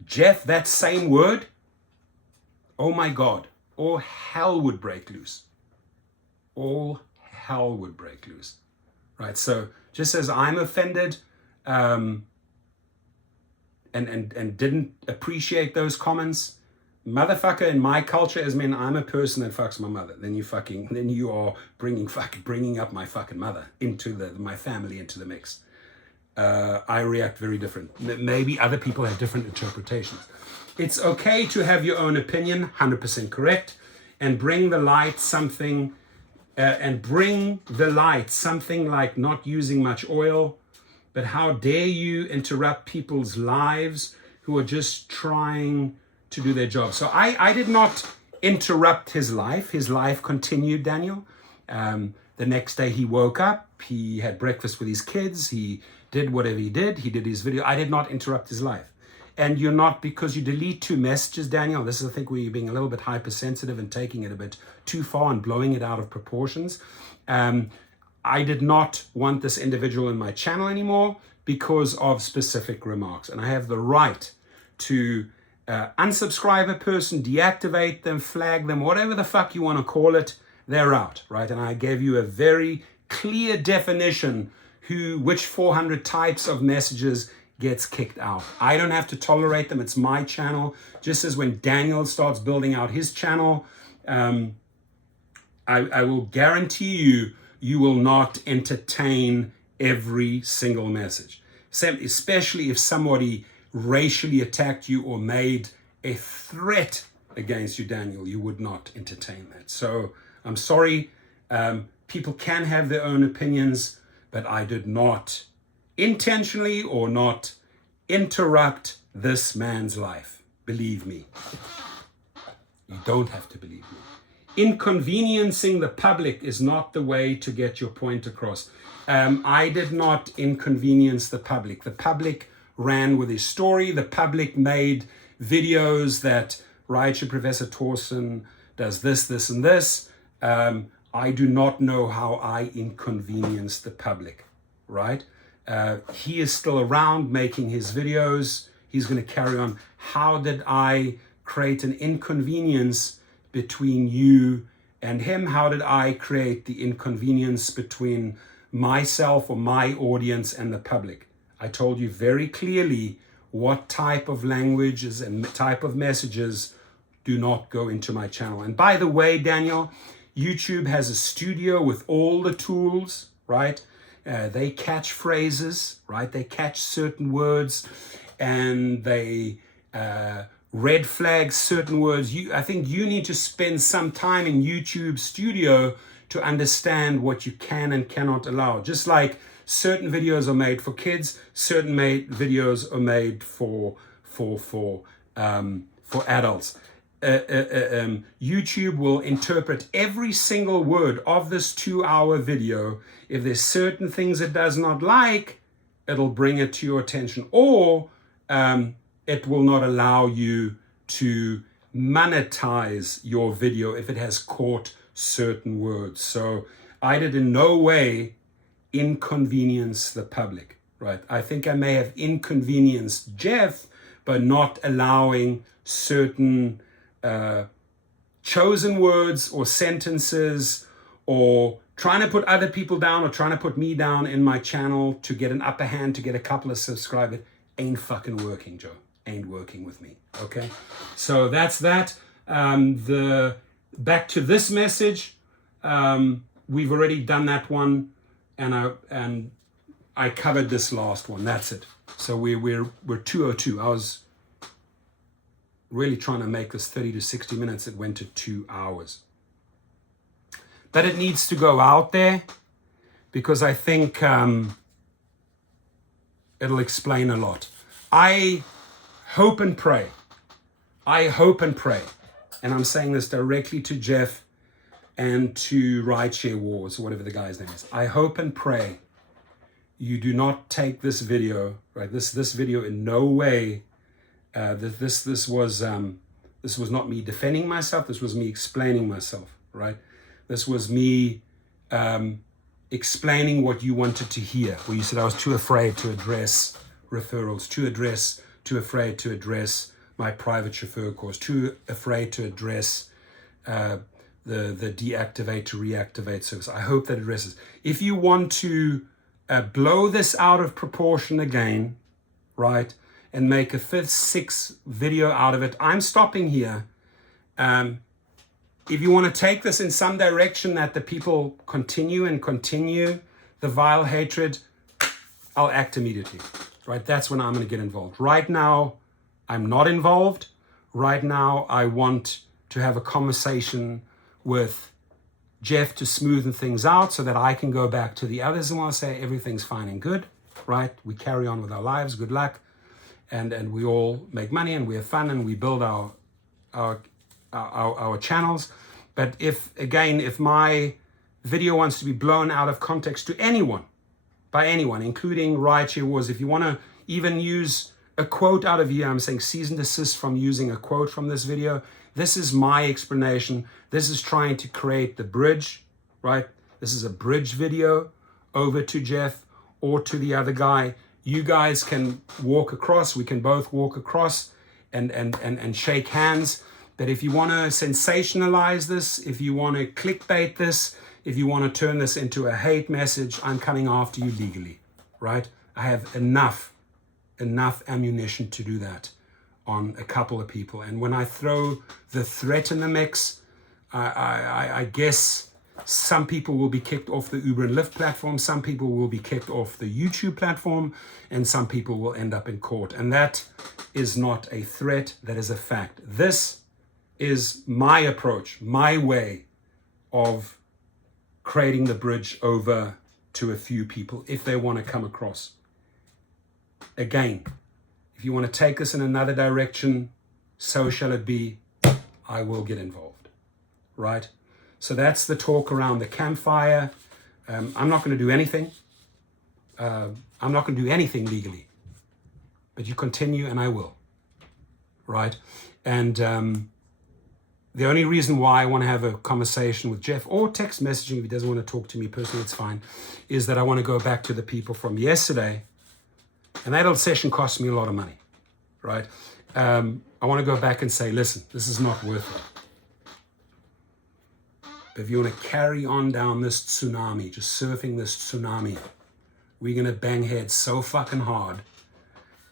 Jeff that same word, oh my God, all hell would break loose. All hell would break loose, right? So just as I'm offended and didn't appreciate those comments, motherfucker, in my culture as men, I'm a person that fucks my mother. Then you are bringing up my fucking mother into my family into the mix. I react very different. Maybe other people have different interpretations. It's okay to have your own opinion, 100% correct, and bring the light something like not using much oil. But how dare you interrupt people's lives who are just trying to do their job? So I did not interrupt his life. His life continued, Daniel. The next day he woke up. he had breakfast with his kids, he did whatever he did his video. I did not interrupt his life. And you're not, because you delete 2 messages, Daniel, this is, I think, where you're being a little bit hypersensitive and taking it a bit too far and blowing it out of proportions. I did not want this individual in my channel anymore because of specific remarks. And I have the right to unsubscribe a person, deactivate them, flag them, whatever the fuck you want to call it, they're out, right? And I gave you a very clear definition which 400 types of messages gets kicked out. I don't have to tolerate them. It's my channel. Just as when Daniel starts building out his channel, I will guarantee you will not entertain every single message, especially if somebody racially attacked you or made a threat against you, Daniel. You would not entertain that. So I'm sorry. People can have their own opinions, but I did not intentionally or not interrupt this man's life. Believe me. You don't have to believe me. Inconveniencing the public is not the way to get your point across. I did not inconvenience the public. The public ran with his story. The public made videos that Rideshare Professor Torsen does this, and this. I do not know how I inconvenienced the public, right? He is still around making his videos. He's going to carry on. How did I create an inconvenience between you and him? How did I create the inconvenience between myself or my audience and the public? I told you very clearly what type of languages and type of messages do not go into my channel. And by the way, Daniel, YouTube has a studio with all the tools, right? They catch phrases, right? They catch certain words and they red flag certain words. I think you need to spend some time in YouTube Studio to understand what you can and cannot allow. Just like certain videos are made for kids, certain videos are made for adults. YouTube will interpret every single word of this 2-hour video. If there's certain things it does not like, it'll bring it to your attention, or it will not allow you to monetize your video if it has caught certain words. So I did in no way inconvenience the public, right? I think I may have inconvenienced Jeff by not allowing certain chosen words or sentences, or trying to put other people down or trying to put me down in my channel to get an upper hand, to get a couple of subscribers. Ain't fucking working, Joe. Ain't working with me. Okay, so that's that. Back to this message. We've already done that one, and I covered this last one. That's it. So we're 202. I was really trying to make this 30 to 60 minutes. It went to 2 hours. But it needs to go out there because I think it'll explain a lot. I hope and pray, and I'm saying this directly to Jeff and to Rideshare Wars, whatever the guy's name is. I hope and pray you do not take this video, right? This video in no way. This was not me defending myself. This was me explaining myself, right? This was me explaining what you wanted to hear. Where you said I was too afraid to address referrals, too afraid to address my private chauffeur course, too afraid to address the deactivate to reactivate service. I hope that addresses. If you want to blow this out of proportion again, right, and make a 5th, 6th video out of it, I'm stopping here. If you want to take this in some direction that the people continue the vile hatred, I'll act immediately, right? That's when I'm going to get involved. Right now, I'm not involved. Right now, I want to have a conversation with Jeff to smoothen things out so that I can go back to the others and want to say everything's fine and good, right? We carry on with our lives, good luck, and we all make money and we have fun and we build our channels. But if my video wants to be blown out of context to anyone, by anyone, including Rideshare Wars, if you want to even use a quote out of here, I'm saying cease and desist from using a quote from this video. This is my explanation. This is trying to create the bridge, right? This is a bridge video over to Jeff or to the other guy. You guys can walk across. We can both walk across and shake hands. But if you want to sensationalize this, if you want to clickbait this, if you want to turn this into a hate message, I'm coming after you legally, right? I have enough ammunition to do that on a couple of people. And when I throw the threat in the mix, I guess some people will be kicked off the Uber and Lyft platform, some people will be kicked off the YouTube platform, and some people will end up in court. And that is not a threat, that is a fact. This is my approach, my way of creating the bridge over to a few people if they want to come across. Again, if you want to take this in another direction, so shall it be. I will get involved, right? So that's the talk around the campfire. I'm not going to do anything. I'm not going to do anything legally, but you continue and I will, right? And the only reason why I want to have a conversation with Jeff, or text messaging if he doesn't want to talk to me personally, it's fine, is that I want to go back to the people from yesterday. And that old session cost me a lot of money, right? I want to go back and say, listen, this is not worth it. But if you want to carry on down this tsunami, just surfing this tsunami, we're going to bang heads so fucking hard,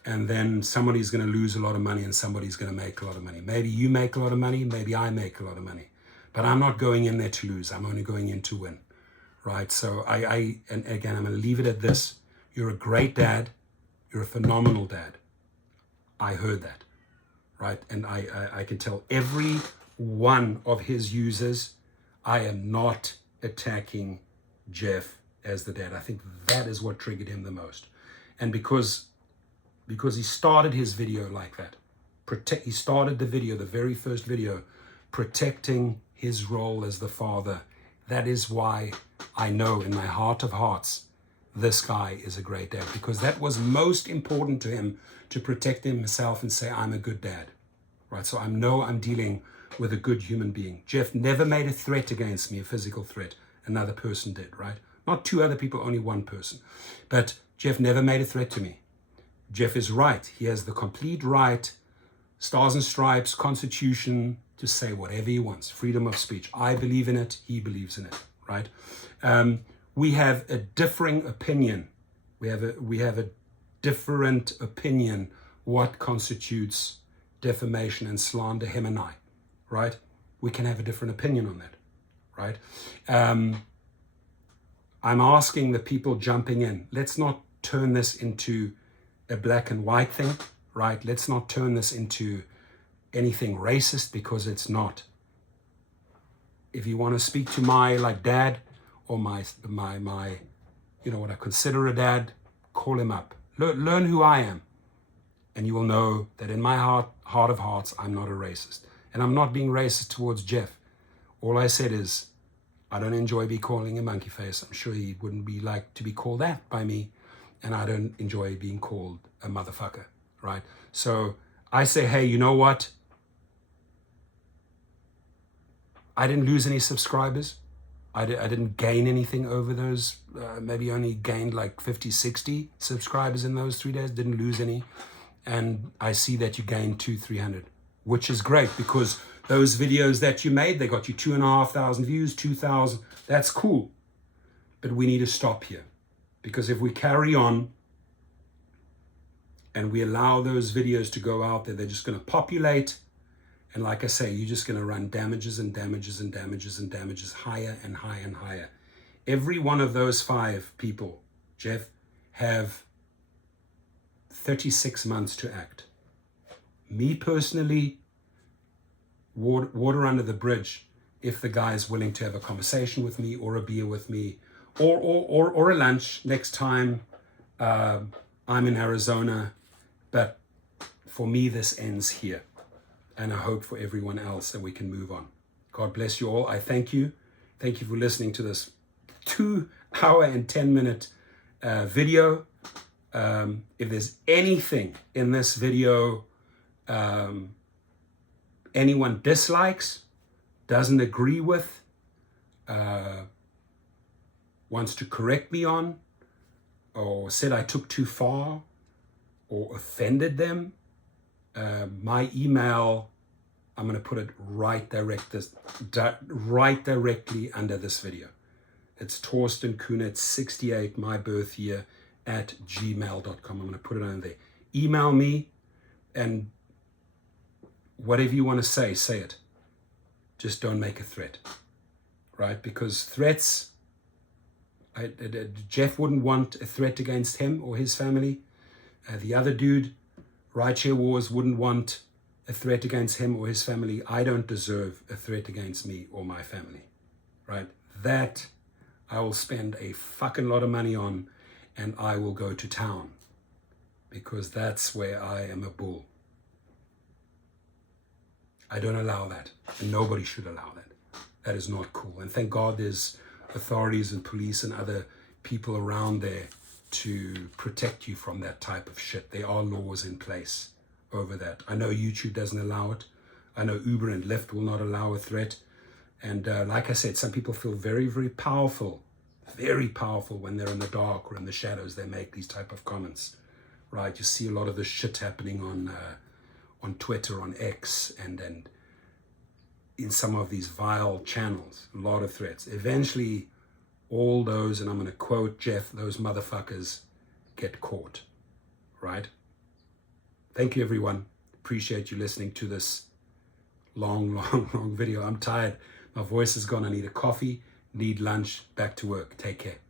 and then somebody's going to lose a lot of money and somebody's going to make a lot of money. Maybe you make a lot of money, maybe I make a lot of money. But I'm not going in there to lose. I'm only going in to win, right? So and again, I'm going to leave it at this. You're a great dad. You're a phenomenal dad. I heard that, right? And I can tell every one of his users, I am not attacking Jeff as the dad. I think that is what triggered him the most. And because he started his video like that, he started the video, the very first video, protecting his role as the father. That is why I know in my heart of hearts, this guy is a great dad, because that was most important to him, to protect himself and say, I'm a good dad, right? So I know I'm dealing with a good human being. Jeff never made a threat against me, a physical threat. Another person did, right? Not two other people, only one person. But Jeff never made a threat to me. Jeff is right. He has the complete right, stars and stripes, Constitution, to say whatever he wants. Freedom of speech. I believe in it. He believes in it, right? We have a differing opinion. We have a different opinion what constitutes defamation and slander, him and I, right? We can have a different opinion on that, right? I'm asking the people jumping in, let's not turn this into a black and white thing, right? Let's not turn this into anything racist, because it's not. If you want to speak to my dad, or my what I consider a dad, call him up. Learn who I am, and you will know that in my heart of hearts, I'm not a racist. And I'm not being racist towards Jeff. All I said is, I don't enjoy being calling a monkey face. I'm sure he wouldn't be like to be called that by me. And I don't enjoy being called a motherfucker, right? So I say, hey, you know what? I didn't lose any subscribers. I didn't gain anything over those, maybe only gained like 50, 60 subscribers in those 3 days, didn't lose any. And I see that you gained 200-300, which is great, because those videos that you made, they got you 2,500 views, 2,000, that's cool. But we need to stop here, because if we carry on and we allow those videos to go out there, they're just going to populate. And like I say, you're just going to run damages and damages and damages and damages higher and higher and higher. Every one of those 5 people, Jeff, have 36 months to act. Me personally, water under the bridge if the guy is willing to have a conversation with me, or a beer with me, or a lunch next time I'm in Arizona. But for me, this ends here. And I hope for everyone else that we can move on. God bless you all. I thank you. Thank you for listening to this 2-hour and 10-minute video. If there's anything in this video anyone dislikes, doesn't agree with, wants to correct me on, or said I took too far, or offended them, my email, I'm going to put it right directly under this video. It's Torsten Kunitz 68, my birth year, @gmail.com. I'm going to put it on there. Email me, and whatever you want to say it. Just don't make a threat, right? Because threats, Jeff wouldn't want a threat against him or his family. The other dude, Rideshare Wars, wouldn't want a threat against him or his family. I don't deserve a threat against me or my family, right? That I will spend a fucking lot of money on, and I will go to town, because that's where I am a bull. I don't allow that, and nobody should allow that. That is not cool. And thank God there's authorities and police and other people around there to protect you from that type of shit. There are laws in place over that. I know YouTube doesn't allow it. I know Uber and Lyft will not allow a threat. And like I said, some people feel very, very powerful when they're in the dark or in the shadows. They make these type of comments, right? You see a lot of this shit happening on Twitter, on X, and in some of these vile channels. A lot of threats. Eventually, all those, and I'm going to quote Jeff, those motherfuckers get caught, right? Thank you, everyone. Appreciate you listening to this long video. I'm tired. My voice is gone. I need a coffee, need lunch, back to work. Take care.